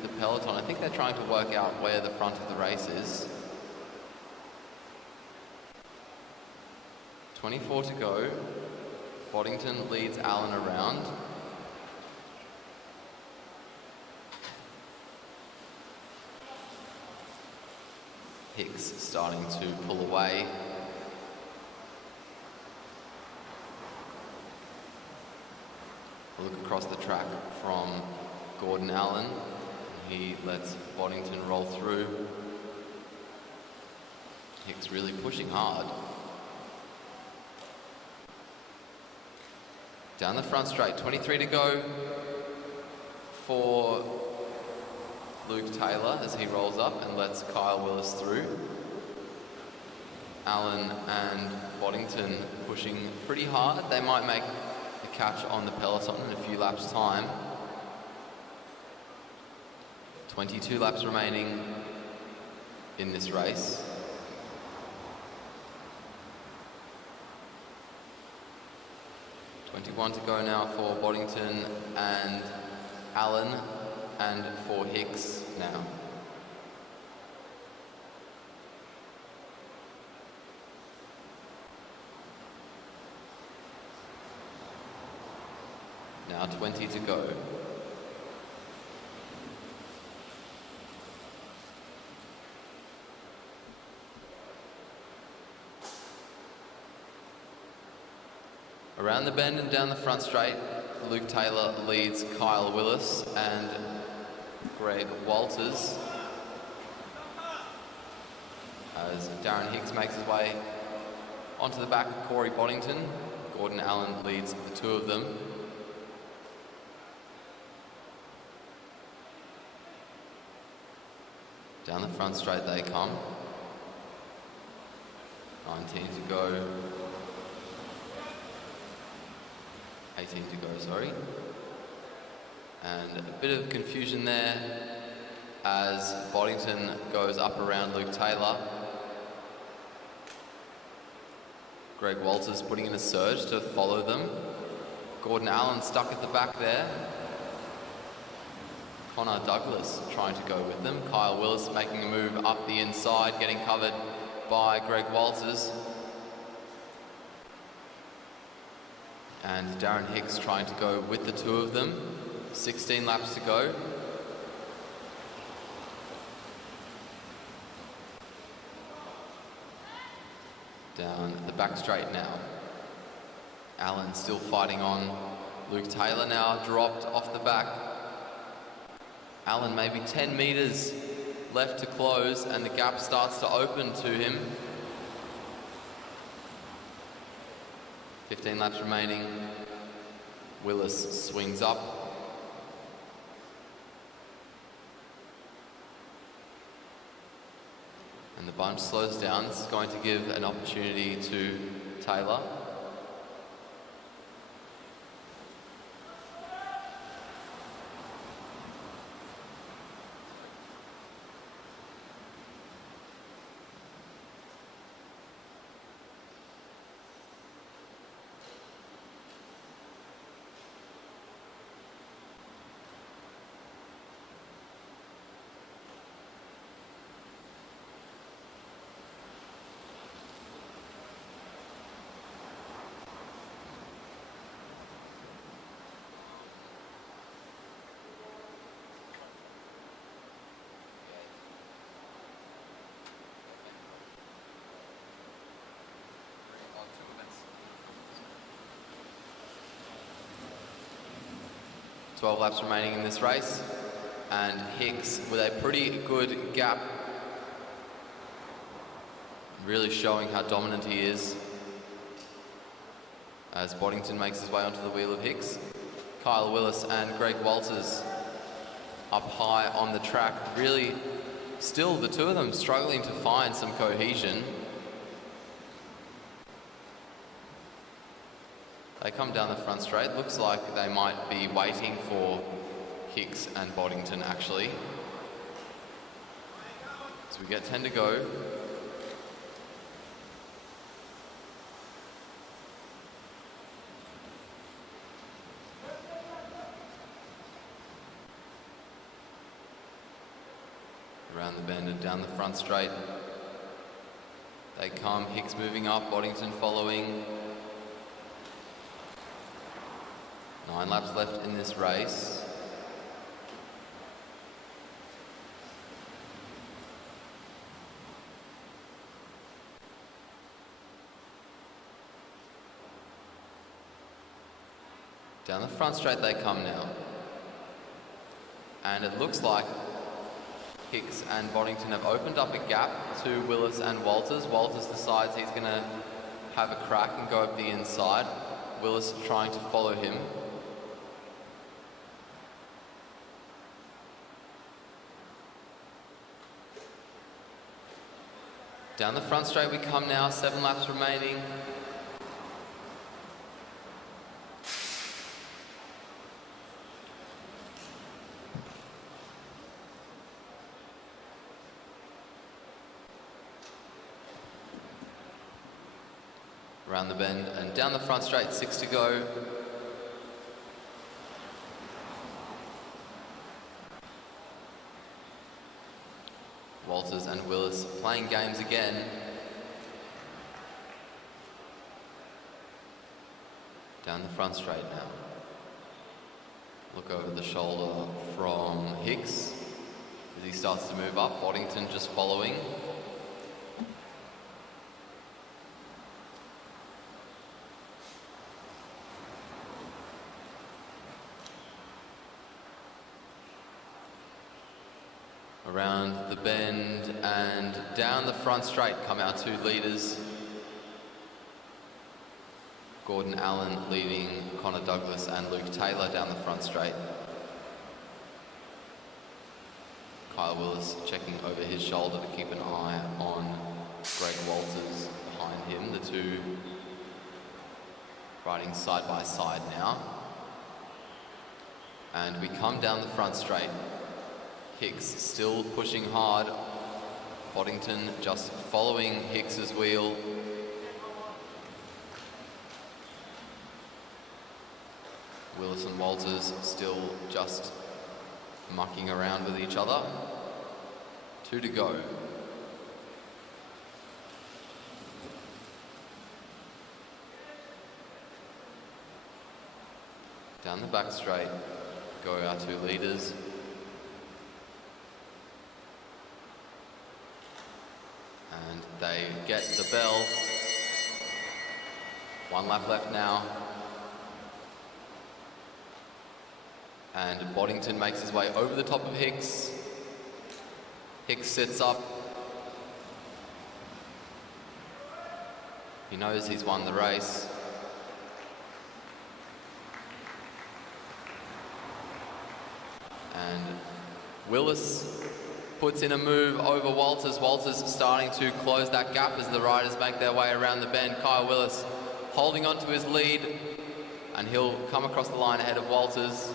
the peloton. I think they're trying to work out where the front of the race is. 24 to go. Boddington leads Allen around. Hicks starting to pull away. Look across the track from Gordon Allen. He lets Boddington roll through. Hicks really pushing hard. Down the front straight, 23 to go for Luke Taylor as he rolls up and lets Kyle Willis through. Allen and Boddington pushing pretty hard. They might make a catch on the peloton in a few laps' time. 22 laps remaining in this race. .21 to go now for Boddington and Allen, and for Hicks now. Now 20 to go. Around the bend and down the front straight, Luke Taylor leads Kyle Willis and Greg Walters as Darren Hicks makes his way onto the back of Corey Boddington. Gordon Allen leads the two of them. Down the front straight they come. 19 to go. 18 to go, sorry. And a bit of confusion there as Boddington goes up around Luke Taylor. Greg Walters putting in a surge to follow them. Gordon Allen stuck at the back there. Connor Douglas trying to go with them. Kyle Willis making a move up the inside, getting covered by Greg Walters. And Darren Hicks trying to go with the two of them. 16 laps to go. Down the back straight now. Allen still fighting on. Luke Taylor now dropped off the back. Allen maybe 10 metres left to close and the gap starts to open to him. 15 laps remaining. Willis swings up. And the bunch slows down. This is going to give an opportunity to Taylor. .12 laps remaining in this race, and Hicks with a pretty good gap, really showing how dominant he is as Boddington makes his way onto the wheel of Hicks. Kyle Willis and Greg Walters up high on the track, really still the two of them struggling to find some cohesion. They come down the front straight. Looks like they might be waiting for Hicks and Boddington, actually. So we get 10 to go. Around the bend and down the front straight. They come, Hicks moving up, Boddington following. 9 laps left in this race. Down the front straight they come now. And it looks like Hicks and Boddington have opened up a gap to Willis and Walters. Walters decides he's going to have a crack and go up the inside. Willis trying to follow him. Down the front straight we come now, 7 laps remaining. Around the bend and down the front straight, 6 to go. Walters and Willis playing games again. Down the front straight now. Look over the shoulder from Hicks as he starts to move up. Boddington just following. Around the bend and down the front straight come our two leaders. Gordon Allen leading Connor Douglas and Luke Taylor down the front straight. Kyle Willis checking over his shoulder to keep an eye on Greg Walters behind him. The two riding side by side now. And we come down the front straight. Hicks still pushing hard. Boddington just following Hicks's wheel. Willis and Walters still just mucking around with each other. 2 to go. Down the back straight go our two leaders. And they get the bell. 1 lap left now. And Boddington makes his way over the top of Hicks. Hicks sits up. He knows he's won the race. And Willis puts in a move over Walters. Walters starting to close that gap as the riders make their way around the bend. Kyle Willis holding on to his lead, and he'll come across the line ahead of Walters.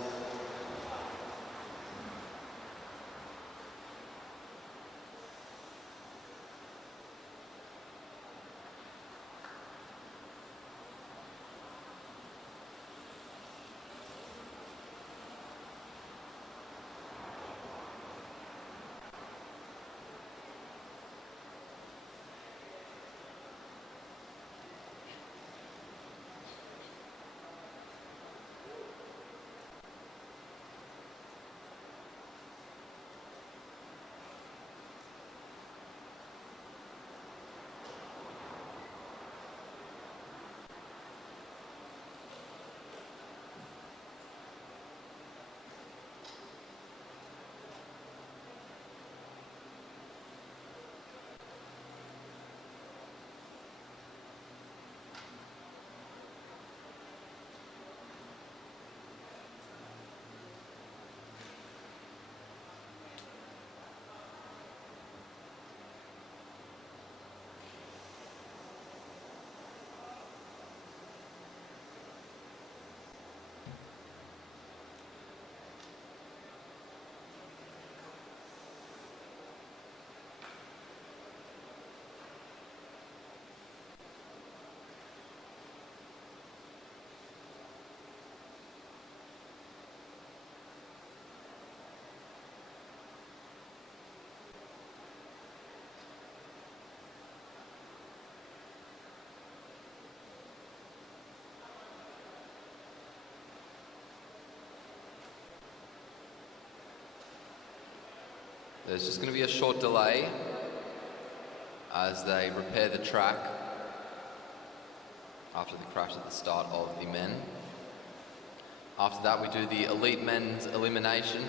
There's just going to be a short delay as they repair the track after the crash at the start of the men. After that, we do the elite men's elimination.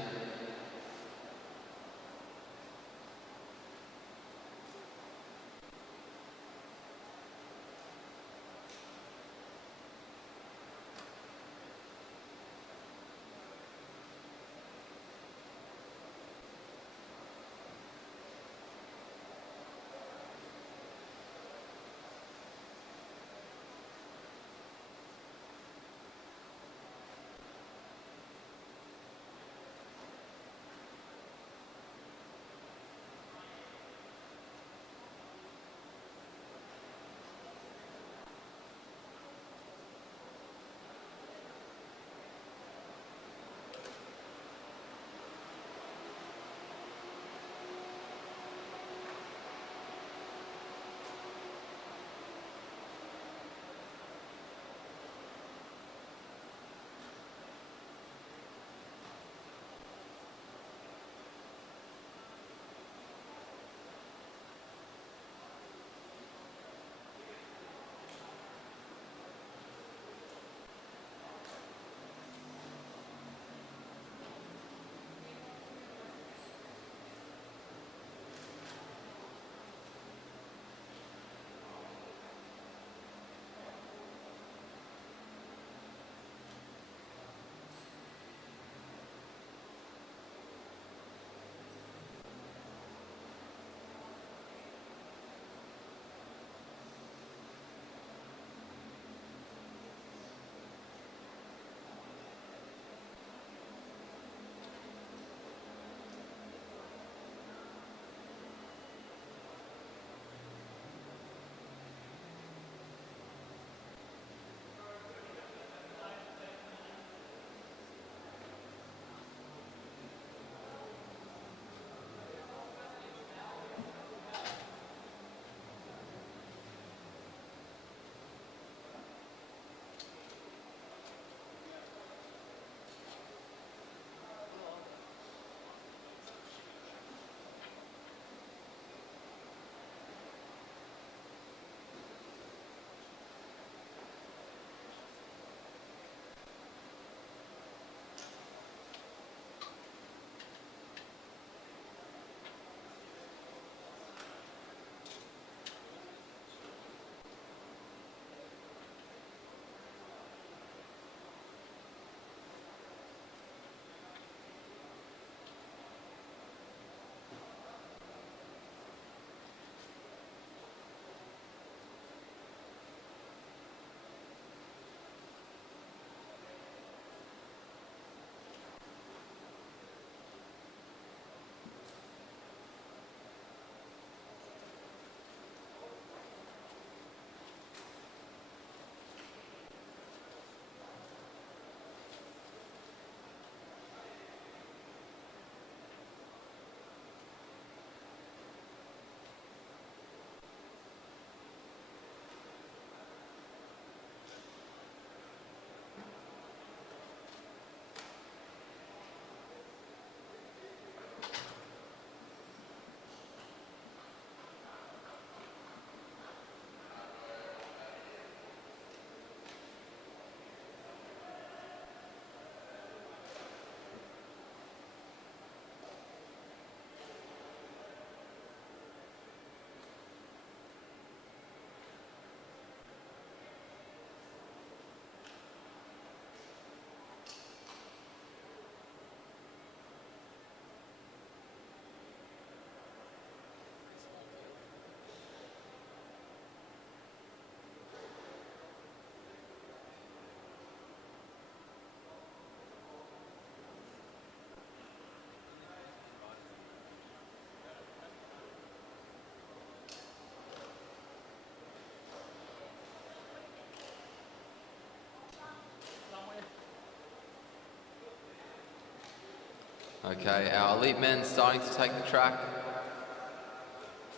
Okay, our elite men starting to take the track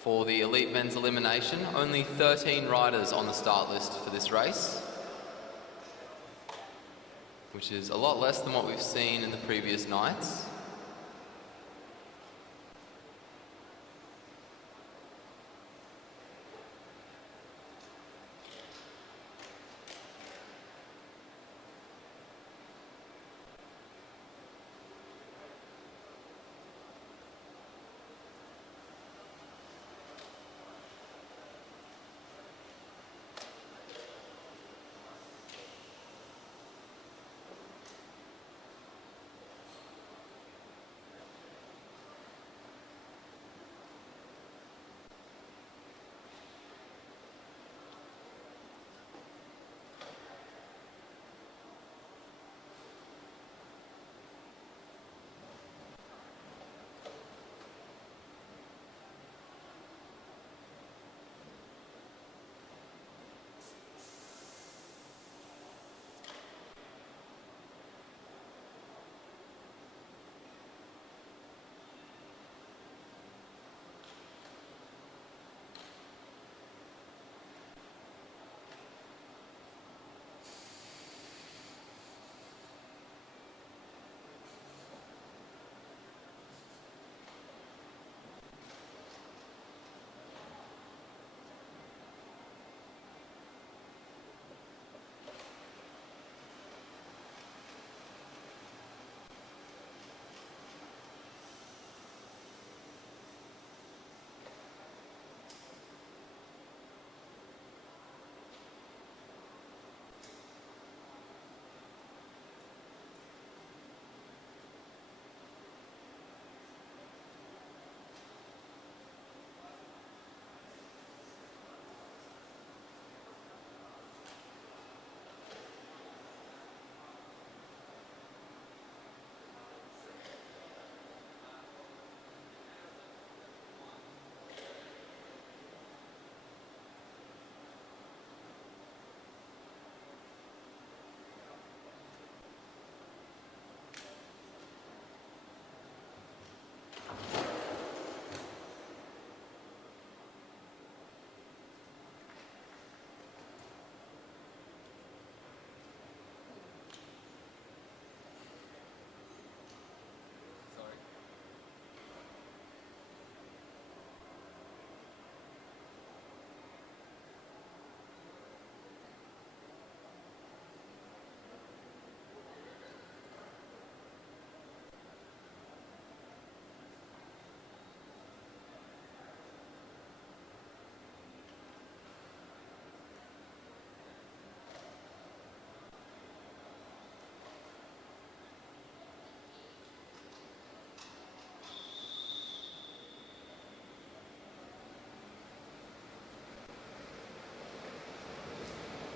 for the elite men's elimination. Only 13 riders on the start list for this race, which is a lot less than what we've seen in the previous nights.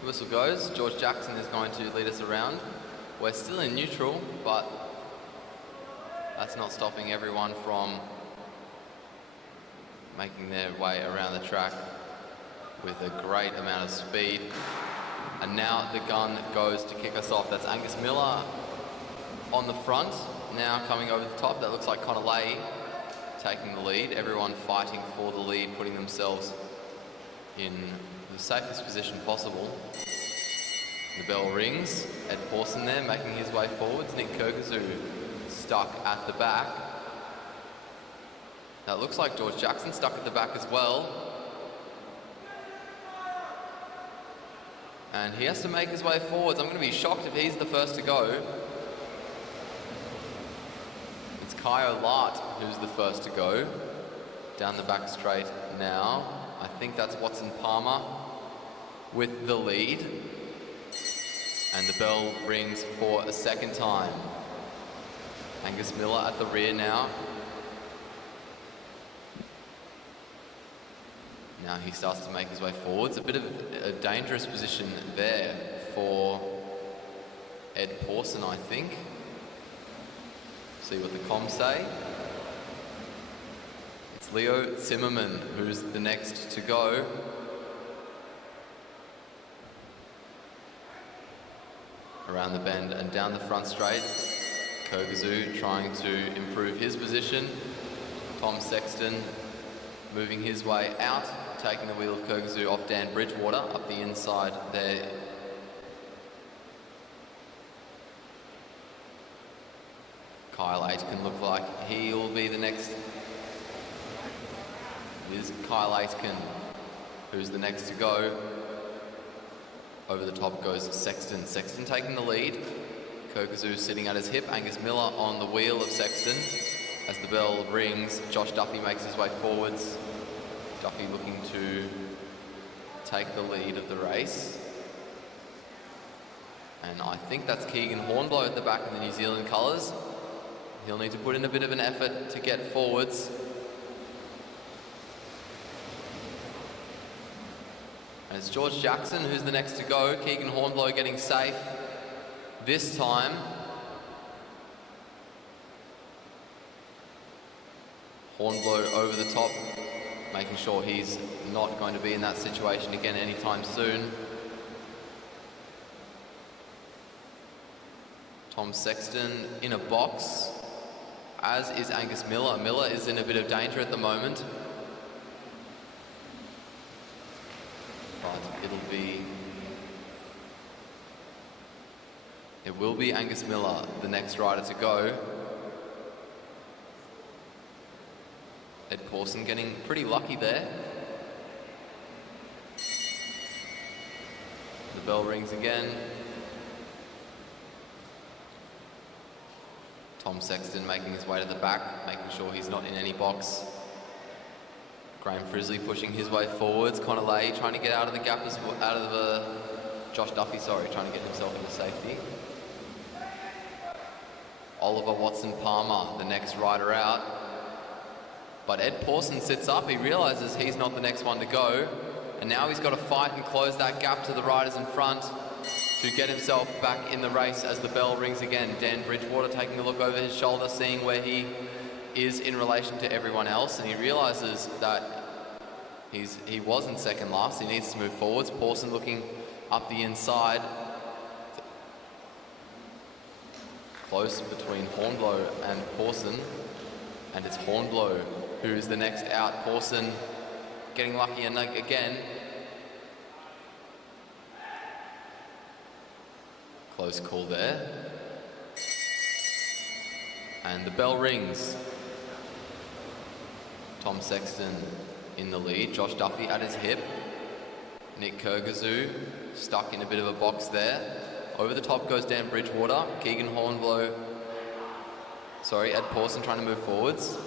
The whistle goes. George Jackson is going to lead us around. We're still in neutral, but that's not stopping everyone from making their way around the track with a great amount of speed. And now the gun goes to kick us off. That's Angus Miller on the front. Now coming over the top, that looks like Connor Lay taking the lead. Everyone fighting for the lead, putting themselves in the safest position possible. The bell rings. Ed Pawson there making his way forwards. Nick Kirkazoo stuck at the back. Now it looks like George Jackson stuck at the back as well. And he has to make his way forwards. I'm going to be shocked if he's the first to go. It's Kyle Lart who's the first to go. Down the back straight now. I think that's Watson Palmer with the lead. And the bell rings for a second time. Angus Miller at the rear now. Now he starts to make his way forwards. A bit of a dangerous position there for Ed Pawson, I think. See what the comms say. It's Leo Zimmerman who's the next to go. Around the bend and down the front straight. Kogazu trying to improve his position. Tom Sexton moving his way out, taking the wheel of Kogazu off Dan Bridgewater up the inside there. Kyle Aitken look like he will be the next. It is Kyle Aitken who's the next to go. Over the top goes Sexton. Sexton taking the lead. Kogazu sitting at his hip. Angus Miller on the wheel of Sexton. As the bell rings, Josh Duffy makes his way forwards. Duffy looking to take the lead of the race. And I think that's Keegan Hornblow at the back in the New Zealand colours. He'll need to put in a bit of an effort to get forwards. And it's George Jackson who's the next to go. Keegan Hornblow getting safe this time. Hornblow over the top, making sure he's not going to be in that situation again anytime soon. Tom Sexton in a box, as is Angus Miller. Miller is in a bit of danger at the moment. But it will be Angus Miller, the next rider to go. Ed Pawson getting pretty lucky there. The bell rings again. Tom Sexton making his way to the back, making sure he's not in any box. Graham Frisley pushing his way forwards. Connor Lay trying to get out of the gap, Josh Duffy, sorry, trying to get himself into safety. Oliver Watson-Palmer, the next rider out. But Ed Pawson sits up. He realises he's not the next one to go. And now he's got to fight and close that gap to the riders in front to get himself back in the race as the bell rings again. Dan Bridgewater taking a look over his shoulder, seeing where he is in relation to everyone else. And he realises that he wasn't second last. He needs to move forwards. Pawson looking up the inside. Close between Hornblow and Pawson. And it's Hornblow who's the next out. Pawson getting lucky again. Close call there. And the bell rings. Tom Sexton in the lead. Josh Duffy at his hip. Nick Kogazu stuck in a bit of a box there. Over the top goes Dan Bridgewater. Keegan Hornblow. Sorry, Ed Pawson trying to move forwards.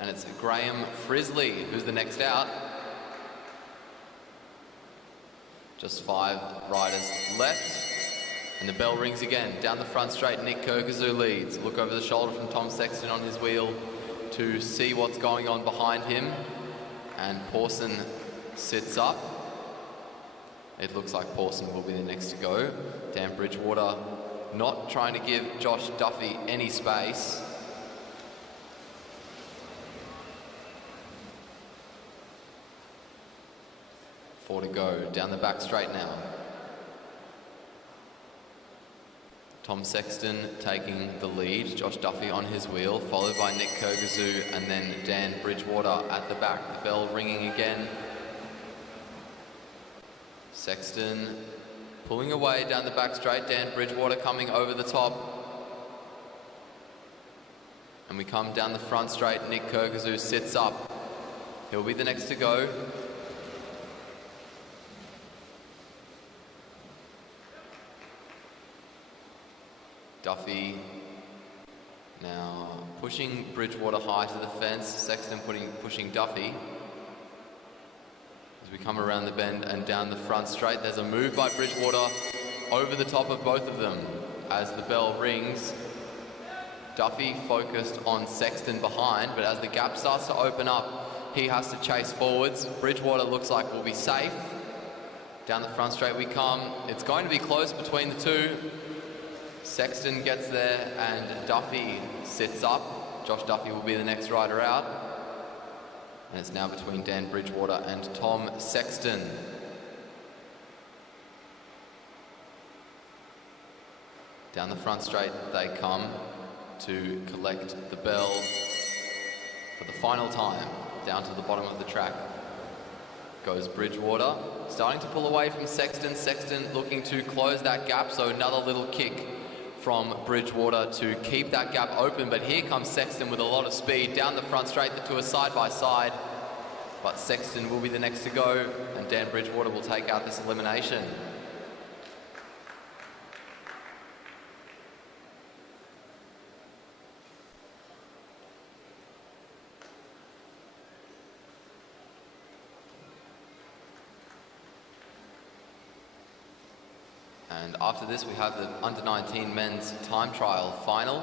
And it's Graham Frisley who's the next out. Just 5 riders left. And the bell rings again. Down the front straight, Nick Kogazu leads. Look over the shoulder from Tom Sexton on his wheel to see what's going on behind him. And Pawson sits up. It looks like Pawson will be the next to go. Dan Bridgewater not trying to give Josh Duffy any space. Four to go. Down the back straight now. Tom Sexton taking the lead. Josh Duffy on his wheel, followed by Nick Kogazu and then Dan Bridgewater at the back. The bell ringing again. Sexton pulling away down the back straight. Dan Bridgewater coming over the top. And we come down the front straight. Nick Kogazu sits up. He'll be the next to go. Duffy now pushing Bridgewater high to the fence. Sexton pushing Duffy. As we come around the bend and down the front straight, there's a move by Bridgewater over the top of both of them. As the bell rings, Duffy focused on Sexton behind, but as the gap starts to open up, he has to chase forwards. Bridgewater looks like we'll be safe. Down the front straight we come. It's going to be close between the two. Sexton gets there and Duffy sits up. Josh Duffy will be the next rider out. And it's now between Dan Bridgewater and Tom Sexton. Down the front straight they come to collect the bell for the final time. Down to the bottom of the track goes Bridgewater, starting to pull away from Sexton. Sexton looking to close that gap, so another little kick from Bridgewater to keep that gap open. But here comes Sexton with a lot of speed down the front straight. The two are side by side, but Sexton will be the next to go, and Dan Bridgewater will take out this elimination. And after this, we have the under-19 men's time trial final.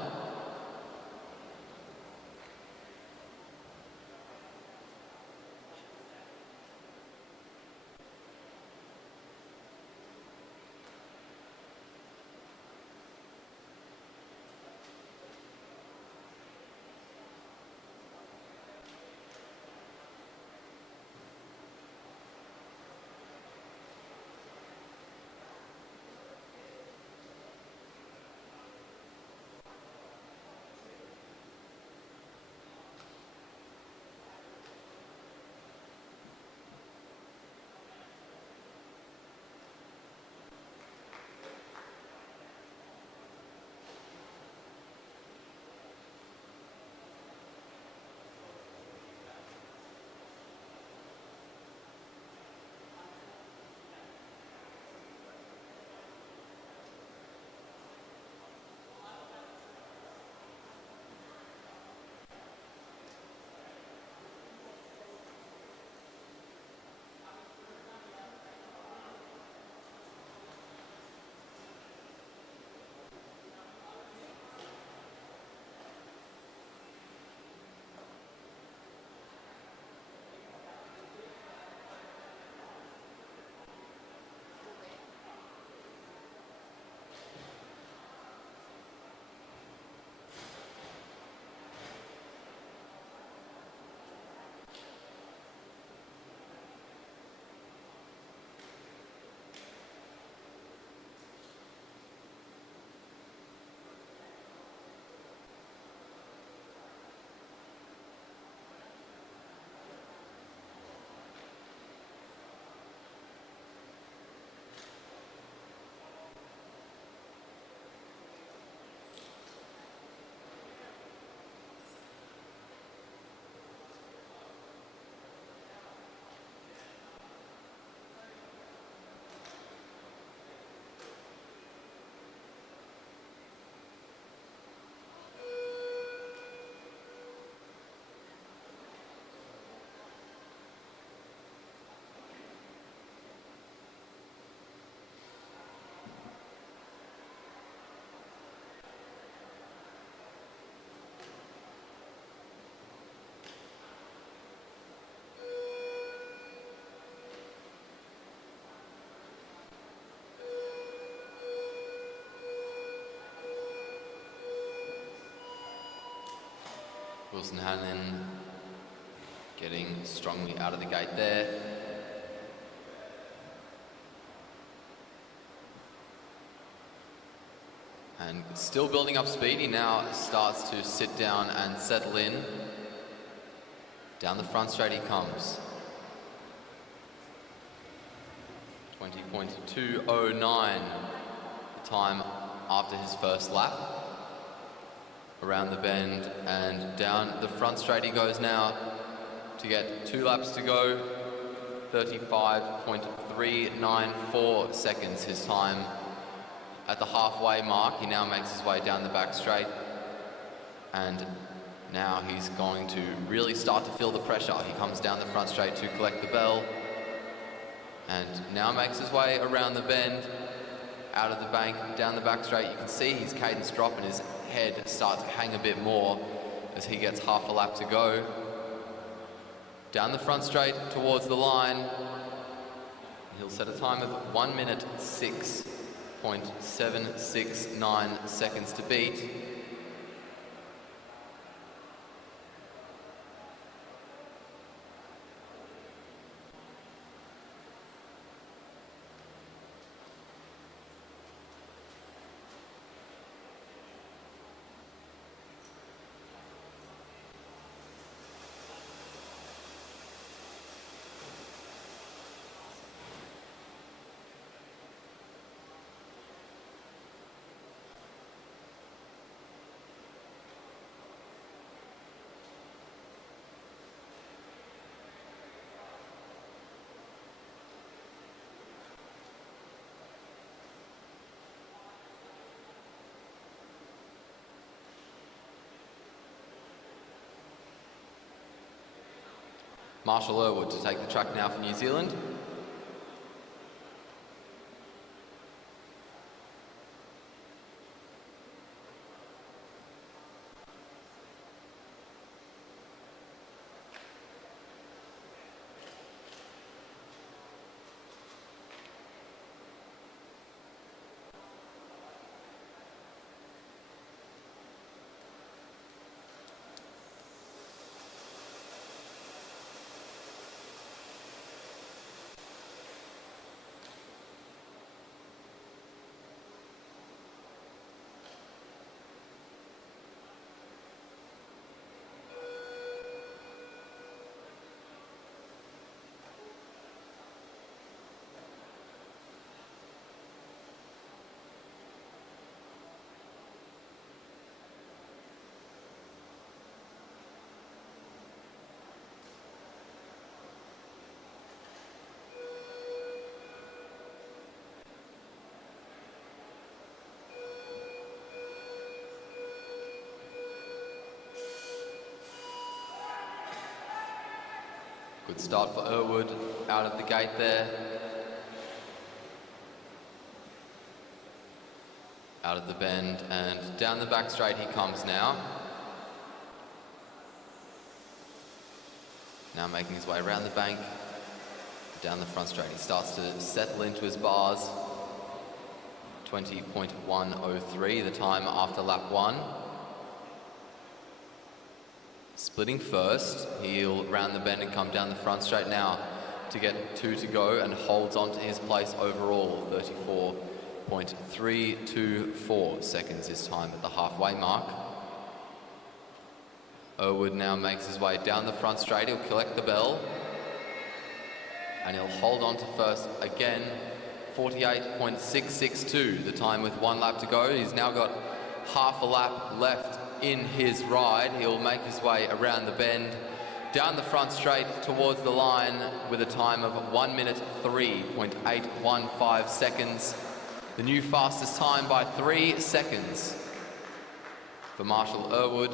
Wilson Hannon getting strongly out of the gate there. And still building up speed, he now starts to sit down and settle in. Down the front straight he comes. 20.209, the time after his first lap. Around the bend and down the front straight he goes now to get 2 laps to go. 35.394 seconds his time. At the halfway mark, he now makes his way down the back straight, and now he's going to really start to feel the pressure. He comes down the front straight to collect the bell, and now makes his way around the bend, out of the bank, down the back straight. You can see his cadence drop and his head starts to hang a bit more as he gets half a lap to go. Down the front straight towards the line. He'll set a time of 1 minute 6.769 seconds to beat. Marshall Irwood to take the track now for New Zealand. Good start for Irwood out of the gate there. Out of the bend and down the back straight he comes now. Now making his way around the bank, down the front straight. He starts to settle into his bars. 20.103, the time after lap 1. Splitting first, he'll round the bend and come down the front straight now to get 2 to go and holds on to his place overall. 34.324 seconds his time at the halfway mark. Irwood now makes his way down the front straight. He'll collect the bell and he'll hold on to first again. 48.662, the time with 1 lap to go. He's now got half a lap left in his ride. He'll make his way around the bend, down the front straight towards the line with a time of 1 minute 3.815 seconds. The new fastest time by 3 seconds for Marshall Irwood.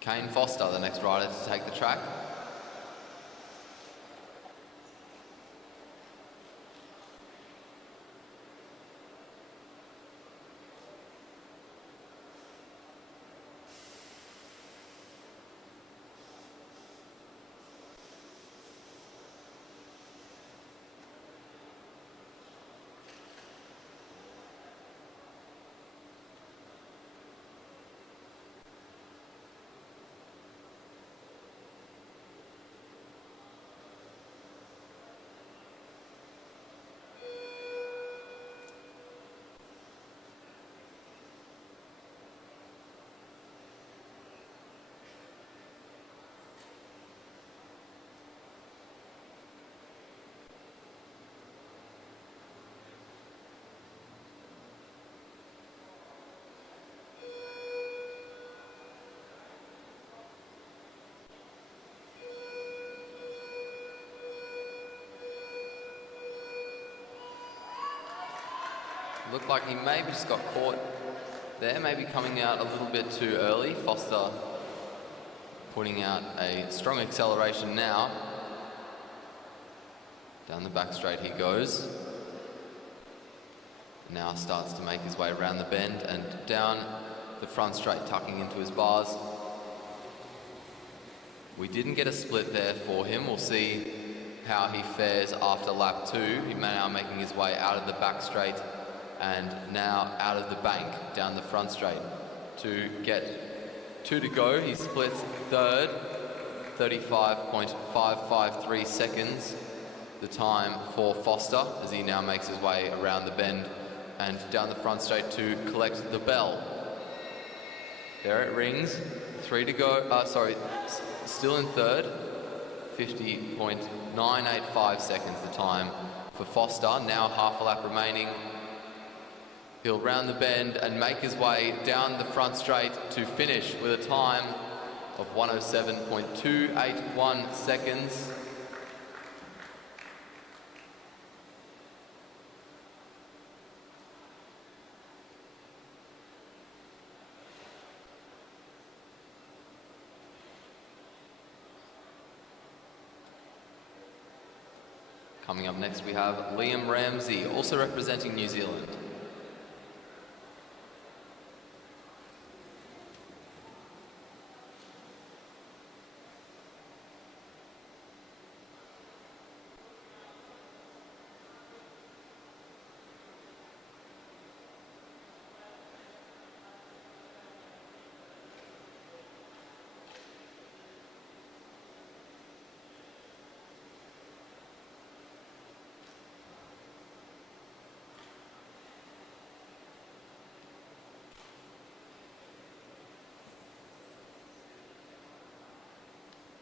Kane Foster, the next rider to take the track. Looked like he maybe just got caught there, maybe coming out a little bit too early. Foster putting out a strong acceleration now. Down the back straight he goes. Now starts to make his way around the bend and down the front straight, tucking into his bars. We didn't get a split there for him. We'll see how he fares after lap 2. He's now making his way out of the back straight and now out of the bank down the front straight to get 2 to go. He splits third, 35.553 seconds, the time for Foster as he now makes his way around the bend and down the front straight to collect the bell. There it rings, 3 to go, still in third, 50.985 seconds the time for Foster, now half a lap remaining. He'll round the bend and make his way down the front straight to finish with a time of 107.281 seconds. Coming up next, we have Liam Ramsey, also representing New Zealand.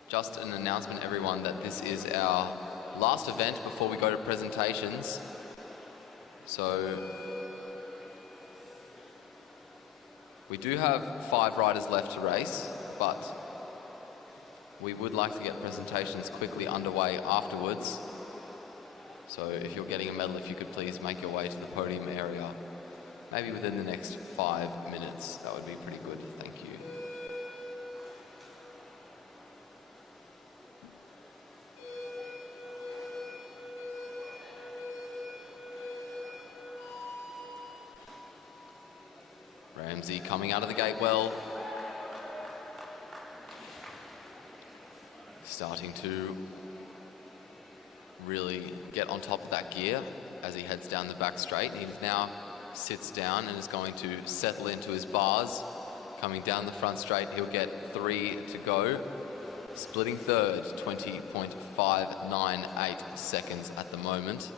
Just an announcement, everyone, that this is our last event before we go to presentations. So we do have 5 riders left to race, but we would like to get presentations quickly underway afterwards. So if you're getting a medal, if you could please make your way to the podium area, maybe within the next 5 minutes, that would be pretty good. Thank you. Ramsey coming out of the gate well. Starting to really get on top of that gear as he heads down the back straight. He now sits down and is going to settle into his bars. Coming down the front straight, he'll get 3 to go. Splitting third, 20.598 seconds at the moment.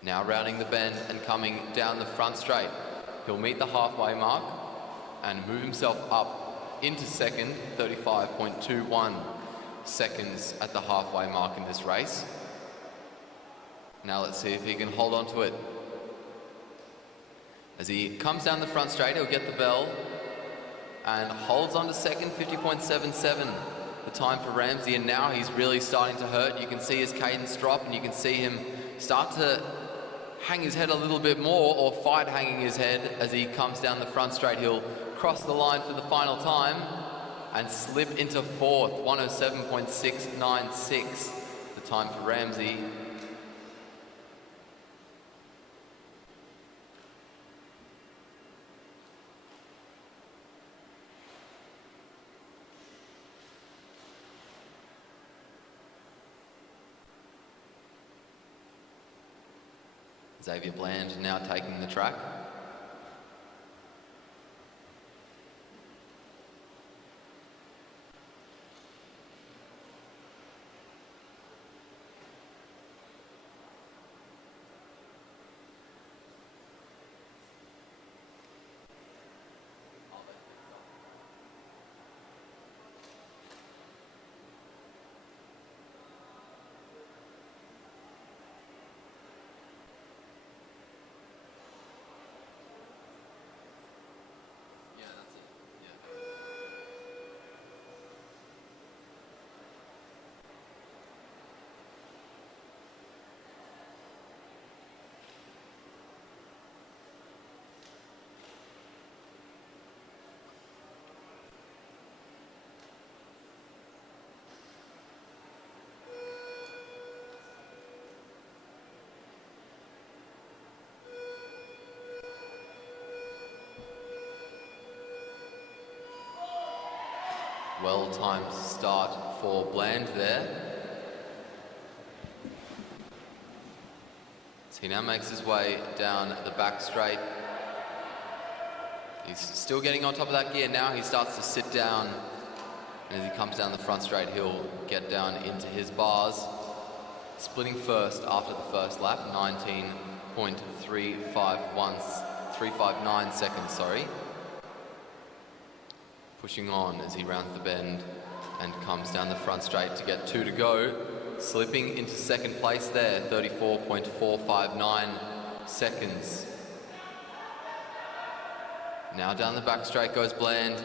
Now rounding the bend and coming down the front straight. He'll meet the halfway mark and move himself up into second, 35.21 seconds at the halfway mark in this race. Now let's see if he can hold on to it. As he comes down the front straight, he'll get the bell and holds on to second, 50.77. The time for Ramsey, and now he's really starting to hurt. You can see his cadence drop, and you can see him start to hang his head a little bit more, or fight hanging his head as he comes down the front straight. He'll cross the line for the final time and slip into fourth, 107.696. The time for Ramsey. Xavier Bland now taking the track. Well-timed start for Bland there. So he now makes his way down the back straight. He's still getting on top of that gear. Now he starts to sit down, and as he comes down the front straight, he'll get down into his bars. Splitting first after the first lap, 359 seconds, sorry. Pushing on as he rounds the bend and comes down the front straight to get 2 to go. Slipping into second place there, 34.459 seconds. Now down the back straight goes Bland.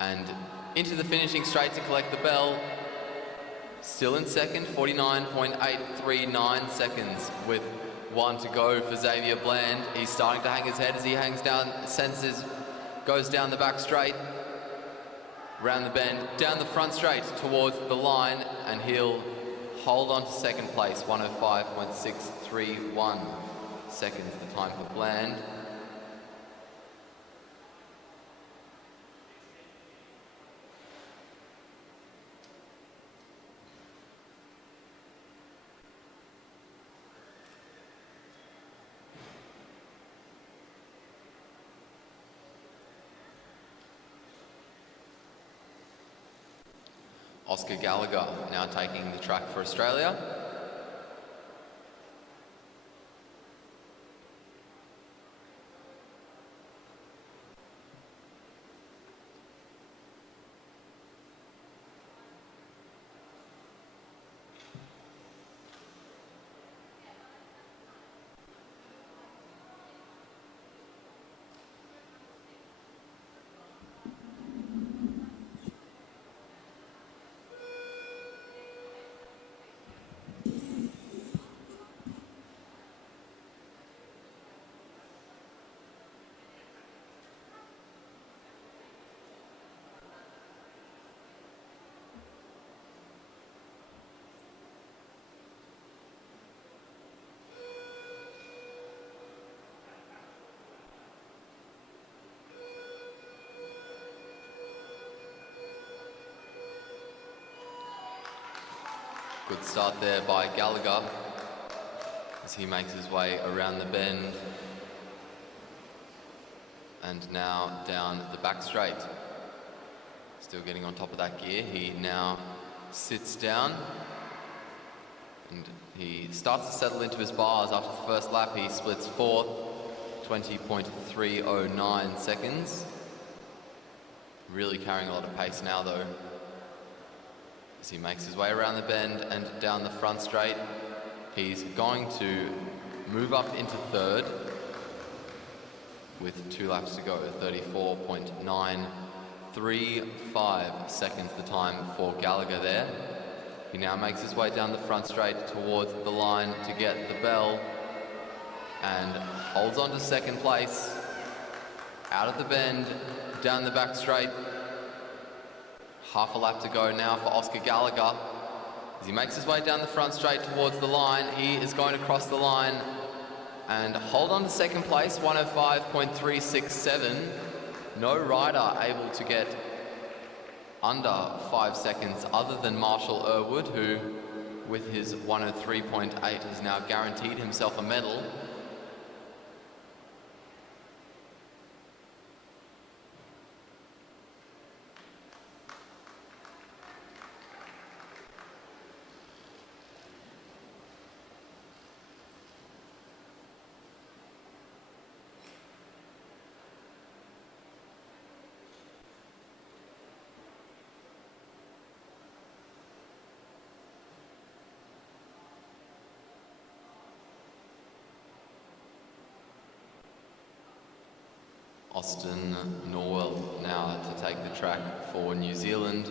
And into the finishing straight to collect the bell. Still in second, 49.839 seconds with 1 to go for Xavier Bland. He's starting to hang his head as he hangs down, goes down the back straight, round the bend, down the front straight towards the line, and he'll hold on to second place, 105.631 seconds the time for Bland. Oscar Gallagher now taking the track for Australia. Good start there by Gallagher as he makes his way around the bend and now down the back straight. Still getting on top of that gear. He now sits down and he starts to settle into his bars. After the first lap, he splits fourth, 20.309 seconds. Really carrying a lot of pace now though, as he makes his way around the bend and down the front straight. He's going to move up into third with 2 laps to go, 34.935 seconds the time for Gallagher there. He now makes his way down the front straight towards the line to get the bell and holds on to second place. Out of the bend, down the back straight. Half a lap to go now for Oscar Gallagher. As he makes his way down the front straight towards the line, he is going to cross the line and hold on to second place, 105.367. No rider able to get under 5 seconds other than Marshall Irwood, who with his 103.8 has now guaranteed himself a medal. Austin Norwell now to take the track for New Zealand.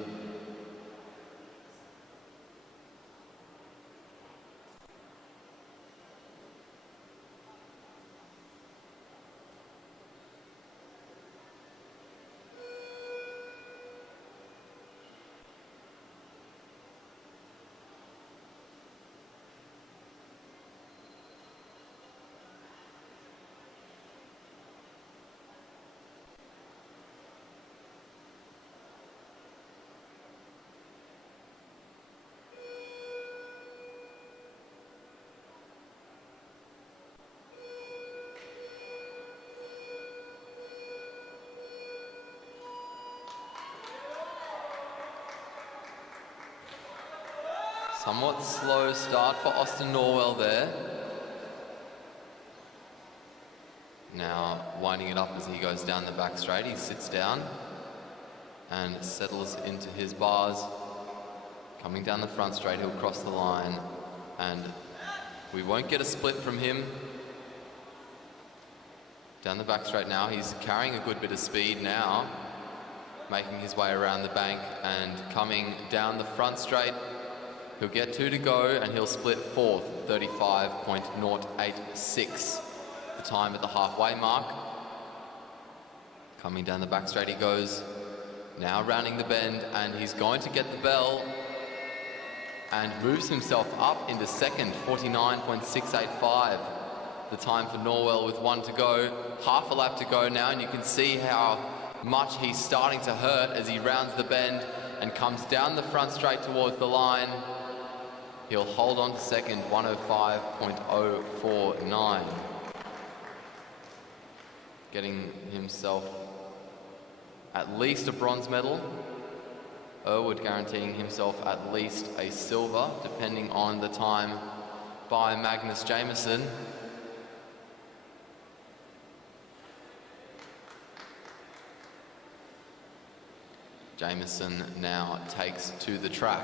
Somewhat slow start for Austin Norwell there. Now winding it up as he goes down the back straight. He sits down and settles into his bars. Coming down the front straight, he'll cross the line and We won't get a split from him. Down the back straight now, he's carrying a good bit of speed now, making his way around the bank and coming down the front straight. He'll get 2 to go and he'll split fourth, 35.086, the time at the halfway mark. Coming down the back straight he goes, now rounding the bend, and he's going to get the bell and moves himself up into second, 49.685. The time for Norwell with 1 to go. Half a lap to go now, and you can see how much he's starting to hurt as he rounds the bend and comes down the front straight towards the line. He'll hold on to second, 105.049. Getting himself at least a bronze medal. Irwood guaranteeing himself at least a silver, depending on the time by Magnus Jameson. Jameson now takes to the track.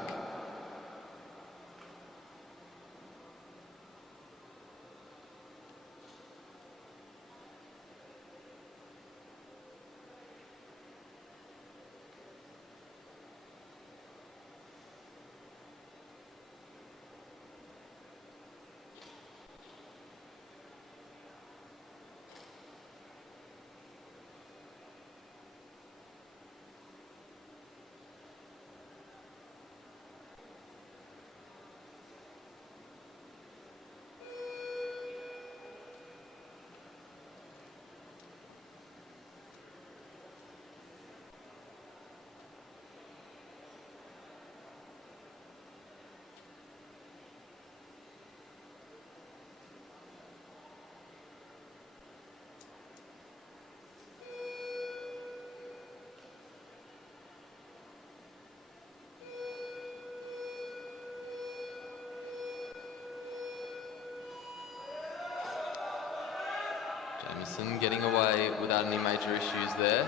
Jameson getting away without any major issues there.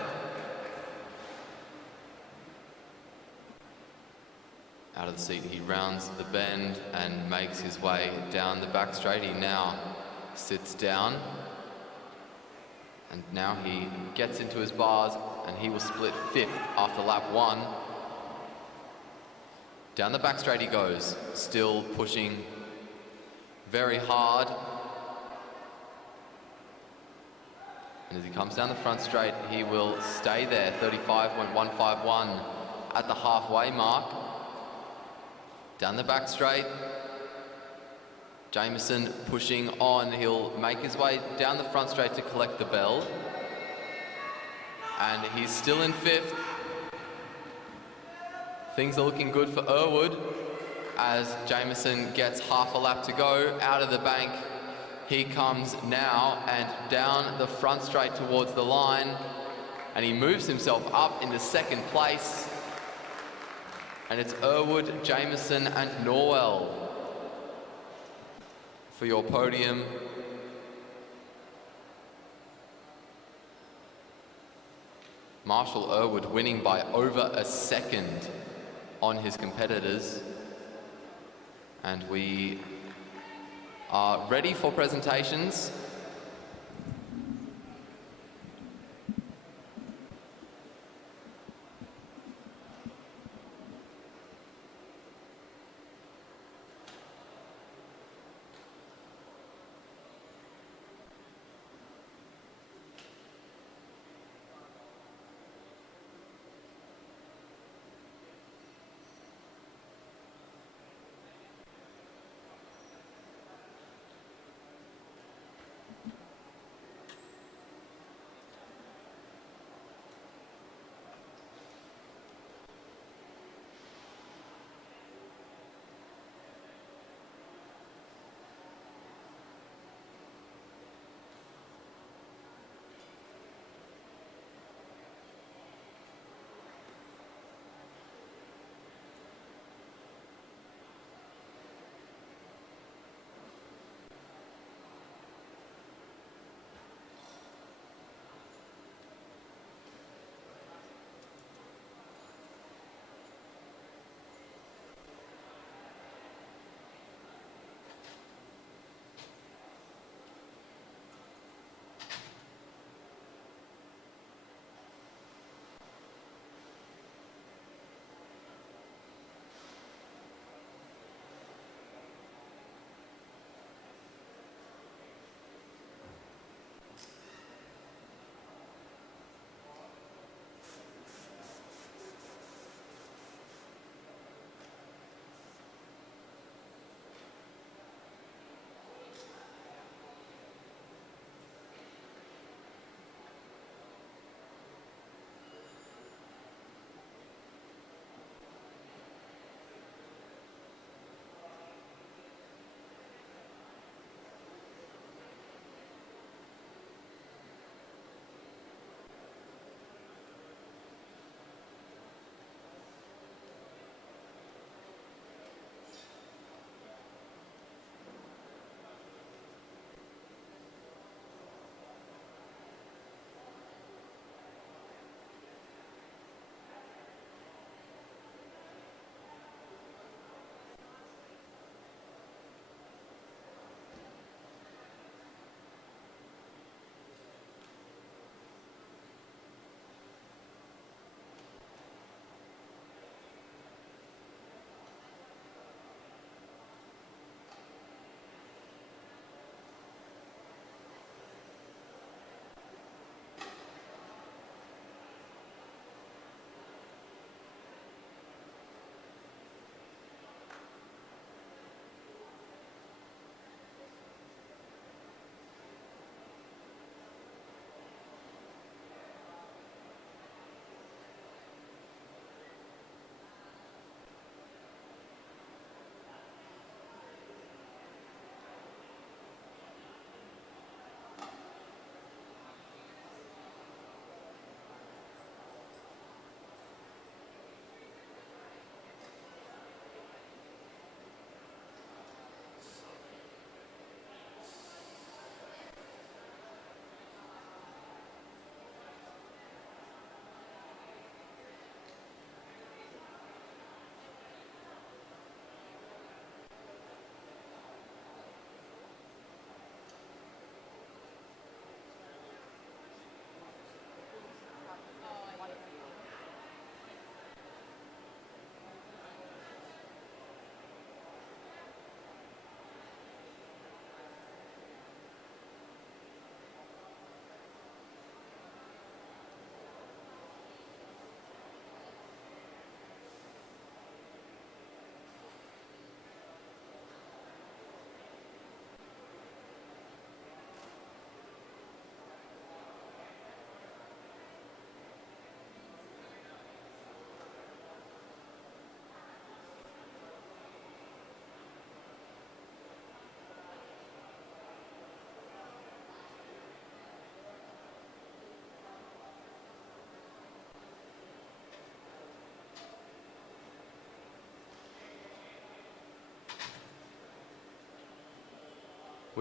Out of the seat, he rounds the bend and makes his way down the back straight. He now sits down, and now he gets into his bars, and he will split fifth after lap 1. Down the back straight he goes, still pushing very hard. And as he comes down the front straight, he will stay there, 35.151 at the halfway mark. Down the back straight, Jameson pushing on. He'll make his way down the front straight to collect the bell. And he's still in fifth. Things are looking good for Irwood as Jameson gets half a lap to go. Out of the bank he comes now and down the front straight towards the line, and he moves himself up into second place. And it's Irwood, Jameson and Norwell for your podium. Marshall Irwood winning by over a second on his competitors. And we are ready for presentations.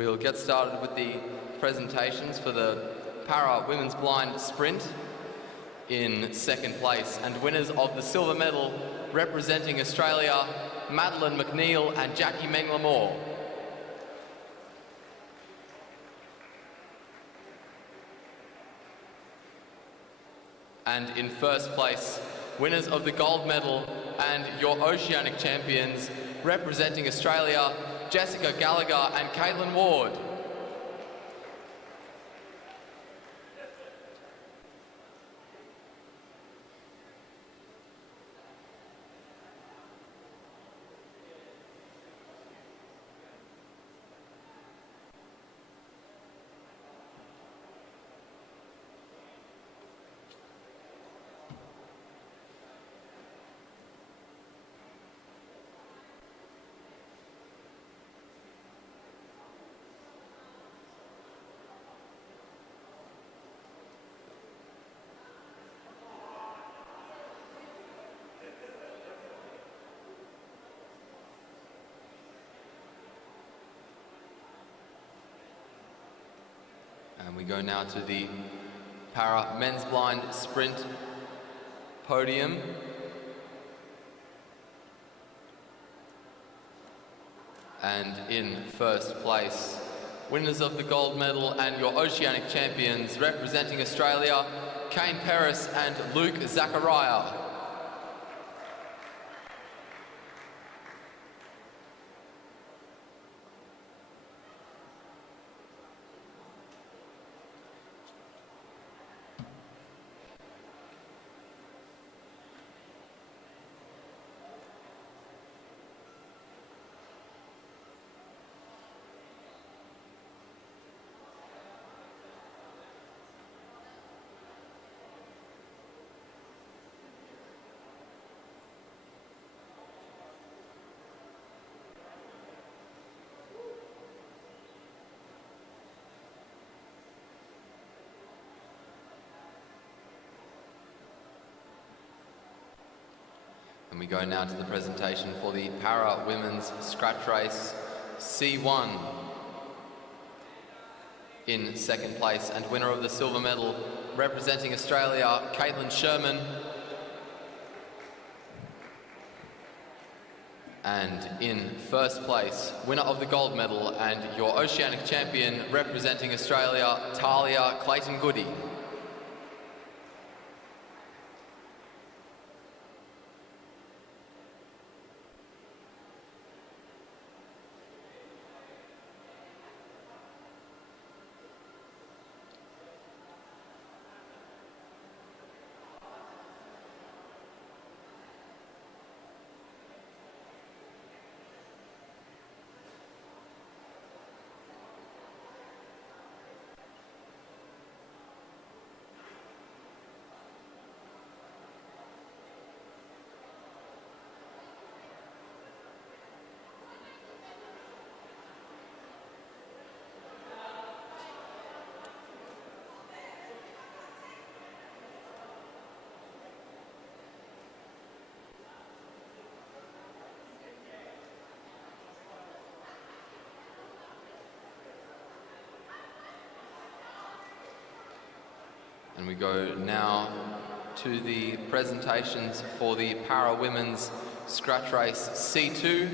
We'll get started with the presentations for the Para Women's Blind Sprint. In second place, and winners of the silver medal representing Australia, Madeline McNeil and Jackie Mengler-Moore. And in first place, winners of the gold medal and your Oceanic champions representing Australia, Jessica Gallagher and Caitlin Ward. And we go now to the Para Men's Blind Sprint podium. And in first place, winners of the gold medal and your Oceanic champions representing Australia, Kane Peris and Luke Zachariah. And we go now to the presentation for the Para Women's Scratch Race C1. In second place and winner of the silver medal representing Australia, Caitlin Sherman. And in first place, winner of the gold medal and your Oceanic champion representing Australia, Talia Clayton-Goody. And we go now to the presentations for the Para Women's Scratch Race C2.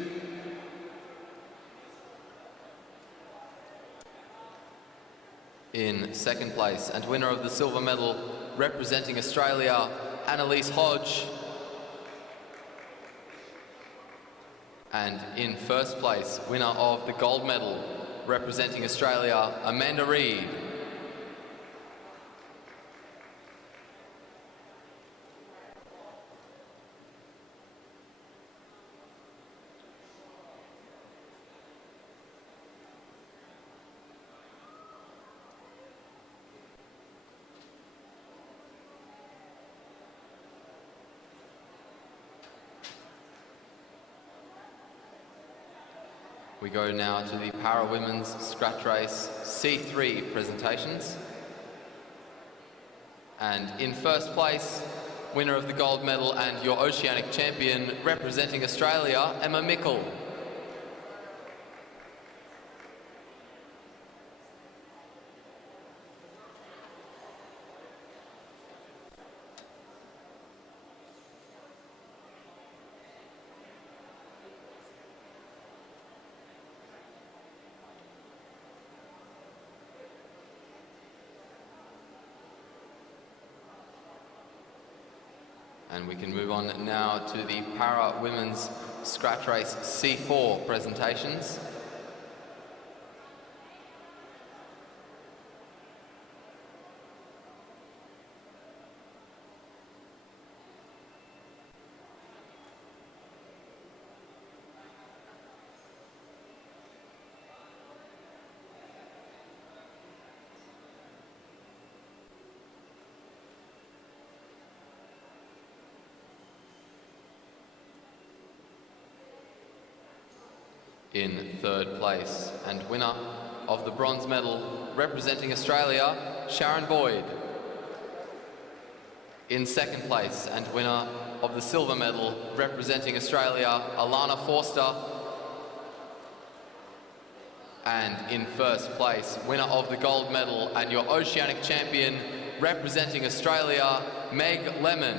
In second place and winner of the silver medal representing Australia, Annalise Hodge. And in first place, winner of the gold medal representing Australia, Amanda Reid. We go now to the Para Women's Scratch Race C3 presentations. And in first place, winner of the gold medal and your Oceanic champion representing Australia, Emma Mickle. And we can move on now to the Para Women's Scratch Race C4 presentations. In third place and winner of the bronze medal representing Australia, Sharon Boyd. In second place and winner of the silver medal representing Australia, Alana Forster. And in first place, winner of the gold medal and your Oceanic champion representing Australia, Meg Lemon.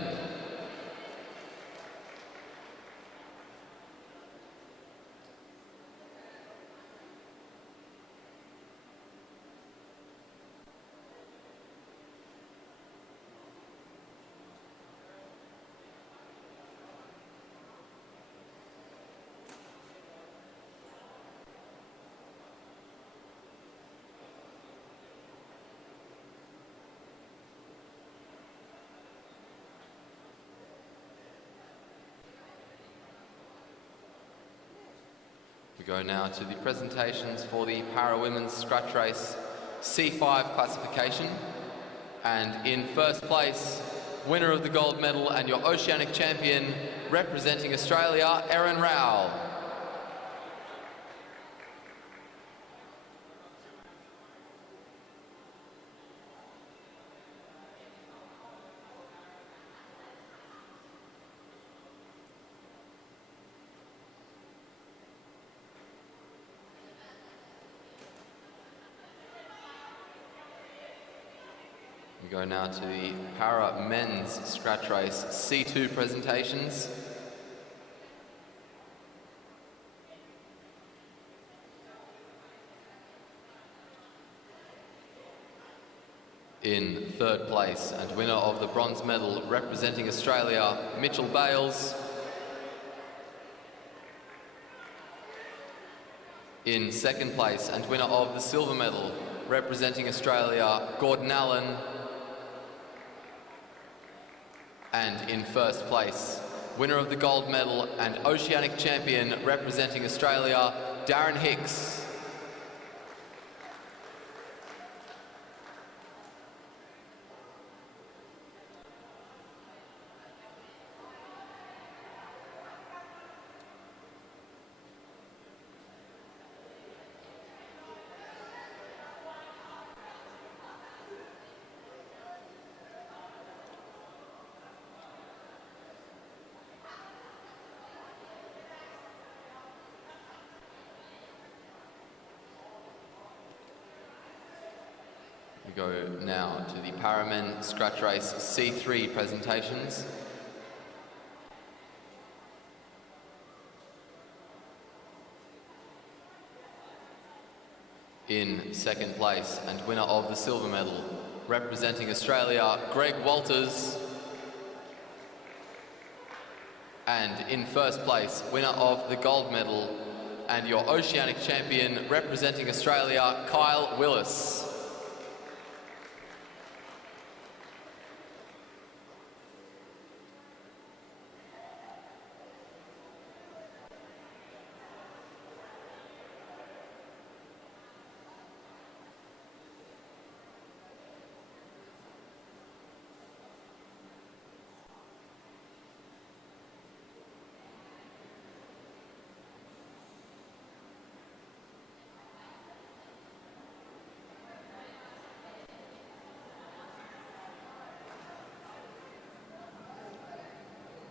We go now to the presentations for the Para Women's Scratch Race C5 classification. And in first place, winner of the gold medal and your Oceanic champion representing Australia, Erin Rowell. We go now to the Para Men's Scratch Race C2 presentations. In third place and winner of the bronze medal representing Australia, Mitchell Bales. In second place and winner of the silver medal representing Australia, Gordon Allen. And in first place, winner of the gold medal and Oceanic champion representing Australia, Darren Hicks. We go now to the Paramen Scratch Race C3 presentations. In second place and winner of the silver medal representing Australia, Greg Walters. And in first place, winner of the gold medal and your Oceanic champion representing Australia, Kyle Willis.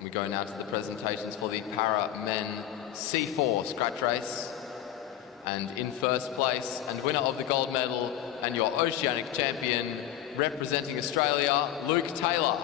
We go now to the presentations for the Para Men C4 Scratch Race. And in first place and winner of the gold medal and your Oceanic champion representing Australia, Luke Taylor.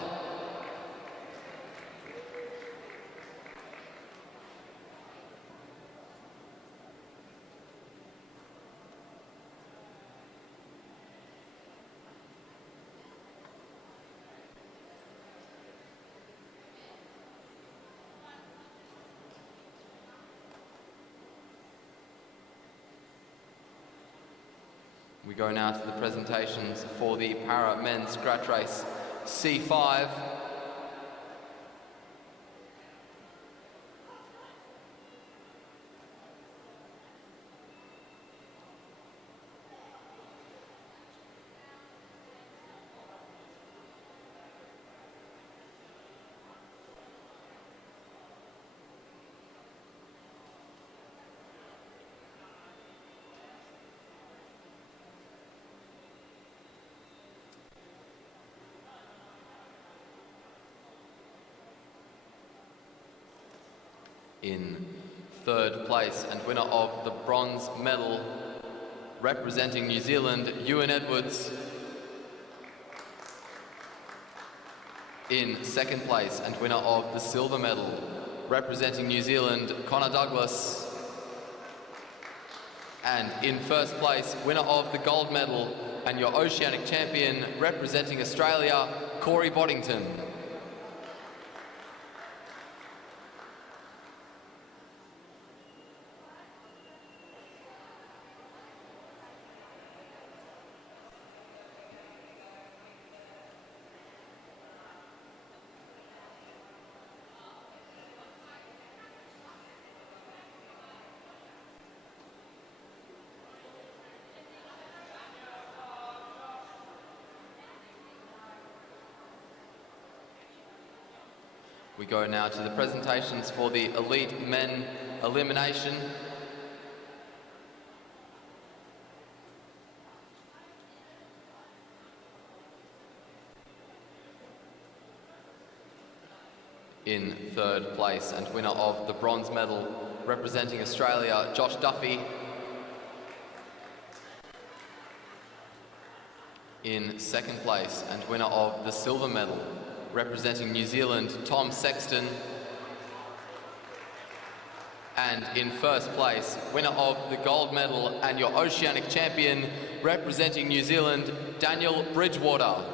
We go now to the presentations for the para men's scratch race C5. In third place and winner of the bronze medal, representing New Zealand, Ewan Edwards. In second place and winner of the silver medal, representing New Zealand, Connor Douglas. And in first place, winner of the gold medal and your Oceanic champion, representing Australia, Corey Boddington. We go now to the presentations for the elite men elimination. In third place and winner of the bronze medal, representing Australia, Josh Duffy. In second place and winner of the silver medal, representing New Zealand, Tom Sexton. And in first place, winner of the gold medal and your Oceanic champion, representing New Zealand, Daniel Bridgewater.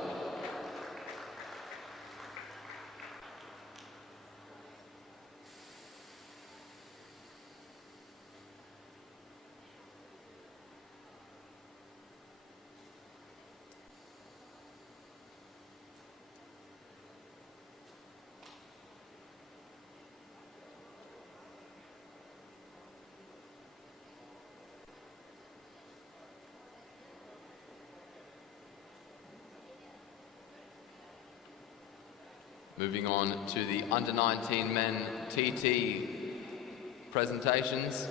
Moving on to the under-19 men TT presentations.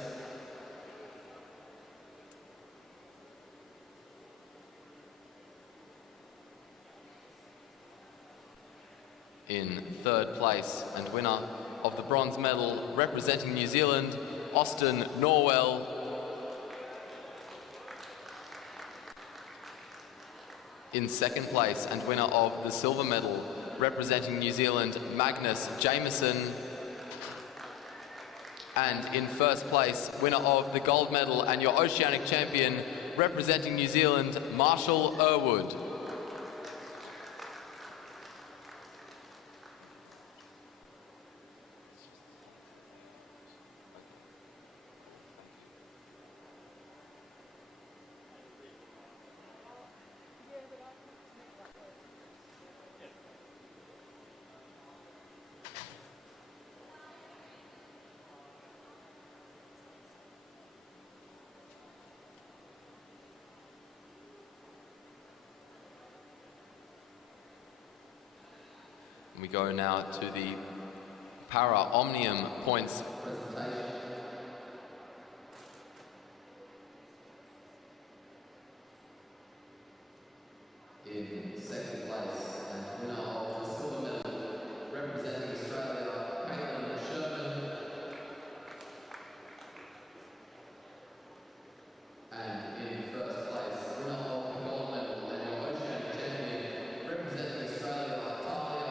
In third place and winner of the bronze medal, representing New Zealand, Austin Norwell. In second place and winner of the silver medal, representing New Zealand, Magnus Jameson. And in first place, winner of the gold medal and your Oceanic champion, representing New Zealand, Marshall Irwood. We go now to the para omnium points presentation. In second place and winner of the silver medal, representing Australia, Caitlin Sherman. And in first place, winner of the gold medal and your Oceanic champion, representing Australia, Talia.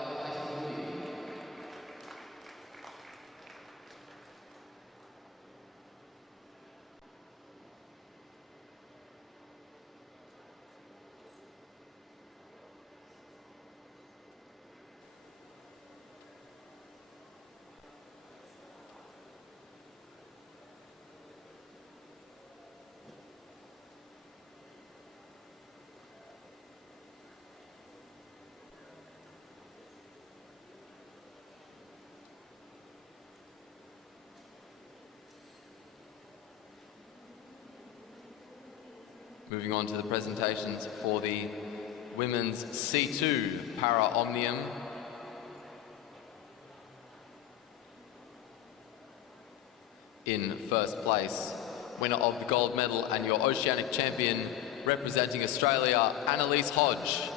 Moving on to the presentations for the women's C2 para omnium. In first place, winner of the gold medal and your Oceanic champion, representing Australia, Annalise Hodge.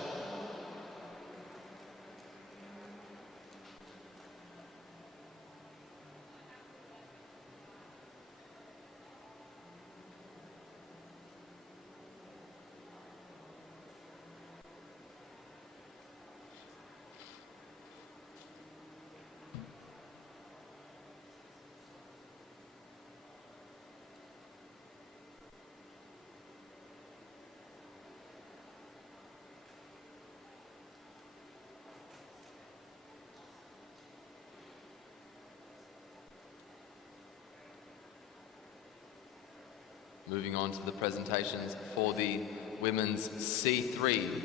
Moving on to the presentations for the women's C3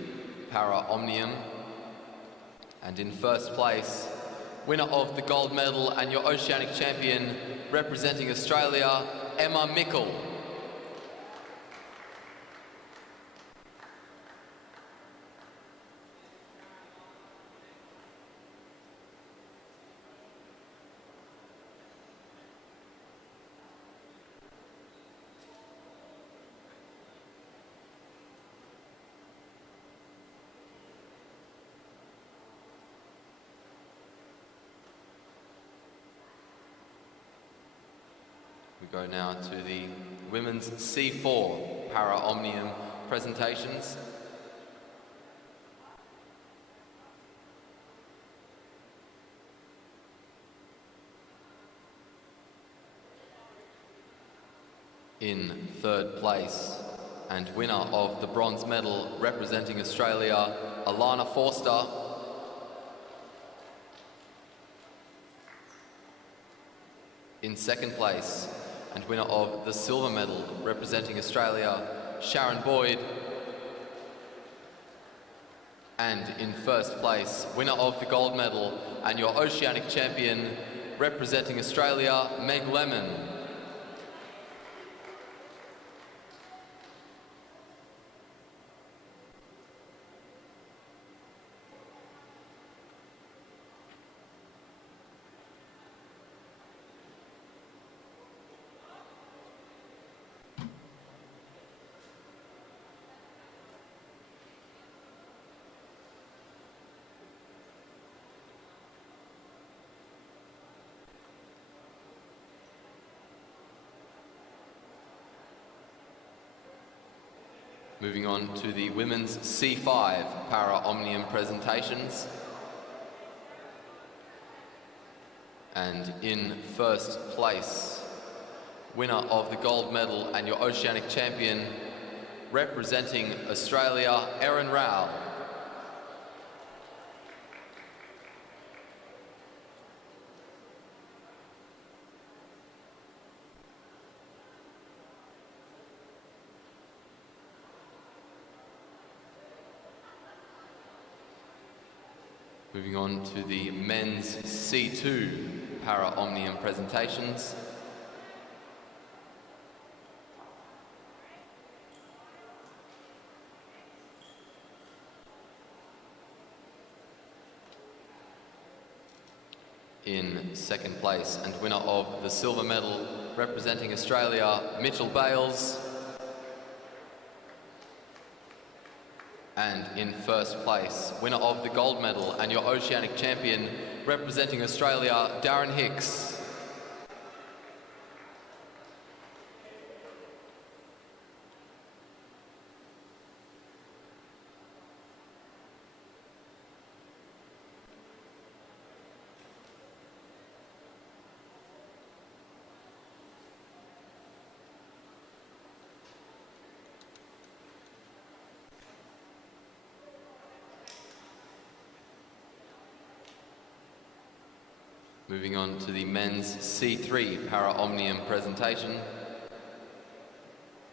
para omnium. And in first place, winner of the gold medal and your Oceanic champion, representing Australia, Emma Mickle. We go now to the women's C4 para omnium presentations. In third place and winner of the bronze medal representing Australia, Alana Forster. In second place and winner of the silver medal representing Australia, Sharon Boyd. And in first place, winner of the gold medal and your Oceanic champion representing Australia, Meg Lemon. Moving on to the women's C5 para omnium presentations. And in first place, winner of the gold medal and your Oceanic champion, representing Australia, Erin Rao. Moving on to the men's C2 para omnium presentations. In second place and winner of the silver medal representing Australia, Mitchell Bales. And in first place, winner of the gold medal and your Oceanic champion representing Australia, Darren Hicks. Moving on to the men's C3 para omnium presentation.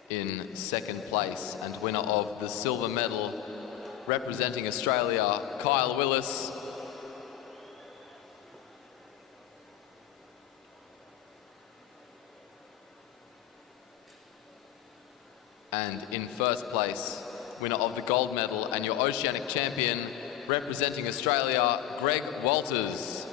In second place and winner of the silver medal representing Australia, Kyle Willis. And in first place, winner of the gold medal and your Oceanic champion, representing Australia, Greg Walters.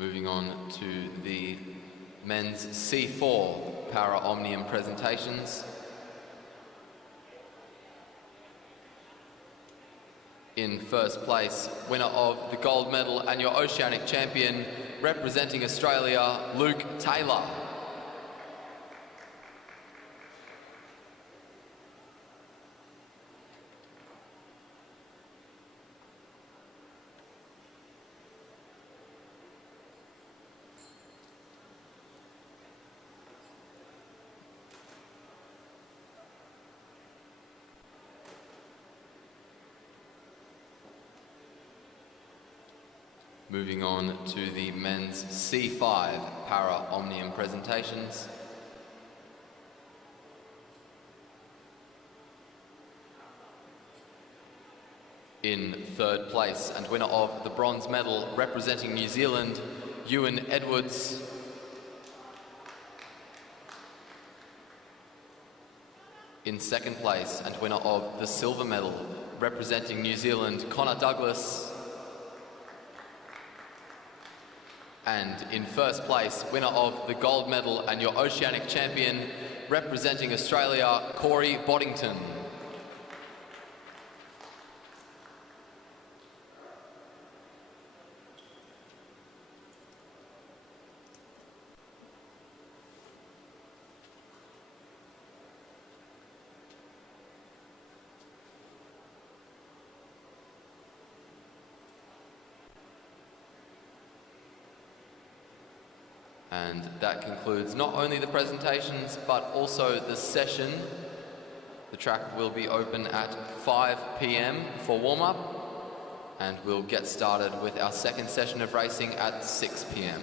Moving on to the men's C4 Para Omnium presentations. In first place, winner of the gold medal and your Oceanic champion, representing Australia, Luke Taylor. Moving on to the men's C5 Para Omnium presentations. In third place and winner of the bronze medal representing New Zealand, Ewan Edwards. In second place and winner of the silver medal representing New Zealand, Connor Douglas. And in first place, winner of the gold medal and your Oceanic champion, representing Australia, Corey Boddington. And that concludes not only the presentations, but also the session. The track will be open at 5 p.m. for warm-up, and we'll get started with our second session of racing at 6 p.m.